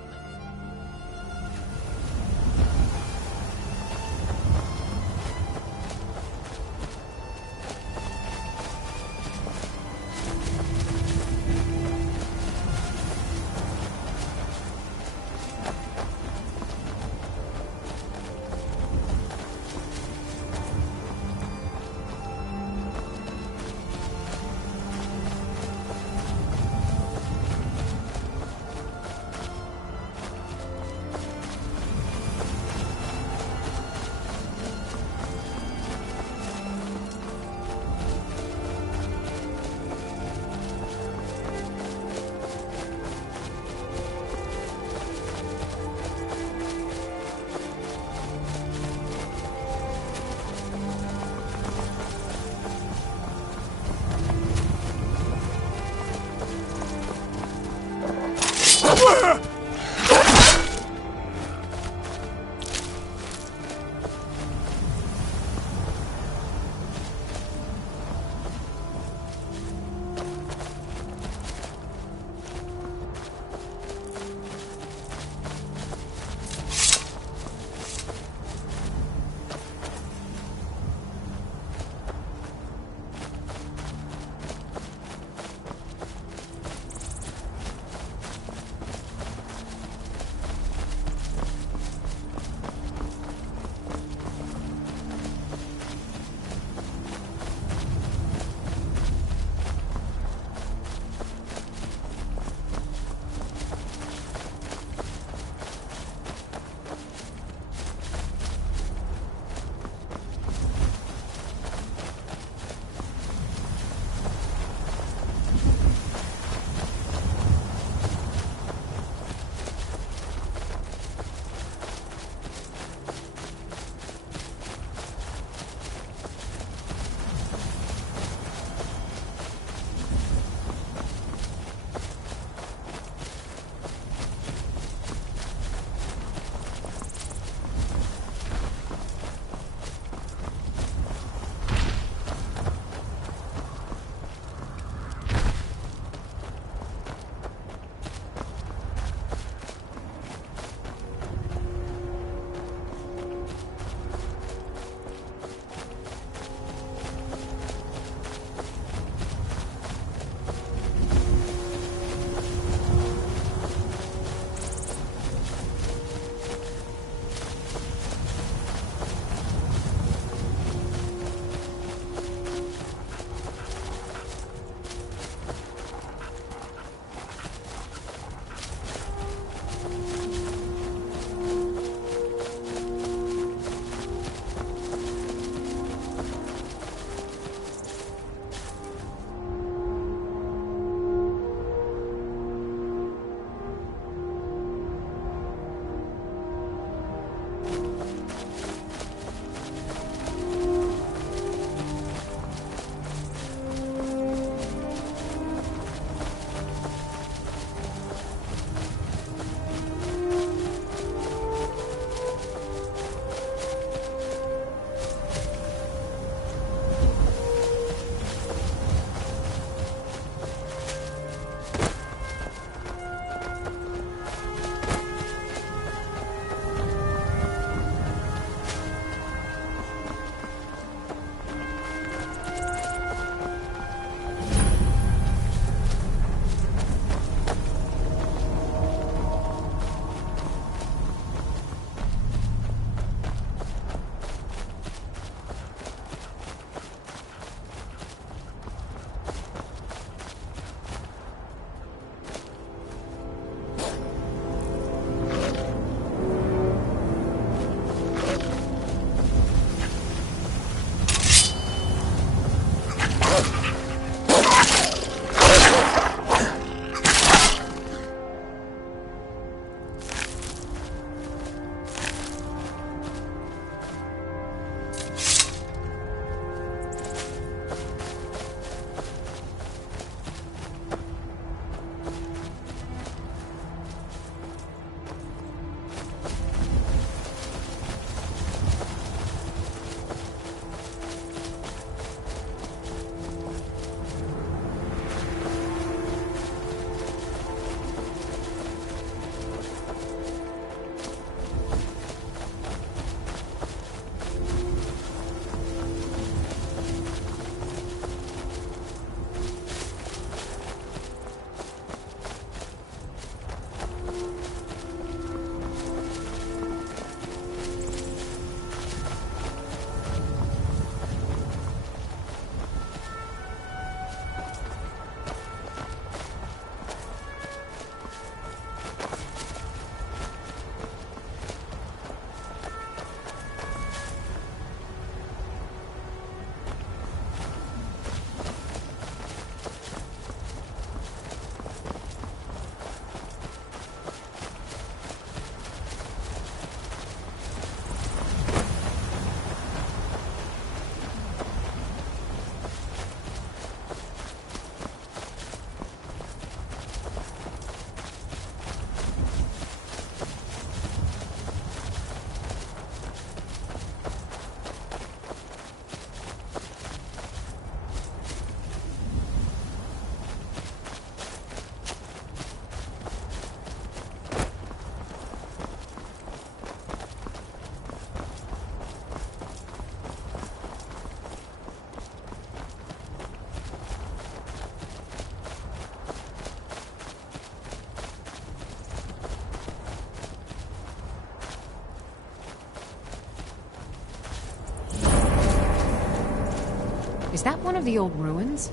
Is that one of the old ruins?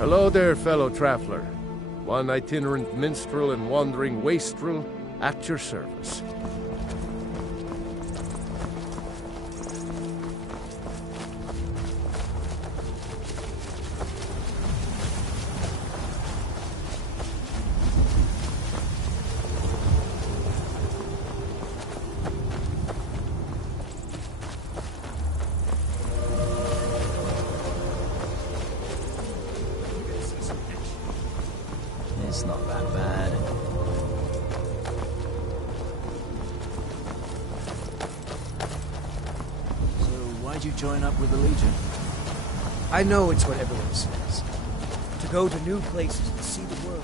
Hello there, fellow traveler. One itinerant minstrel and wandering wastrel at your service. It's not that bad. So, why'd you join up with the Legion? I know it's what everyone says. To go to new places and see the world.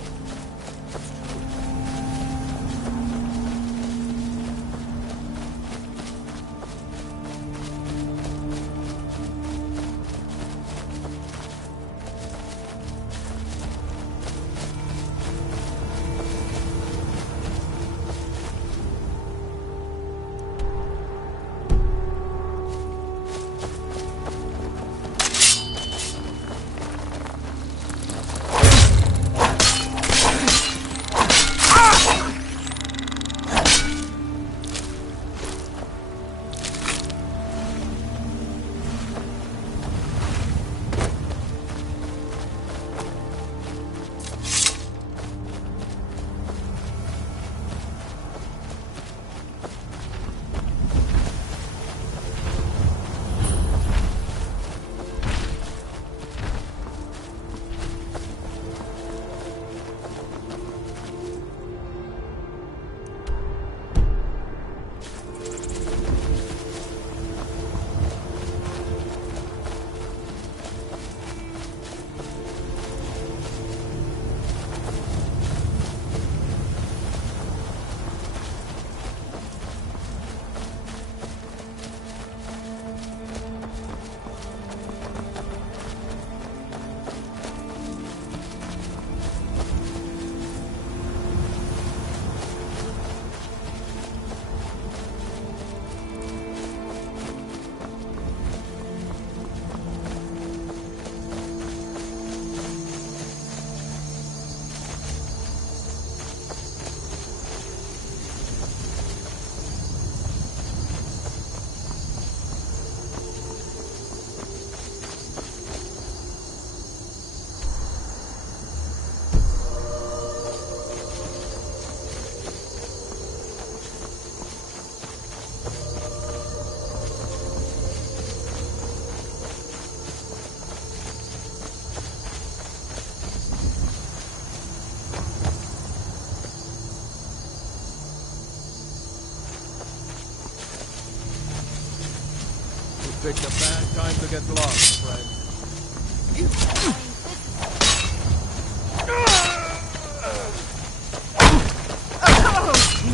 Picked a bad time to get lost, friend.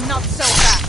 Not so fast!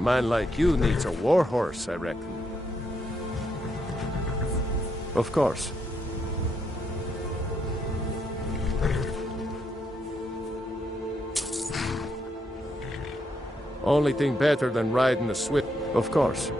Man like you needs a war horse, I reckon. Of course. Only thing better than riding a swift, of course.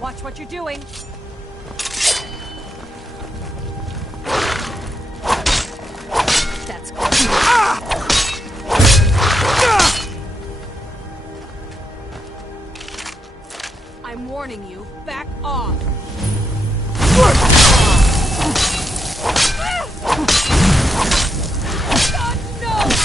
Watch what you're doing. That's good. I'm warning you, back off. God, no!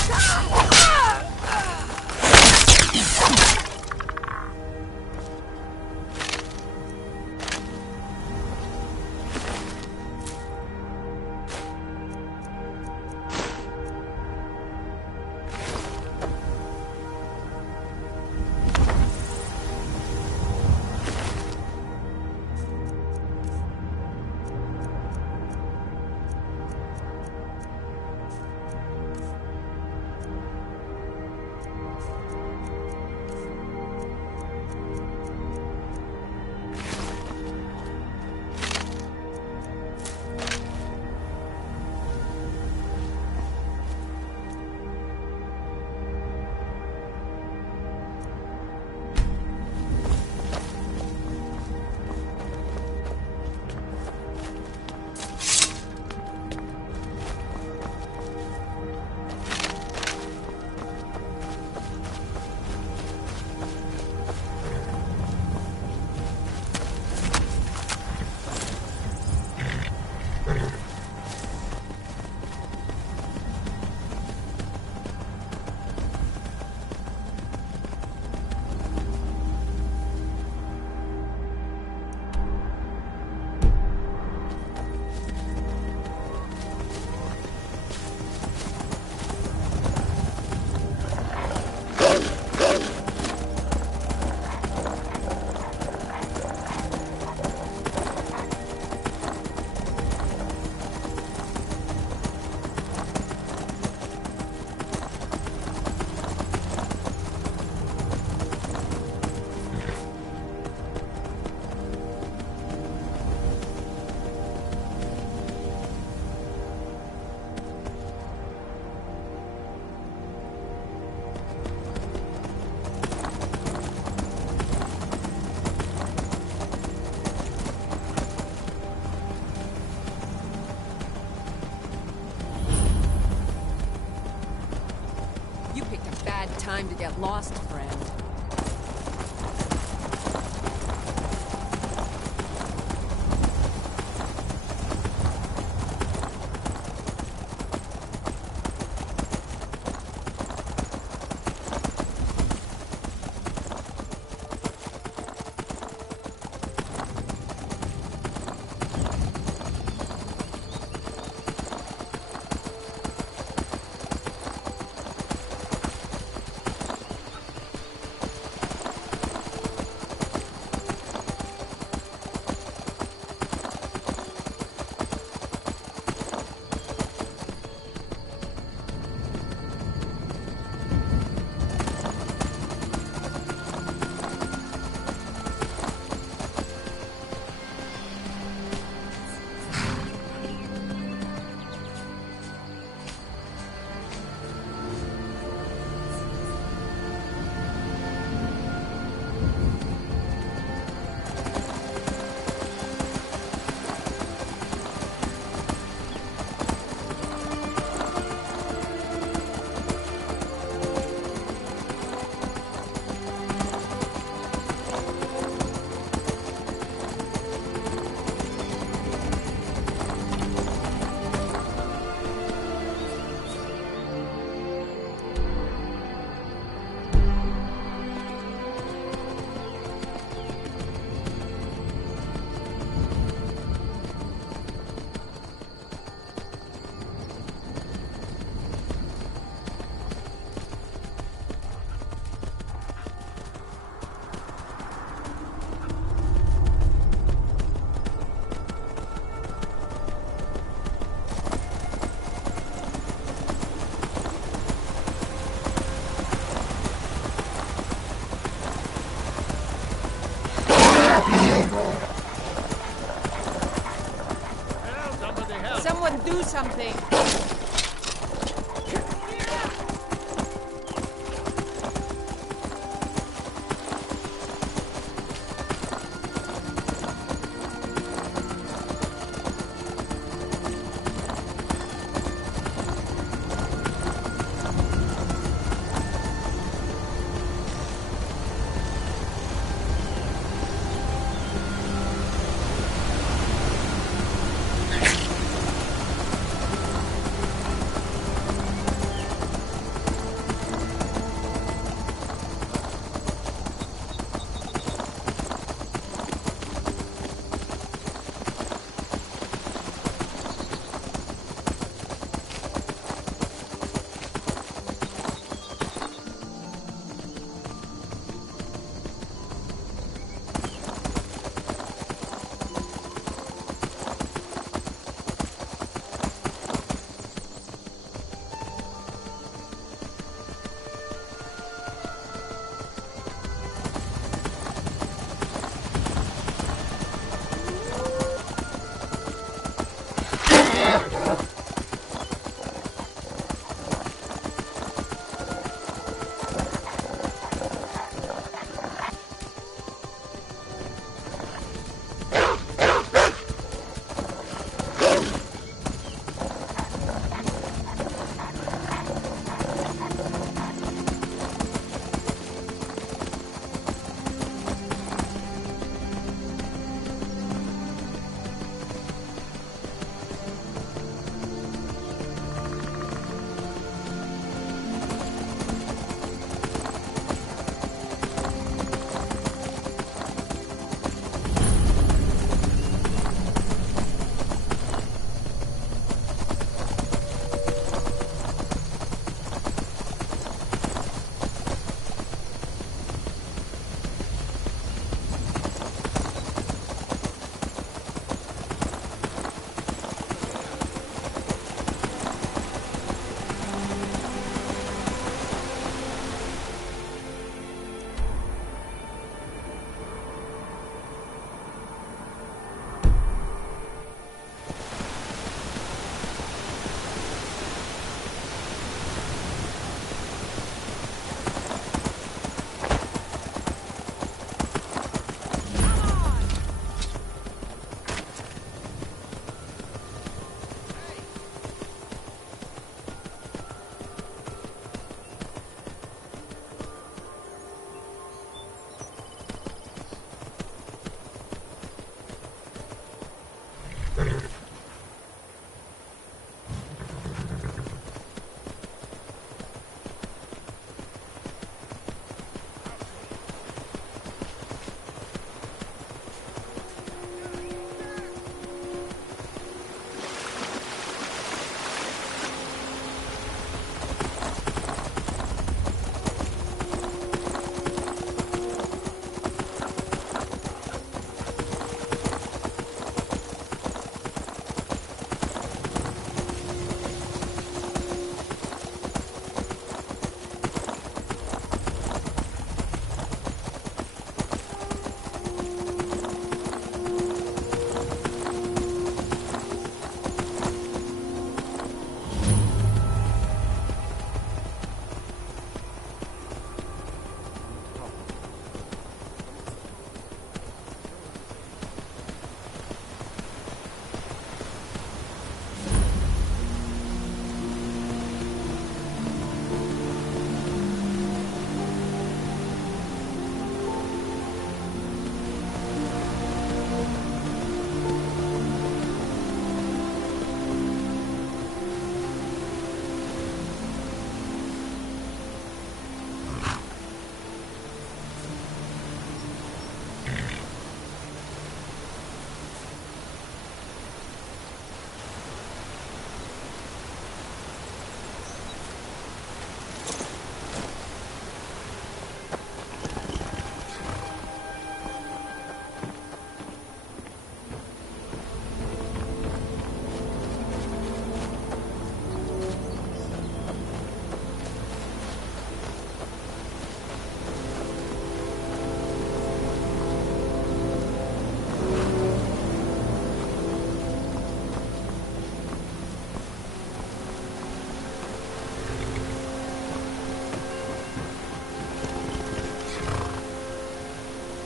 bad time to get lost, friend. Someone do something!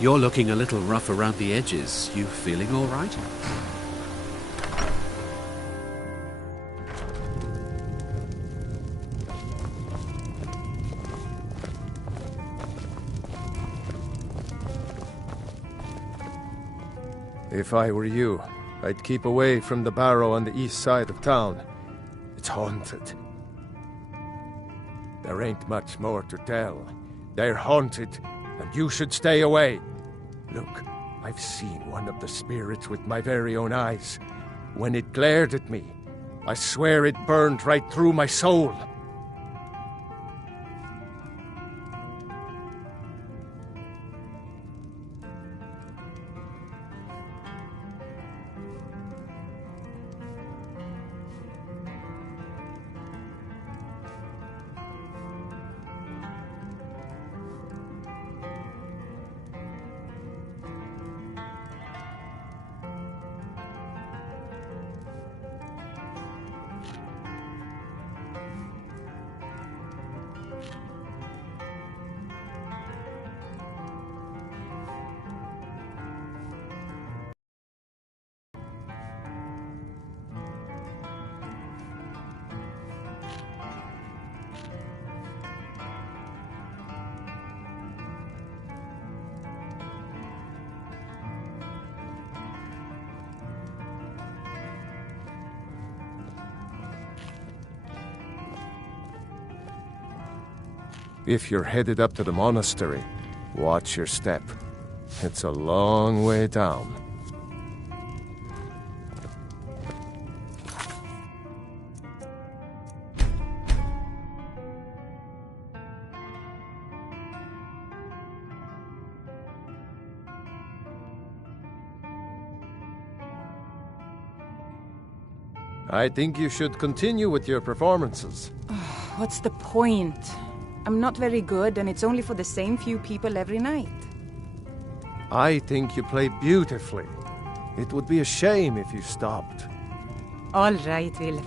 You're looking a little rough around the edges. You feeling all right? If I were you, I'd keep away from the barrow on the east side of town. It's haunted. There ain't much more to tell. They're haunted, and you should stay away. Look, I've seen one of the spirits with my very own eyes. When it glared at me, I swear it burned right through my soul. If you're headed up to the monastery, watch your step. It's a long way down. I think you should continue with your performances. What's the point? I'm not very good, and it's only for the same few people every night. I think you play beautifully. It would be a shame if you stopped. All right, Will.